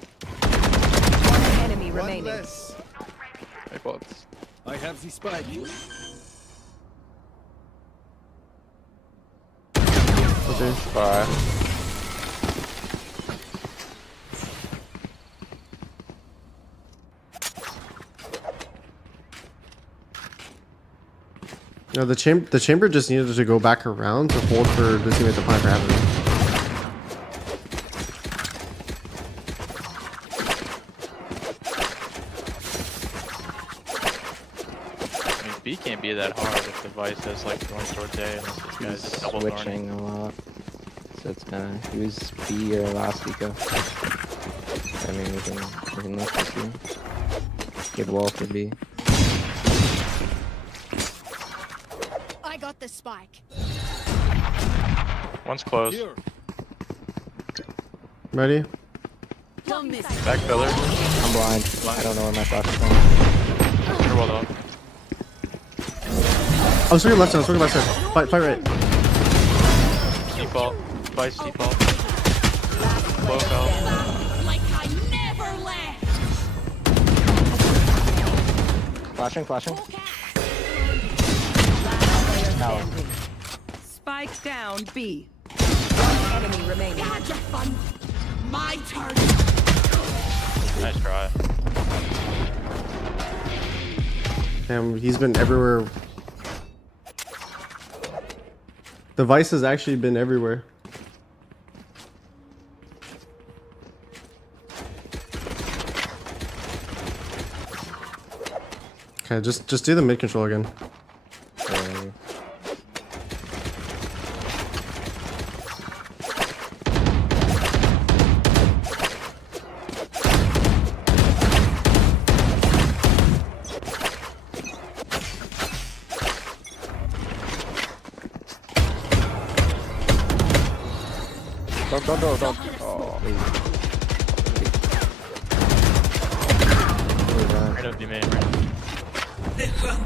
One enemy remaining. Hey, bullets. I have the spike. Okay. Bye. No, the chamber just needed to go back around to hold for the teammate to find for happening. I mean, B can't be that hard if the Vice has like going towards A unless this guy's just double Switching a lot. So it's gonna use B or last week. I mean, we can look to see. Good wall for B. I got the spike. One's close. Ready? Back pillar. I'm blind. I don't know where my flash is going. You're well done. I'm swinging left side. Fight right. Default. Vice default. Low health. Like I never left. Flashing. Standing. Spike down B. One enemy remaining. Had your fun. My turn. Nice try. Damn, he's been everywhere. The Vice has actually been everywhere. Okay, just do the mid control again. Don't. Oh. Right of you, man.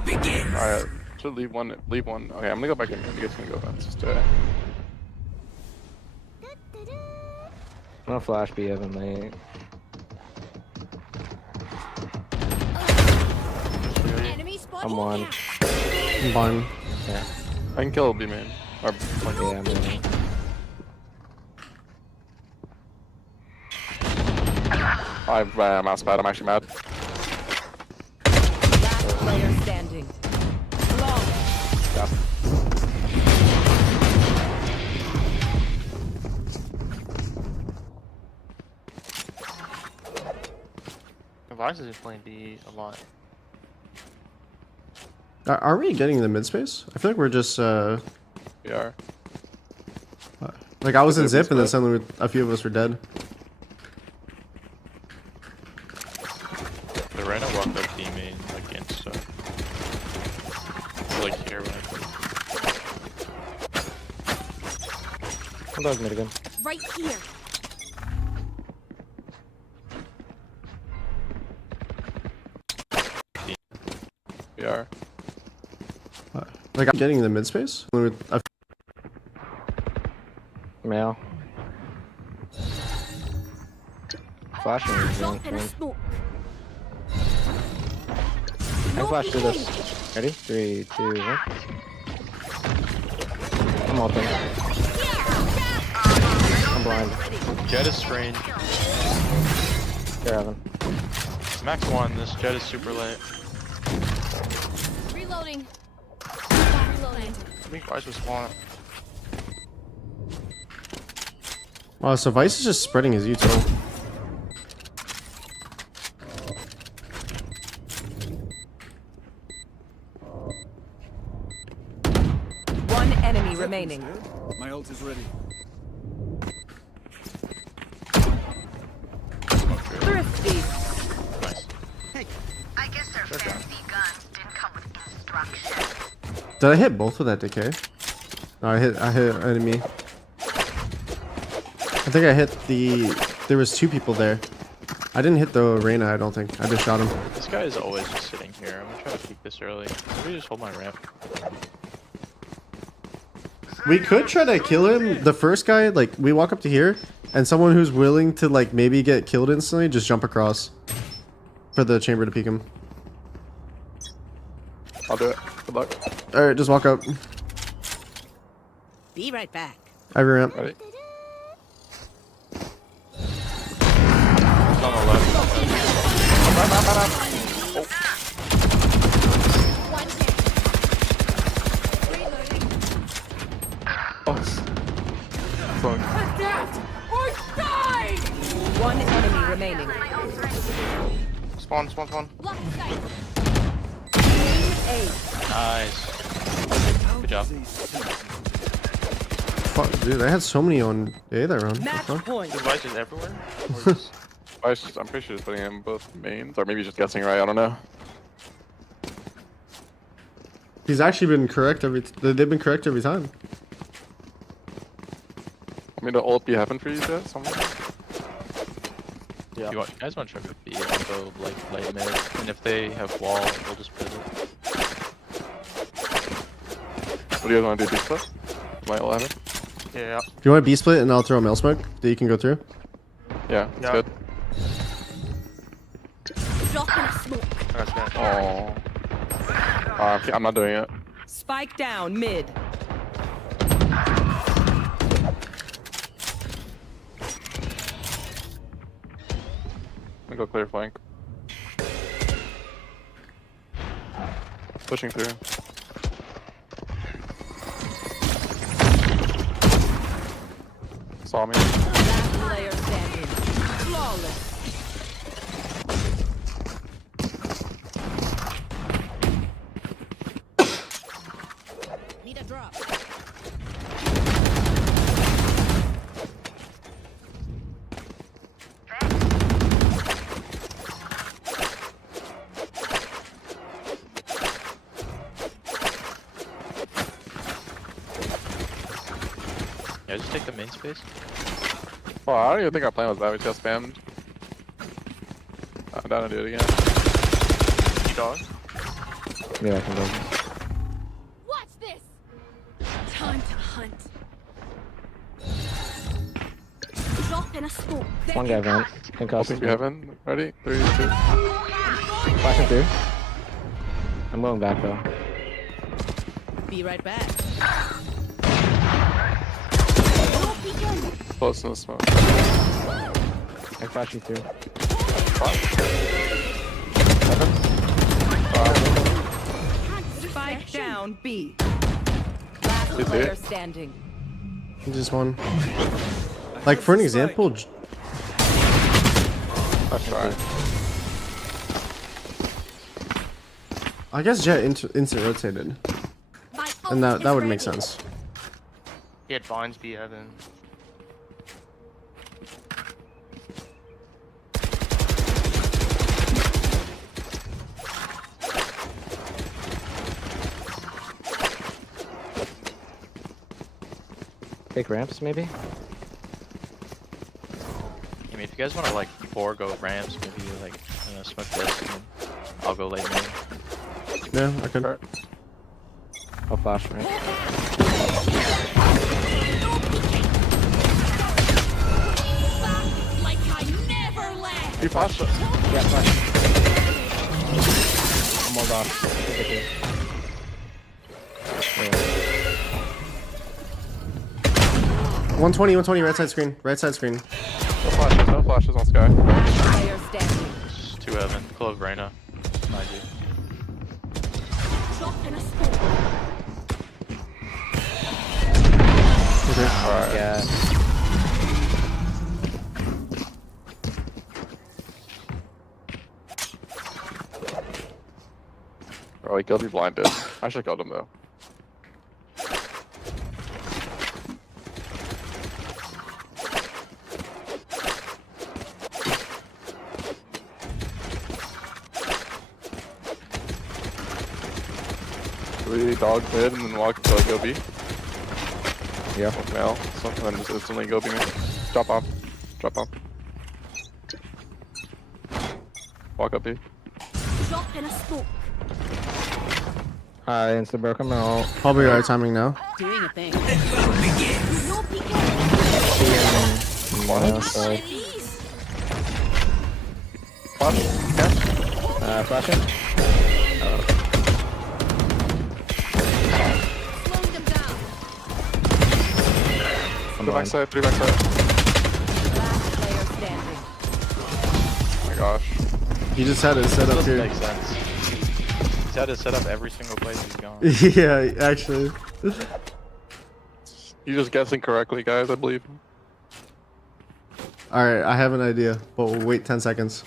Alright, should leave one. Leave one. Okay, I'm gonna go back in. You guys can go. Let's just do it. I'm gonna flash B Evan late. I'm one. I'm blind. Yeah. I can kill B main. Or Yeah, I'm in. I'm mouse bad. I'm actually mad. Last player standing. Yeah. Vice is playing B a lot. Are we getting the mid space? I feel like we're just We are. like I was in zip and then suddenly a few of us were dead. The Reyna walked up B main against like here when I Hold on, mid again. Right here. We are. Like I'm getting the mid space. Male. Flashing is young. Drop in a smoke. I flash through this. Ready? 3, 2, 1. I'm open. I'm blind. Jet is strange. Here, Evan. Max 1, this Jet is super late. Reloading. Reloading. I think Vice was spawning. Oh, so Vice is just spreading his util. One enemy remaining. My ult is ready. Thrifty. Nice. I guess their fancy guns didn't come with instructions. Did I hit both with that decay? No, I hit enemy. I think I hit the. There was 2 people there. I didn't hit the Reyna. I don't think. I just shot him. This guy is always just sitting here. I'm gonna try to peek this early. Maybe just hold my ramp. We could try to kill him. The first guy, like, we walk up to here, and someone who's willing to, like, maybe get killed instantly, just jump across for the chamber to peek him. I'll do it. Good luck. Alright, just walk up. Be right back. I have your ramp. Ready? It's on the left. Oh. Fuck. One enemy remaining. Spawn. Nice. Good job. Fuck, dude, I had so many on A that round. Match Huh? point. Is Vice just everywhere? I'm pretty sure he's putting in both mains, or maybe just guessing right. I don't know. He's actually been correct they've been correct every time. I mean, the ult be happen for you guys somewhere? Yeah. You guys want to try with B? I'll go like late mid, and if they have wall, we'll just put it. What do you guys want to do? B split? My ult happen? Yeah. Do you want a B split and I'll throw a mail smoke that you can go through? Yeah, that's good. Drop in a smoke. Oh. I'm not doing it. Spike down mid. I'm gonna go clear flank. Pushing through. Saw me. Last player standing. Flawless. Need a drop. Yeah, just take the main space. Oh, I don't even think our plan was that. We just spammed. I'm down to do it again. You dog. Yeah, I can go. Watch this. Time to hunt. Drop in a smoke. One guy vent. Open to heaven. Ready? 3, 2. Flashing through. I'm going back though. Be right back. Close in the smoke. I'm flashing through. Spike down B. Last Is player it? standing. Just one. Like for an example, That's right. I guess Jet instant rotated, and that would make sense. He had Vines be heaven. Take ramps maybe? I mean, if you guys want to like go ramps, maybe like smoke this, and then I'll go late main. Yeah, I could. I'll flash ramp. Like I never left. You flashed it. Yeah, flash. I'm all off. 120, right side screen, right side screen. No flashes on Sky. Player standing. Just 2 heaven. Clove Reyna. Mind you. Drop in a smoke. Alright. Yeah. Oh, he killed me blinded. I should have killed him though. We dog mid and then walk until I go B. Yeah. With mail. So then just instantly go B. Drop off. Drop off. Walk up B. Drop in a smoke. Hi, insta broke him out. Probably right timing now. Doing a thing. No peeking. Outside. Flash. Flashing. Slowing them down. 3 backside, 3 backside. Last player standing. Oh my gosh. He just had it set up Doesn't here. make sense. He's had to set up every single place he's gone. Yeah, actually. You're just guessing correctly, guys, I believe. Alright, I have an idea, but we'll wait 10 seconds.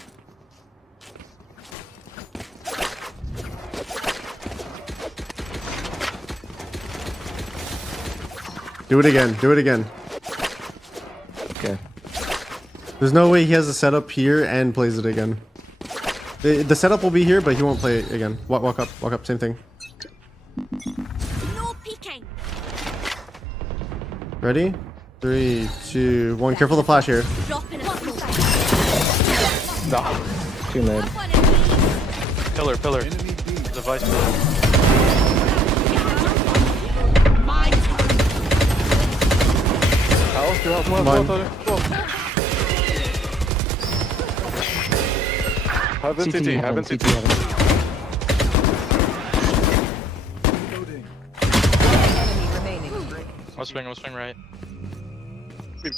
Do it again, do it again. Okay. There's no way he has a setup here and plays it again. The setup will be here, but he won't play it again. Walk up, same thing. No peeking. Ready? 3, 2, 1. Careful the flash here. Drop in a smoke. Nah. Too mid. Pillar. There's a vice pillar. My turn. Come on. Haven't CT, haven't CT. Enemy remaining. I'll swing right.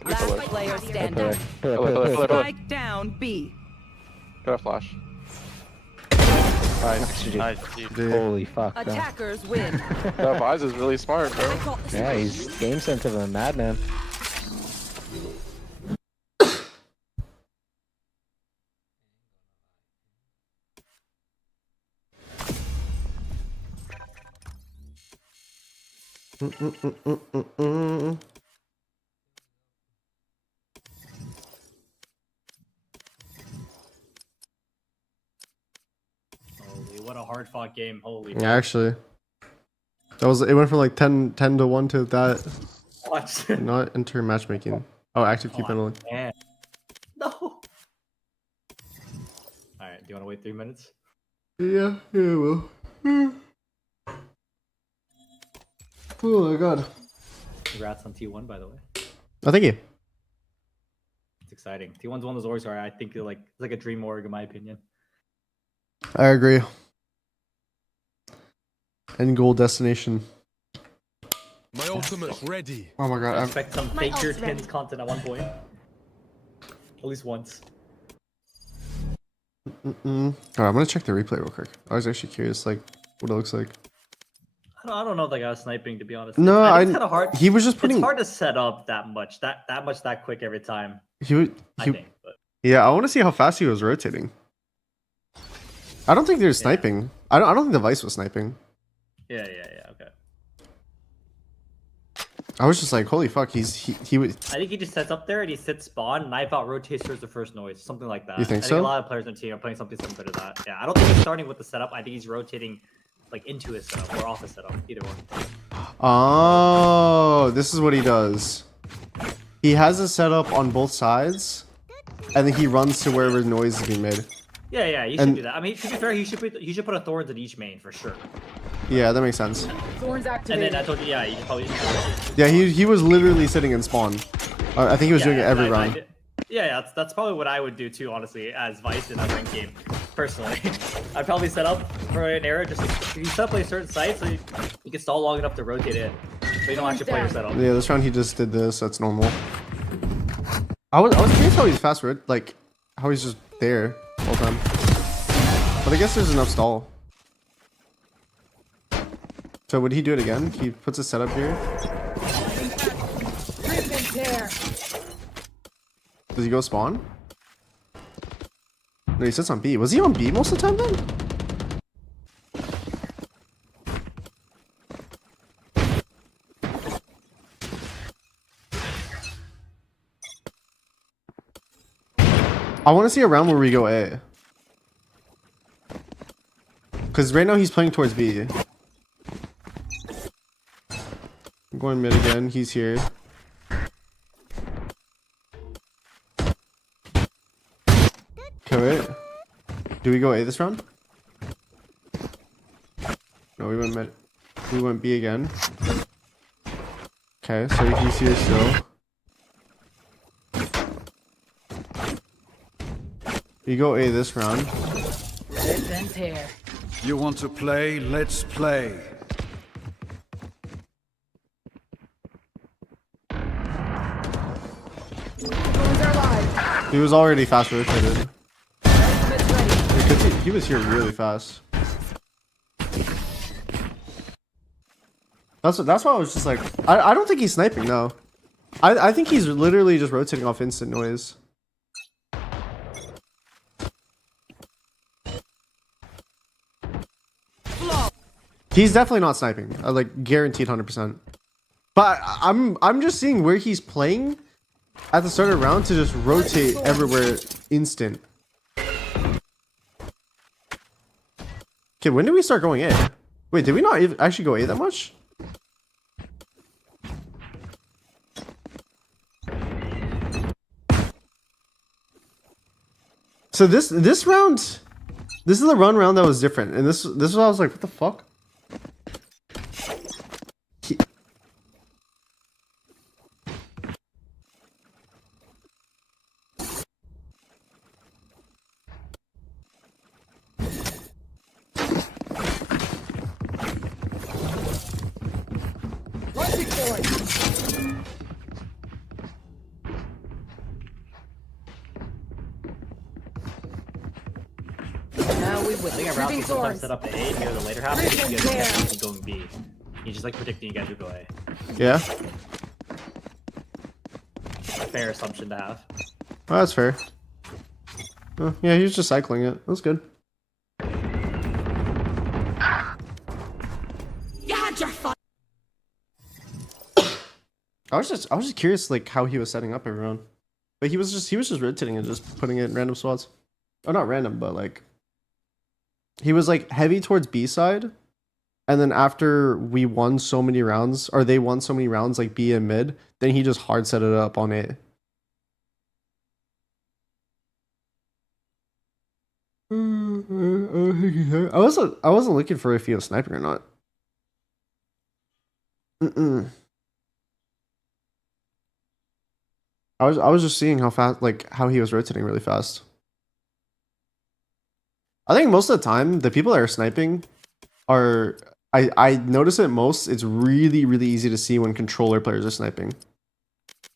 Last player standing. Pillar. Spike down B. Got a flash. Nice, dude. Holy fuck. man. Attackers win. That Vise is really smart, bro. Yeah, he's game sensitive and madman. What a hard fought game. Holy. Yeah, actually. It went from like 10 to 1 to that. What? Not enter matchmaking. Oh, active key penalty. Man. No. Alright, do you want to wait 3 minutes? Yeah, we'll. Oh my god. Congrats on T1, by the way. Oh, thank you. It's exciting. T1's one of those orgs where I think it's like a dream org in my opinion. I agree. End goal destination. My ultimate's ready. Oh my god. I expect some fake your tins content at one point. At least once. Alright, I'm gonna check the replay real quick. I was actually curious, like, what it looks like. I don't know if that guy was sniping, to be honest. No, I think it's kind of hard. he was just putting. It's hard to set up that much, that quick every time. I think. But. Yeah, I want to see how fast he was rotating. I don't think there's sniping. I don't think the Vice was sniping. Yeah, okay. I was just like, holy fuck, he would. I think he just sets up there and he sits spawn, knife out, rotates towards the first noise, something like that. You think I so? think a lot of players on the team are playing something similar to that. Yeah, I don't think he's starting with the setup. I think he's rotating like into his setup or off his setup, either one. Oh, this is what he does. He has a setup on both sides, and then he runs to wherever noise is being made. Yeah, you should do that. I mean, to be fair, he should put a thorns in each main for sure. Yeah, that makes sense. Thorns activated. And then I told you, yeah, you probably. Yeah, he was literally sitting in spawn. I think he was doing it every round. Yeah, that's probably what I would do too, honestly, as Vice in a ranked game. Personally, I'd probably set up for an era. Just if you set up like a certain site, so you can stall long enough to rotate in, so you don't actually play your setup. Yeah, this round he just did this. That's normal. I was curious how he's fast, like how he's just there all the time. But I guess there's enough stall. So would he do it again? He puts a setup here. Does he go spawn? No, he sits on B. Was he on B most of the time then? I want to see a round where we go A. Because right now he's playing towards B. I'm going mid again. He's here. Okay, wait. Do we go A this round? No, we went mid. We went B again. Okay, so he's here still. We go A this round. You want to play? Let's play. He was already fast rotated. Because he was here really fast. That's why I was just like, I don't think he's sniping, no. I think he's literally just rotating off instant noise. He's definitely not sniping. I like guaranteed 100%. But I'm just seeing where he's playing at the start of the round to just rotate everywhere instant. Okay, when did we start going A? Wait, did we not actually go A that much? So this round, this is the round that was different, and this is what I was like, what the fuck? I think at round sometimes set up A and go to the later half, and you guys keep going B. He's just like predicting you guys would go A. Yeah. A fair assumption to have. Oh, that's fair. Oh, yeah, he was just cycling it. That's good. I was just curious like how he was setting up everyone. But he was just rotating and just putting it in random spots. Oh, not random, but like he was like heavy towards B side. And then after we won so many rounds, or they won so many rounds like B and mid, then he just hard set it up on A. I wasn't looking for if he was sniping or not. I was just seeing how fast, like how he was rotating really fast. I think most of the time the people that are sniping are I notice it most. It's really easy to see when controller players are sniping.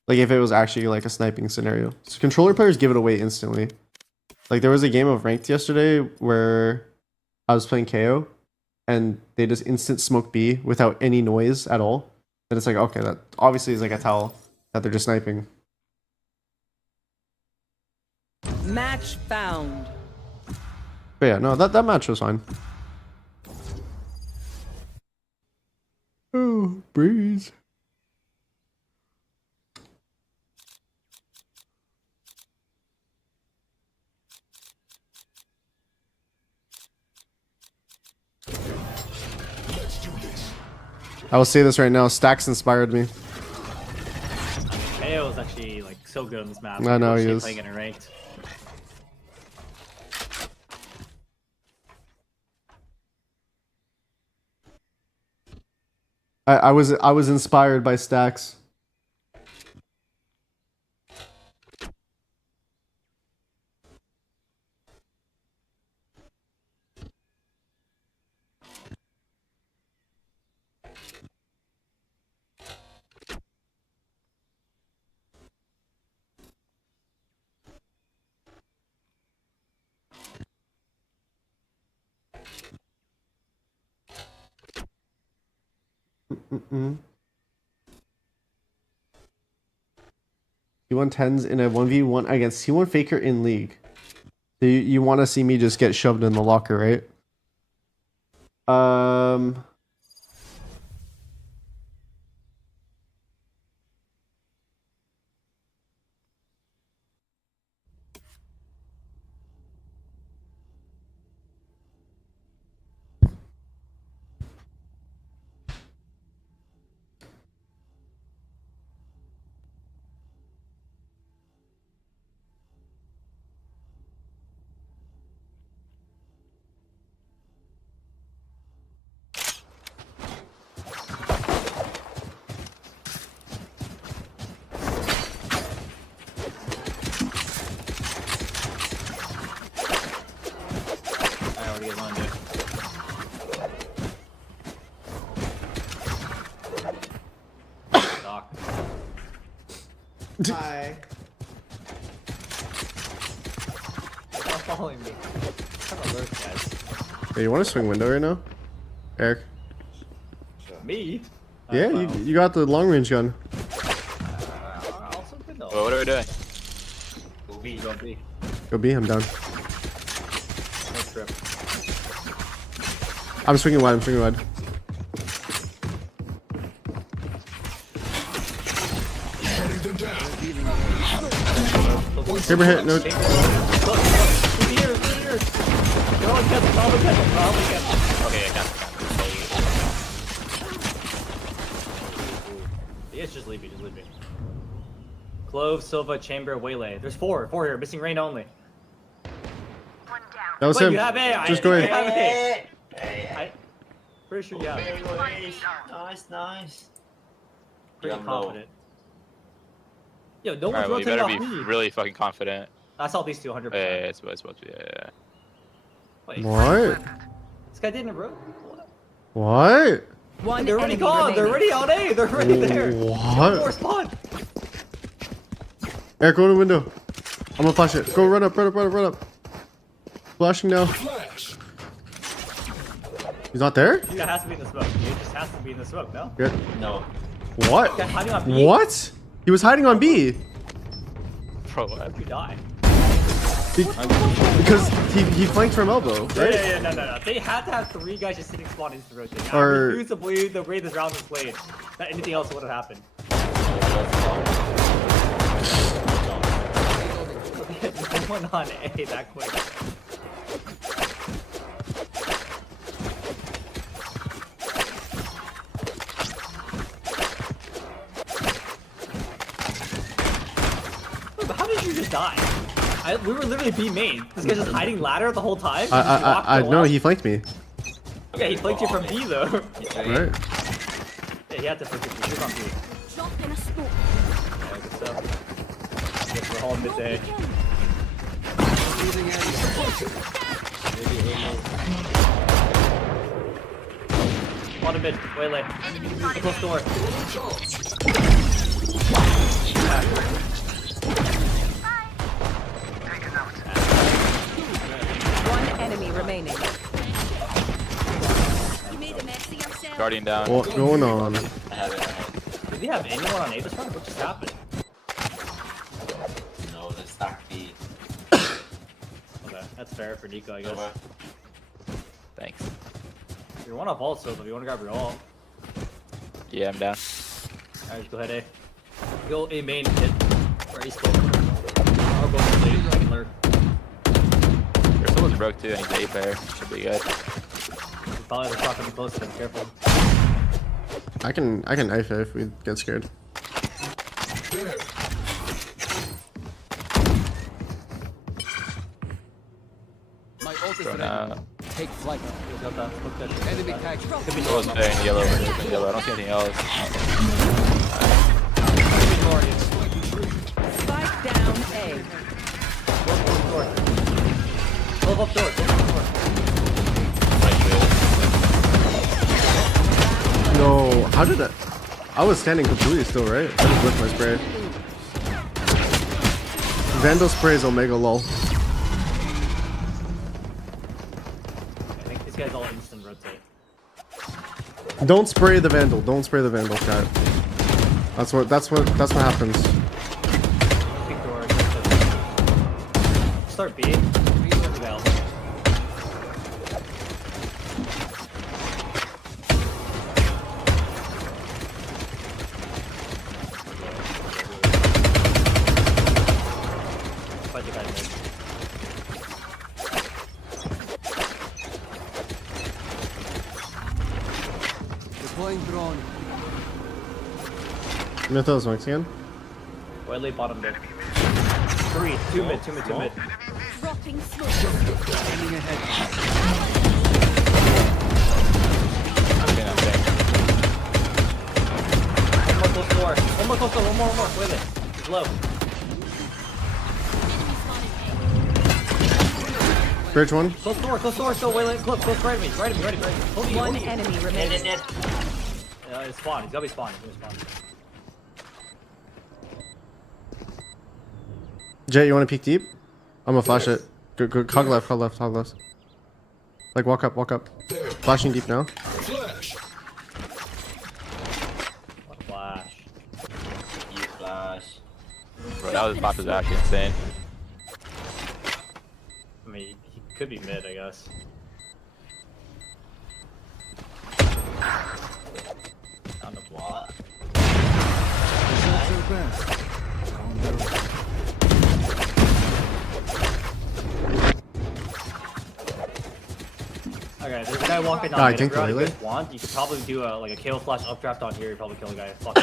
Like if it was actually like a sniping scenario. So controller players give it away instantly. Like there was a game of ranked yesterday where I was playing KO and they just instant smoke B without any noise at all. And it's like, okay, that obviously is like a tell that they're just sniping. Match found. But yeah, no, that match was fine. Oh, breeze. I will say this right now, Stacks inspired me. KO is actually like so good on this map. I know he is. Playing it in ranked. I was inspired by Stacks. T1 10s in a 1v1 against T1 Faker in League. So you want to see me just get shoved in the locker, right? Hi. Stop following me. I'm alert, guys. Hey, you want to swing window right now, Eric? Me? Yeah, you got the long range gun. Well, what are we doing? Go B, go B. Go B, I'm down. Nice trip. I'm swinging wide. I'm swinging wide. Chamber hit, no. Here. Go and catch, probably catch. Okay, I got Yes, just leave me, Clove, Silva, Chamber, Waylay. There's four here, missing rain only. That was Wait, him. You have A. Just go in. You have A. Pretty sure you have A. Nice. Pretty confident. Yo, no one's Alright, well, you rotating better off be me. really fucking confident. I saw these two 100%. Yeah, it's supposed to be, yeah. Wait, What? This guy didn't rotate. What? They're already gone. They're already on A. They're already there. What? More spawn. Eric, go to the window. I'm gonna flash it. Go, run up. Flashing now. He's not there? He has to be in the smoke. He just has to be in the smoke, no? Good. No. What? Guy hiding on B? What? He was hiding on B. Bro, what? You die. Because he flanked from elbow, right? Yeah, no. They had to have three guys just sitting spawn into the rotation. I Or- refuse to believe the way this round was played that anything else would have happened. No one on A that quick. How did you just die? We were literally B main. This guy's just hiding ladder the whole time. He just walked I the no, left. he flanked me. Okay, he flanked you from B though. Right. Yeah, he had to flank you. He was on B. Drop in a smoke. Yeah, good stuff. Guess we're all midday. On a mid, way late. Close door. One enemy remaining. Guardian down. What's going on? Did we have anyone on A this round? What just happened? No, let's start B. Okay, that's fair for Nico, I guess. Thanks. You're one off ult, so if you want to grab your ult. Yeah, I'm down. Alright, just go ahead A. Go A main, hit. Or A scope. I'll go for late, I can lurk. There's someone's broke too, and he's A player. Should be good. You probably have a shot coming close to him, careful. I can knife it if we get scared. My ult is Going ready. out. Take flight. Got that. Look that. Enemy tag. Could be Someone's there in yellow. In yellow. I don't see anything else. Spike down A. Close up door. No, how did that? I was standing completely still, right? I just whipped my spray. Vandal sprays Omega lol. I think these guys all instant rotate. Don't spray the Vandal. Don't spray the Vandal, chat. That's what happens. Big door. Start B. Well. Fight the guy mid. Deploying drone. Mythos once again. Way late bottom mid. 3, 2 mid, 2 mid, 2 mid. Dropping smoke. Scanning ahead. I'm staying. One more close door. One more close door. One more. Way late. He's low. Bridge one. Close door. So way late. Close right of me. Right of me. Hold me. One enemy remaining. Yeah, it's spawn. He's gotta be spawn. Jay, you want to peek deep? I'm gonna flash it. Go, hug left. Like walk up. Flashing deep now. What flash? You flash. Bro, that was bot was actually insane. I mean, he could be mid, I guess. On the what? Okay, there's a guy walking down. I mid. think If you really. guys want, you could probably do a like a KO flash updraft on here. You probably kill a guy. Fuck.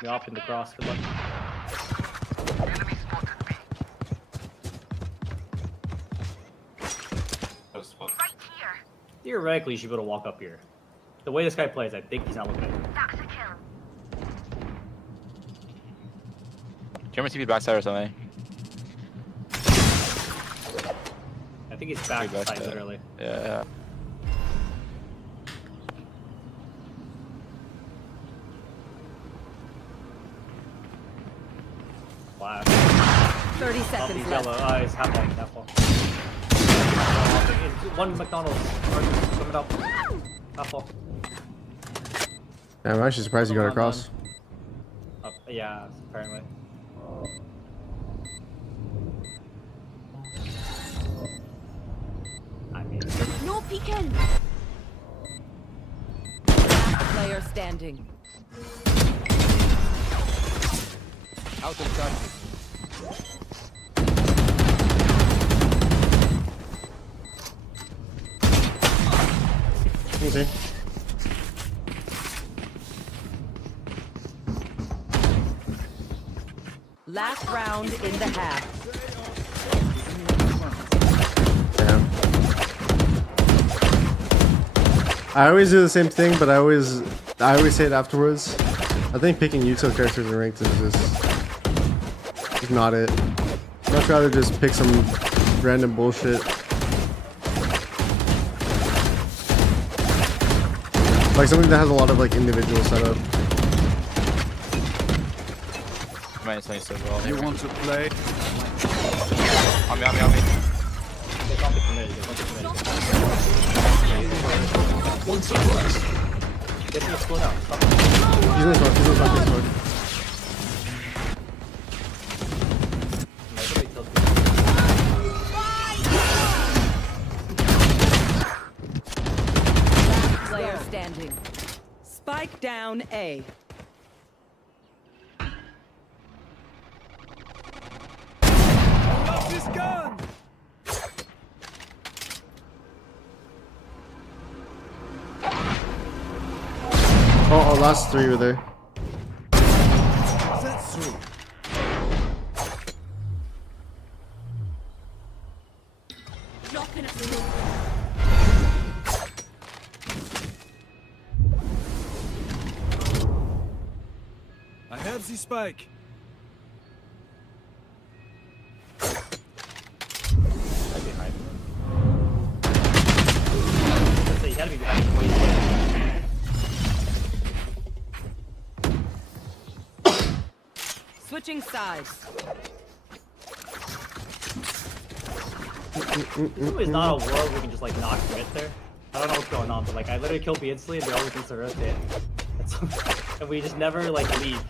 You're off in the cross. Good luck. Theoretically, you should be able to walk up here. The way this guy plays, I think he's not looking at you. Do you want me to be backside or something? I think he's backside, literally. Yeah. Wow. 30 seconds He's left. yellow. He's half wall. One McDonald's. Coming up. Half wall. Yeah, I'm actually surprised you got across. Yeah, apparently. I mean, No peeking. Last player standing. Out of touch. Okay. Last round in the half. Damn. I always do the same thing, but I always say it afterwards. I think picking util characters in ranked is just not it. I'd much rather just pick some random bullshit. Like something that has a lot of like individual setup. You want to play? On me. One surprise. get him to slow down. Stop. He's in the smoke. Player standing. Spike down A. Off his gun! Oh, last three were there. That's three. Dropping a I have the spike. Behind him. You gotta be behind him. Switching sides. This is not a world we can just like not commit there. I don't know what's going on, but like I literally killed B instantly and they always instant rotate. And we just never like leave.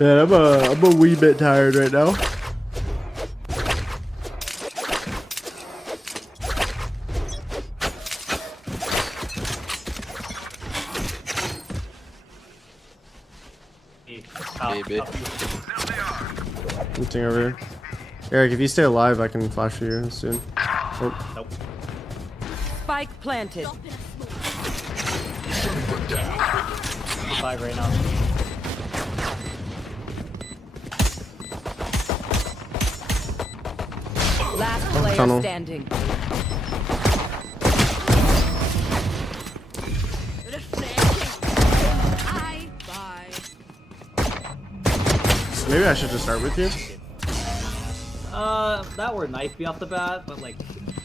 Man, I'm a wee bit tired right now. Something over here. Eric, if you stay alive, I can flash you soon. Oh. Nope. Spike planted. 5 right now. Last player Tunnel. standing. Maybe I should just start with you. That word knife be off the bat, but like,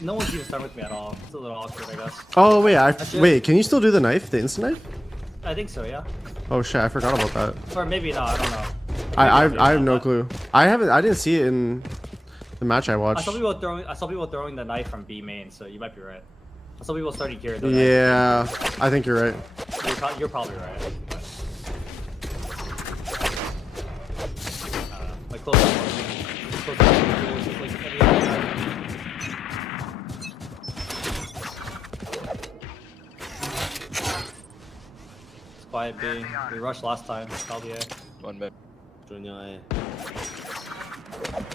no one's even starting with me at all. It's a little awkward, I guess. Oh wait, wait. Can you still do the knife, the instant knife? I think so, yeah. Oh shit, I forgot about that. Or maybe not. I don't know. I have no clue. I didn't see it in the match I watched. I saw people throwing the knife from B main, so you might be right. I saw people starting here. Though, Yeah, I think you're right. You're probably right. Like close up. Close up. Like every other time. It's quiet B. We rushed last time. Probably A. One mid. Junior A.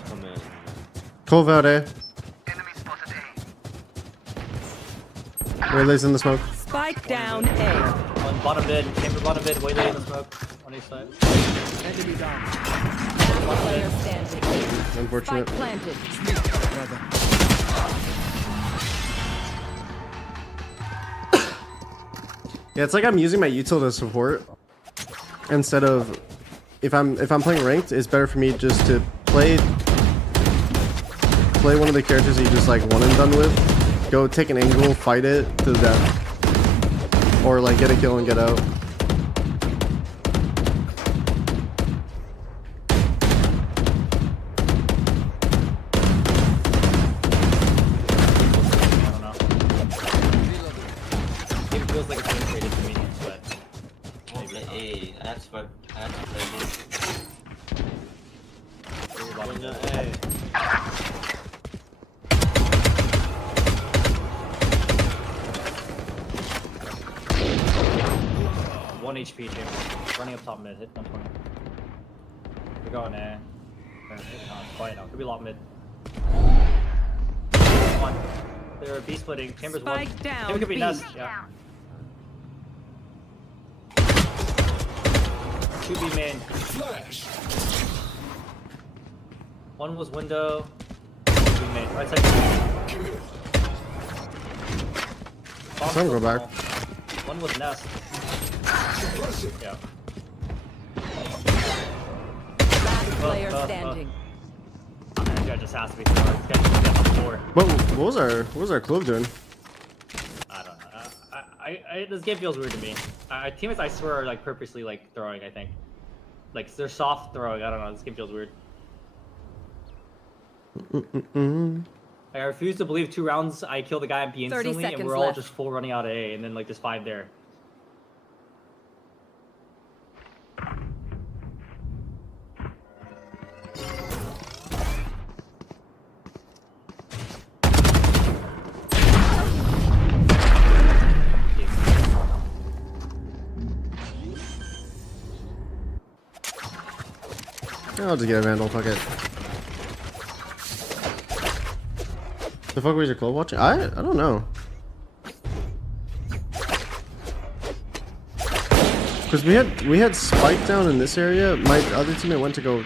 Come in. Cove out A. Waylay's in the smoke. Spike down A. One bottom mid. Chamber bottom mid. Way late in the smoke. On each side. Enemy down. Last player standing. Unfortunate. Spike planted. Yeah, it's like I'm using my util to support instead of if I'm playing ranked, it's better for me just to play one of the characters that you just like one and done with. Go take an angle, fight it to the death, or like get a kill and get out. It feels like it's being created for me, but Maybe A. That's what. That's Junior A. One HP chamber. Running up top mid. Hit 120. We're going A. No, it's quiet now. Could be a lot mid. One. They're B splitting. Chamber's Spike one. down, Chamber could be B. nest. Yeah. 2B main. One was window. 2B main. Right side. Some go back. One was nest. Yeah. Last player standing. That guy just has to be smart. This guy just got on the floor. What was our clove doing? I don't know. This game feels weird to me. Teammates, I swear, are like purposely like throwing. I think, like they're soft throwing. I don't know. This game feels weird. I refuse to believe 2 rounds I kill the guy and B 30 instantly, and seconds we're all left. just full running out of A, and then like there's 5 there. I'll just get a vandal, fuck it. The fuck was your clove watching? I don't know. Cause we had spike down in this area. My other teammate went to go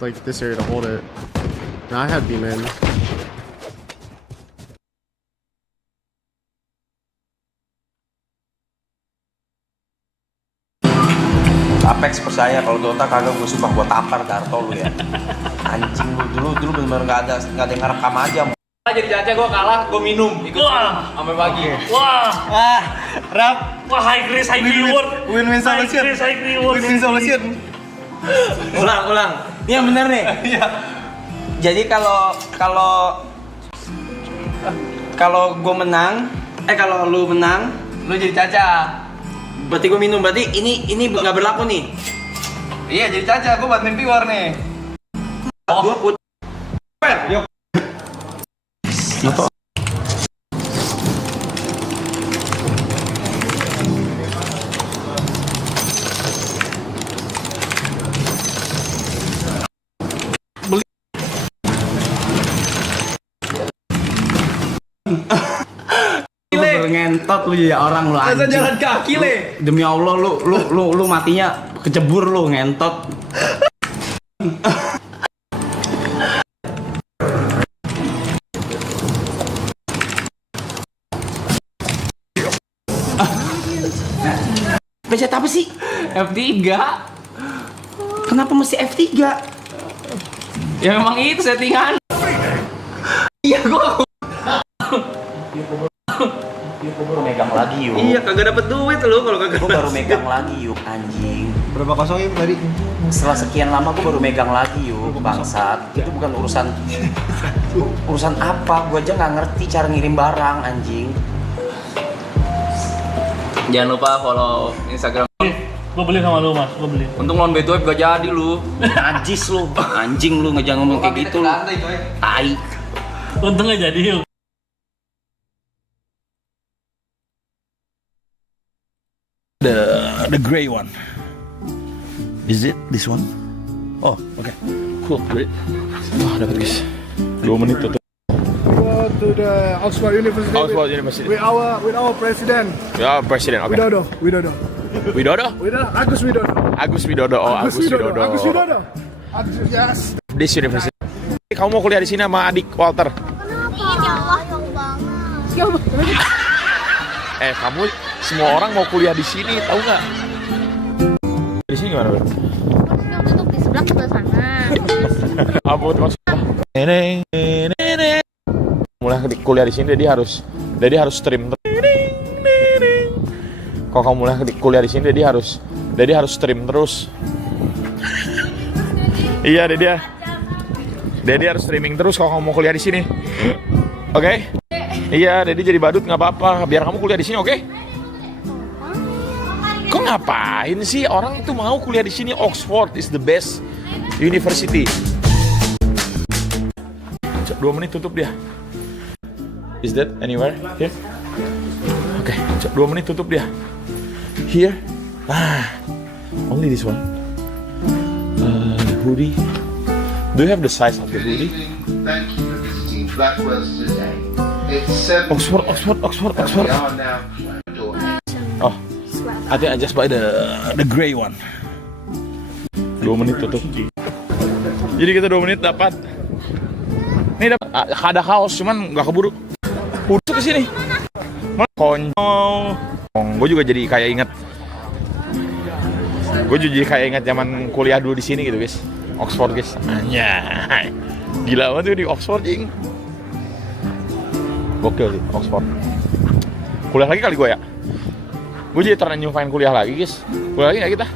like this area to hold it. And I had B-man. Apex percaya kalau Dota kagak, gue sumpah gue tampar Darto lu ya. Anjing lu dulu bener-bener nggak ada yang ngerekam aja. Jadi caca gue kalah, gue minum ikut sampai pagi. Wah, rap. Wah, high risk high reward. Win-win solution. Win-win solution. Ulang. Ini yang bener nih. Iya. Jadi kalau gue menang, kalau lu menang, Lu jadi caca. berarti gue minum. Berarti ini nggak berlaku nih. Iya, jadi caca. Gue bantuin Piwar nih. Gue put. Yuk. Ngentot lu ya orang lu anjing. Masa jalan kaki le. Demi Allah lu matinya kecebur lu ngentot. Pencet apa sih? F3. Kenapa mesti F3? Ya memang itu settingan. Iya gua. Baru megang lagi yuk. Iya kagak dapet duit lu kalau kagak. Gue baru megang lagi yuk anjing. Berapa kosong ya tadi? Setelah sekian lama gue baru megang lagi yuk bangsat. Itu bukan urusan apa? Gue aja nggak ngerti cara ngirim barang anjing. Jangan lupa follow Instagram. Gue beli sama lu, Mas. Gue beli. Untung lawan Beto gak jadi lu. Najis lu. Anjing lu, ngejang ngomong kayak gitu lu. Tai. Untungnya jadi yuk. The gray one. Is it this one? Oh, okay. Cool, great. Wah, dapat guys. 2 menit tutup. Go to the Oxford University. Oxford University. With our president. Ya, presiden, oke. Widodo. Agus Widodo. Yes. This university. Kamu mau kuliah di sini sama adik Walter? Kenapa? Jauh banget. Kamu semua orang mau kuliah di sini, tahu nggak? Di sini gimana, Bro? Tutup di sebelah sana. Apa tuh maksudnya? Mulai kuliah di sini, dia harus stream. Kalau kamu mulai kuliah di sini, dia harus stream terus. Iya, dia harus streaming terus kalau kamu mau kuliah di sini. Oke? Iya, Dedi jadi badut nggak apa-apa. Biar kamu kuliah di sini, oke? Kok ngapain sih orang itu mau kuliah di sini? Oxford is the best university. 2 menit tutup dia. Is that anywhere? Here? Oke, 2 menit tutup dia. Here? Only this one. The hoodie. Do you have the size of the hoodie? Thank you for visiting Blackwell's today. It's 7 Oxford. Oh, I think I just buy the gray one. 2 menit tutup. Jadi kita 2 menit dapat. Ini dapat ada kaos, cuman nggak keburu. Udah ke sini. Konyol. Gue juga jadi kayak ingat zaman kuliah dulu di sini gitu, guys. Oxford, guys. Anjay. Gila banget tuh di Oxford, jing. Gokil sih, Oxford. Kuliah lagi kali gue ya. Gue jadi nyumpain kuliah lagi, guys. Kuliah lagi nggak kita?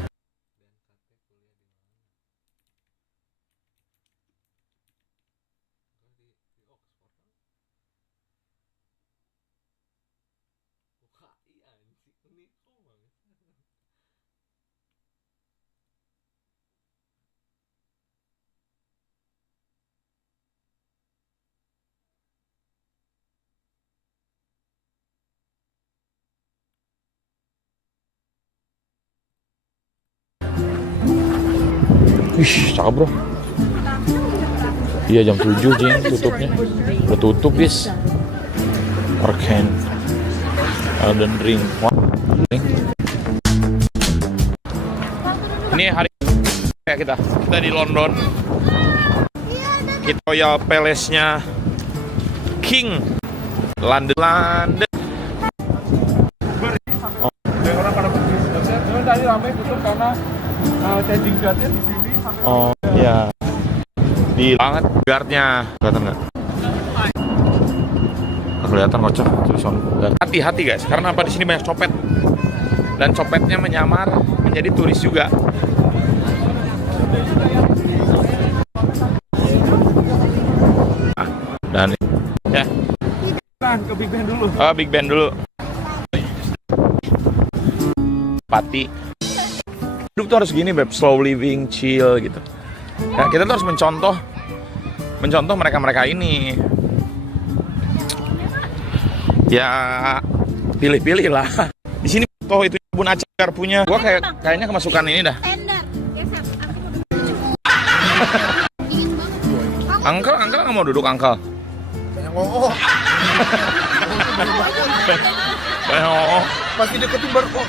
Wih, cakep bro. Iya jam 7 jeng tutupnya. Udah tutup guys. Arcane Elden Ring. Ini hari kayak kita di London. Kita Royal Palace-nya King London. Oh. Orang pada pergi selesai. Cuman tadi ramai tutup karena changing guard-nya di sini. Oh iya. Di banget guard-nya. Kelihatan nggak? Kelihatan kocok tulisan. Hati-hati guys, karena apa di sini banyak copet. Dan copetnya menyamar menjadi turis juga. Dan ya. Ke Big Ben dulu. Oh, Big Ben dulu. Pati. Hidup tuh harus gini, beb, slow living, chill gitu. Ya, kita tuh harus mencontoh mereka-mereka ini. Ya, pilih-pilih lah. Di sini toh itu Bun Acar punya. Gua kayaknya kemasukan ini dah. Angkel nggak mau duduk, Angkel. Banyak ngomong. Banyak ngomong. Pasti deketin baru kok.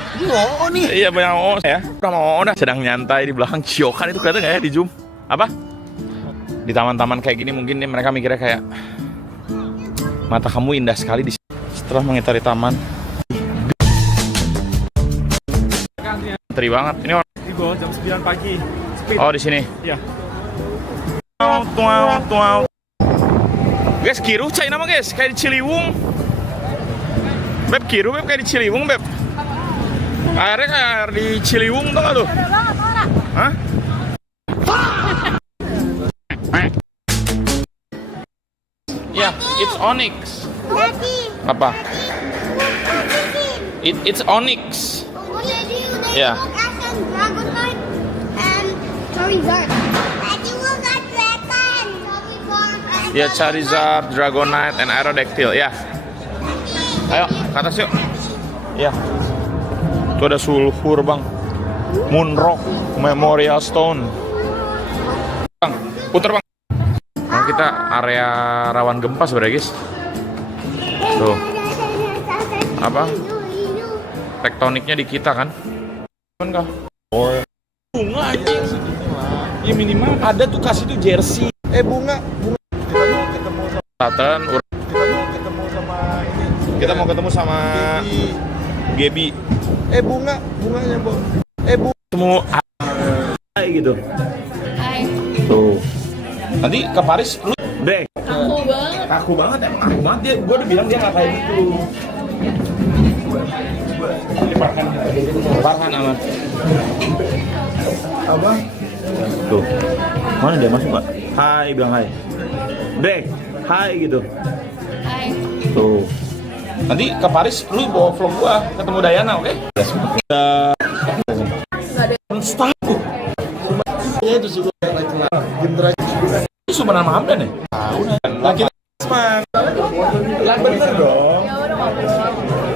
Oh nih. Iya banyak ngomong ya. Udah mau dah sedang nyantai di belakang Ciokan itu kelihatan nggak ya di zoom? Apa? Di taman-taman kayak gini mungkin nih mereka mikirnya kayak mata kamu indah sekali di sini. Setelah mengitari taman. Antri banget. Ini orang di bawah jam 9 pagi. Speed. Oh di sini. Iya. Tuau. Guys, kiru cai nama guys, kayak di Ciliwung. Beb, kiru beb kayak di Ciliwung, beb. Airnya kayak di Ciliwung tau gak lu? Hah? Ya, it's onyx. Apa? It's onyx. Ya. and Dragonite and Charizard. Tadi gua got Dragon. Ya, Charizard, Dragonite, and Aerodactyl. Ya. Ayo, ke atas yuk. Ya. Tuh ada sulfur, Bang. Moonrock, Memorial Stone. Bang, puter, Bang. Nah, kita area rawan gempa sebenarnya, guys. Tuh. Apa? Tektoniknya di kita kan? Kan kah? Bunga aja. Ya minimal ada tuh kasih tuh jersey. Bunga. Kita mau ketemu sama Saturn. Kita mau ketemu sama Gaby. Bunganya, Bang. Ketemu gitu. Hai. Tuh. Nanti ke Paris lu deh. Kaku banget. Kaku banget emang. Kaku banget dia. Gua udah bilang dia nggak kayak gitu. Farhan aman. Apa? Tuh. Mana dia masuk, Pak? Hai, bilang hai. Dek, hai gitu. Hai. Tuh. Nanti ke Paris lu bawa vlog gua ketemu Dayana, oke? Stop. Itu sudah generasi Itu Subhan Hamdan ya? Tahu lagi Usman. Lah bener dong.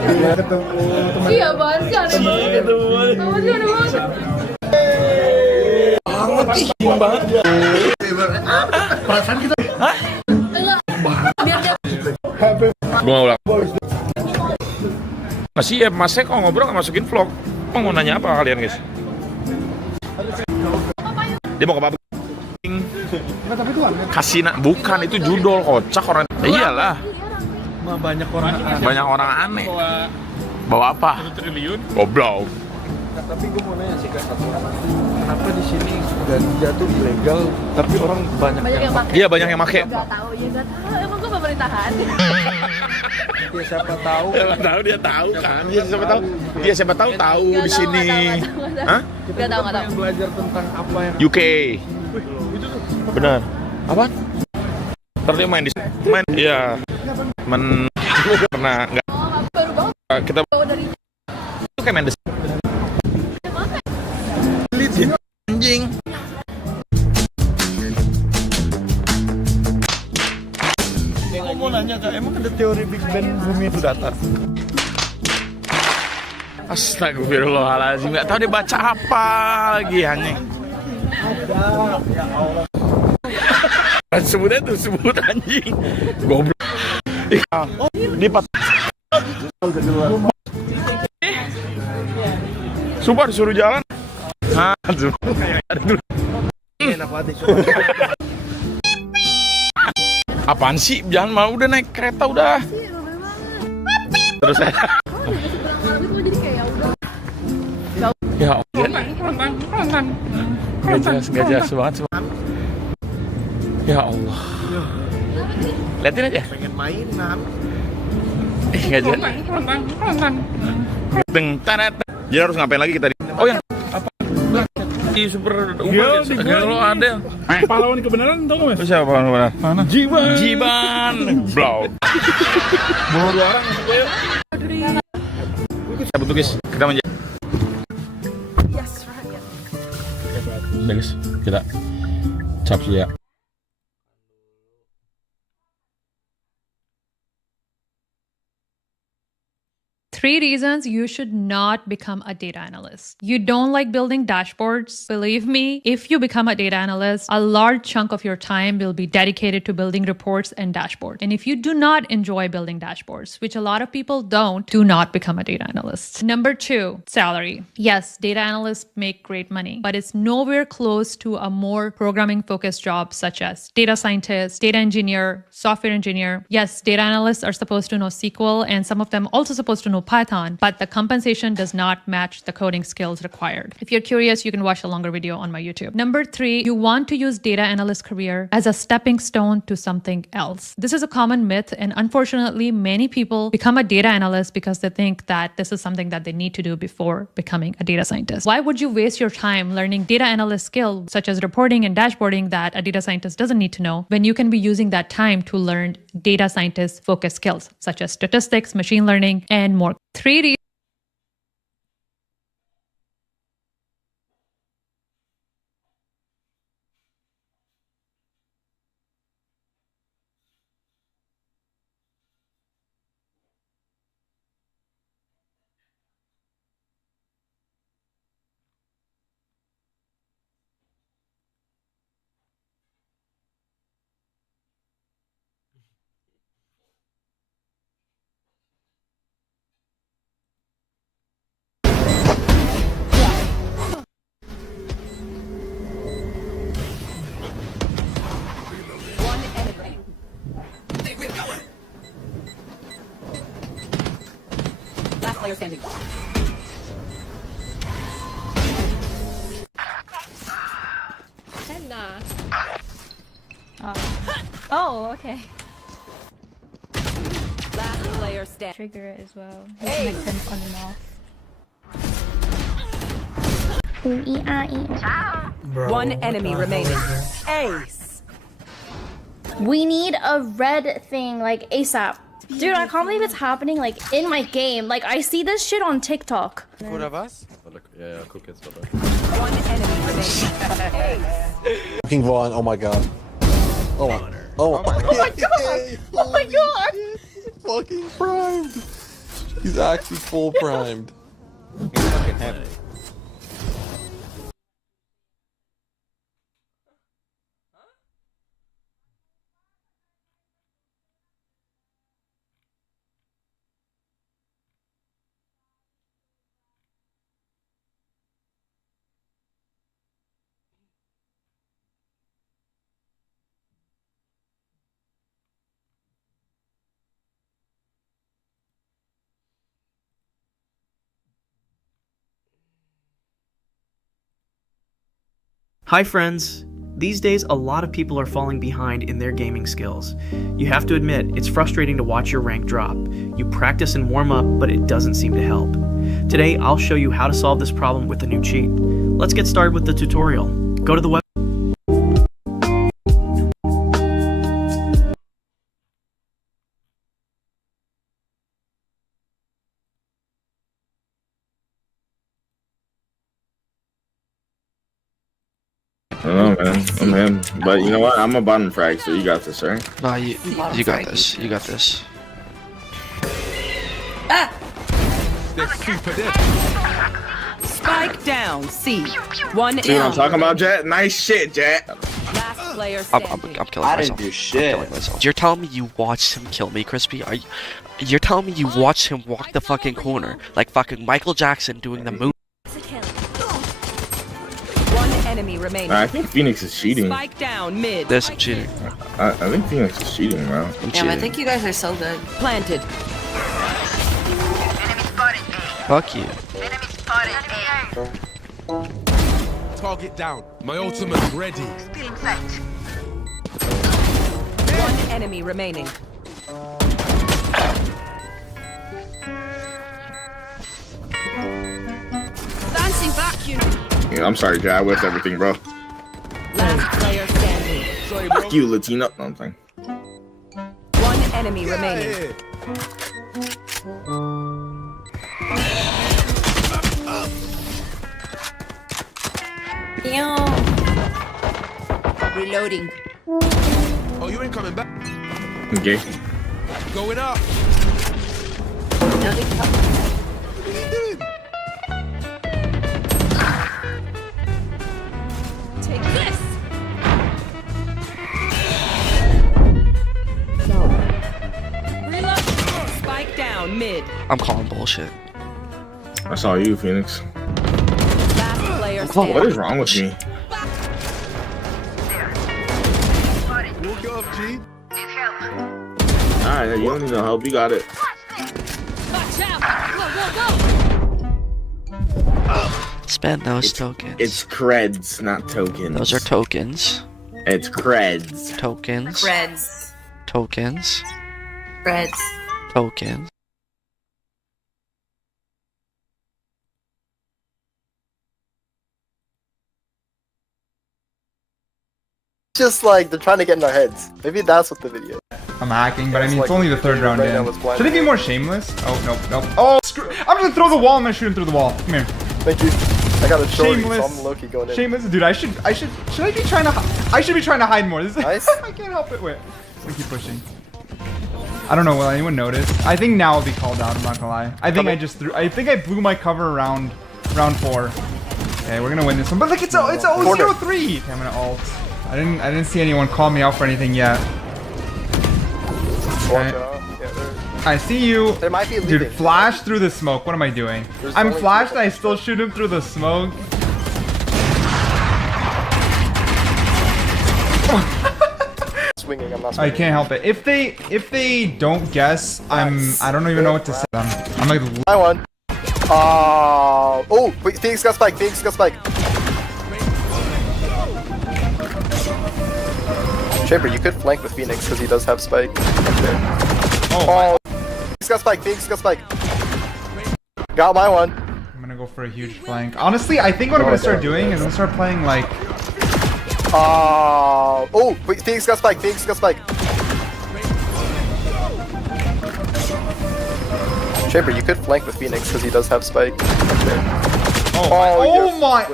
Iya, ketemu teman. Iya, banget sih aneh banget. Sama sih aneh banget. Banget ya. Perasaan kita. Hah? Enggak. Biar dia Gua ulang. Masih ya, Mas kok ngobrol nggak masukin vlog? Mau nanya apa kalian, guys? Dia mau ke pabrik. Kasina, bukan itu judol kocak orang. Iyalah. Banyak orang Aneh. Bawa apa? 1 triliun. Goblok. Tapi gue mau nanya sih Kak, kenapa di sini ganja tuh ilegal tapi orang banyak yang pakai? Iya, banyak yang pakai. Enggak tahu, ya enggak tahu. Emang gue pemerintahan. Ya siapa tahu. Dia tahu kan. Dia siapa tahu di sini. Hah? Enggak tahu. Belajar tentang apa yang UK. Benar. Apa? Ntar dia main di iya. Pernah enggak Baru banget. kita Bawa dari itu kayak main di anjing. Aku mau nanya Kak, emang ada teori Big Bang bumi itu datar? Astagfirullahaladzim, nggak tahu dia baca apa lagi anjing. Ada, ya Allah. Sebut anjing. Goblok. Di Sumpah disuruh jalan. Aduh. Enak banget. Apaan sih? Jangan mau udah naik kereta udah. Terus saya. Ya Allah. Gak jelas banget semua. Ya Allah. Liatin aja. Pengen mainan. Gak jelas. Tarat. Jadi harus ngapain lagi kita? Oh yang apa? Di super lo ada. Pahlawan kebenaran tau gak, Mas? Siapa pahlawan kebenaran? Mana? Jiban. Blow. Bawa 2 orang masuk yuk. Kita butuh guys. Kita menjadi. Udah guys, kita cap ya. 3 reasons you should not become a data analyst. You don't like building dashboards? Believe me, if you become a data analyst, a large chunk of your time will be dedicated to building reports and dashboards. And if you do not enjoy building dashboards, which a lot of people don't, do not become a data analyst. Number 2, salary. Yes, data analysts make great money, but it's nowhere close to a more programming focused job such as data scientist, data engineer, software engineer. Yes, data analysts are supposed to know SQL and some of them also supposed to know Python, but the compensation does not match the coding skills required. If you're curious, you can watch a longer video on my YouTube. Number 3, you want to use data analyst career as a stepping stone to something else. This is a common myth, and unfortunately, many people become a data analyst because they think that this is something that they need to do before becoming a data scientist. Why would you waste your time learning data analyst skills such as reporting and dashboarding that a data scientist doesn't need to know when you can be using that time to learn data scientist focused skills such as statistics, machine learning, and more. 3 standing. Oh, okay. Last player standing. Trigger it as well. Connect him on and off. One enemy remaining. Ace. We need a red thing like ASAP. Dude, I can't believe it's happening like in my game. Like I see this shit on TikTok. Yeah, cook it. One enemy remaining. Ace. Fucking Vaughn, oh my god. Oh my god. Oh my god! Oh my god! He's fucking primed. He's actually full primed. He's fucking heavy. Hi friends! These days, a lot of people are falling behind in their gaming skills. You have to admit, it's frustrating to watch your rank drop. You practice and warm up, but it doesn't seem to help. Today, I'll show you how to solve this problem with a new cheat. Let's get started with the tutorial. Go to the web. I don't know, man. I'm him. But you know what? I'm a bottom frag, so you got this, right? Nah, you got this. You got this. Spike down. C. One. See what I'm talking about, Jet? Nice shit, Jet. Last player I'm standing. killing myself. I didn't do shit. I'm killing myself. You're telling me you watched him kill me, Crispy? You're telling me you watched him walk the fucking corner like fucking Michael Jackson doing the move? One enemy remaining. I think Phoenix is cheating. Spike down mid. There's some cheating. I think Phoenix is cheating, bro. Damn, I think you guys are so good. Planted. Fuck you. Target down. My ultimate's ready. One enemy remaining. Dancing vacuum. Yeah, I'm sorry, Jet. I whiffed everything, bro. Last player standing. Fuck you, Latino. No, I'm saying. One enemy remaining. Reloading. Oh, you ain't coming back. Okay. Going up. Take this. Reload. Spike down mid. I'm calling bullshit. I saw you, Phoenix. Last player Oh, what is wrong with me? Walk it off, G. Alright, you don't need no help. You got it. Watch out. Go, go, go. Spend those tokens. It's creds, not tokens. Those are tokens. It's creds. Tokens. Reds. Tokens. Reds. Tokens. Just like they're trying to get in our heads. Maybe that's what the video. I'm hacking, but I mean, It's it's like only the third round right now in. was blind. Should I be more shameless? Oh, nope, nope. Oh, screw. I'm gonna throw the wall. I'm gonna shoot him through the wall. Come here. Thank you. I got a shorty, so Shameless. I'm low-key going in. Shameless, dude. Should I be trying to? I should be trying to hide more. This is. Nice. I can't help it. Wait. I keep pushing. I don't know. Will anyone notice? I think now I'll be called out. I'm not gonna lie. I think I just threw. I think I blew my cover around round 4. Okay, we're gonna win this one. But look, it's a 0-0-3. Okay, I'm gonna ult. I didn't see anyone call me out for anything yet. Okay. I see you. There might be a Dude, leaving. flash through the smoke. What am I doing? There's I'm only flashed and I still shoot him through the smoke. Swinging, I'm not I swinging. can't help it. If they don't guess, I don't even know what to say. I'm like, I won. Oh, wait, Phoenix got spike. Phoenix got spike. Chamber, you could flank with Phoenix because he does have spike. Oh, Phoenix got spike. Phoenix got spike. Got my one. I'm gonna go for a huge flank. Honestly, I think what I'm gonna start doing is I'm gonna start playing like. Oh, wait, Phoenix got spike. Phoenix got spike. Chamber, you could flank with Phoenix because he does have spike. Oh my!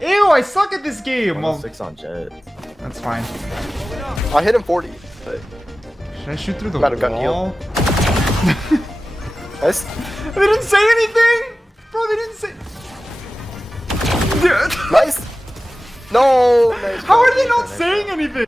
Ew, I suck at this game. Well, 6 on Jet. That's fine. I hit him 40. But should I shoot through the might have gotten wall? healed. Nice. They didn't say anything, bro. They didn't say. Nice. No. Nice. How are they not saying anything?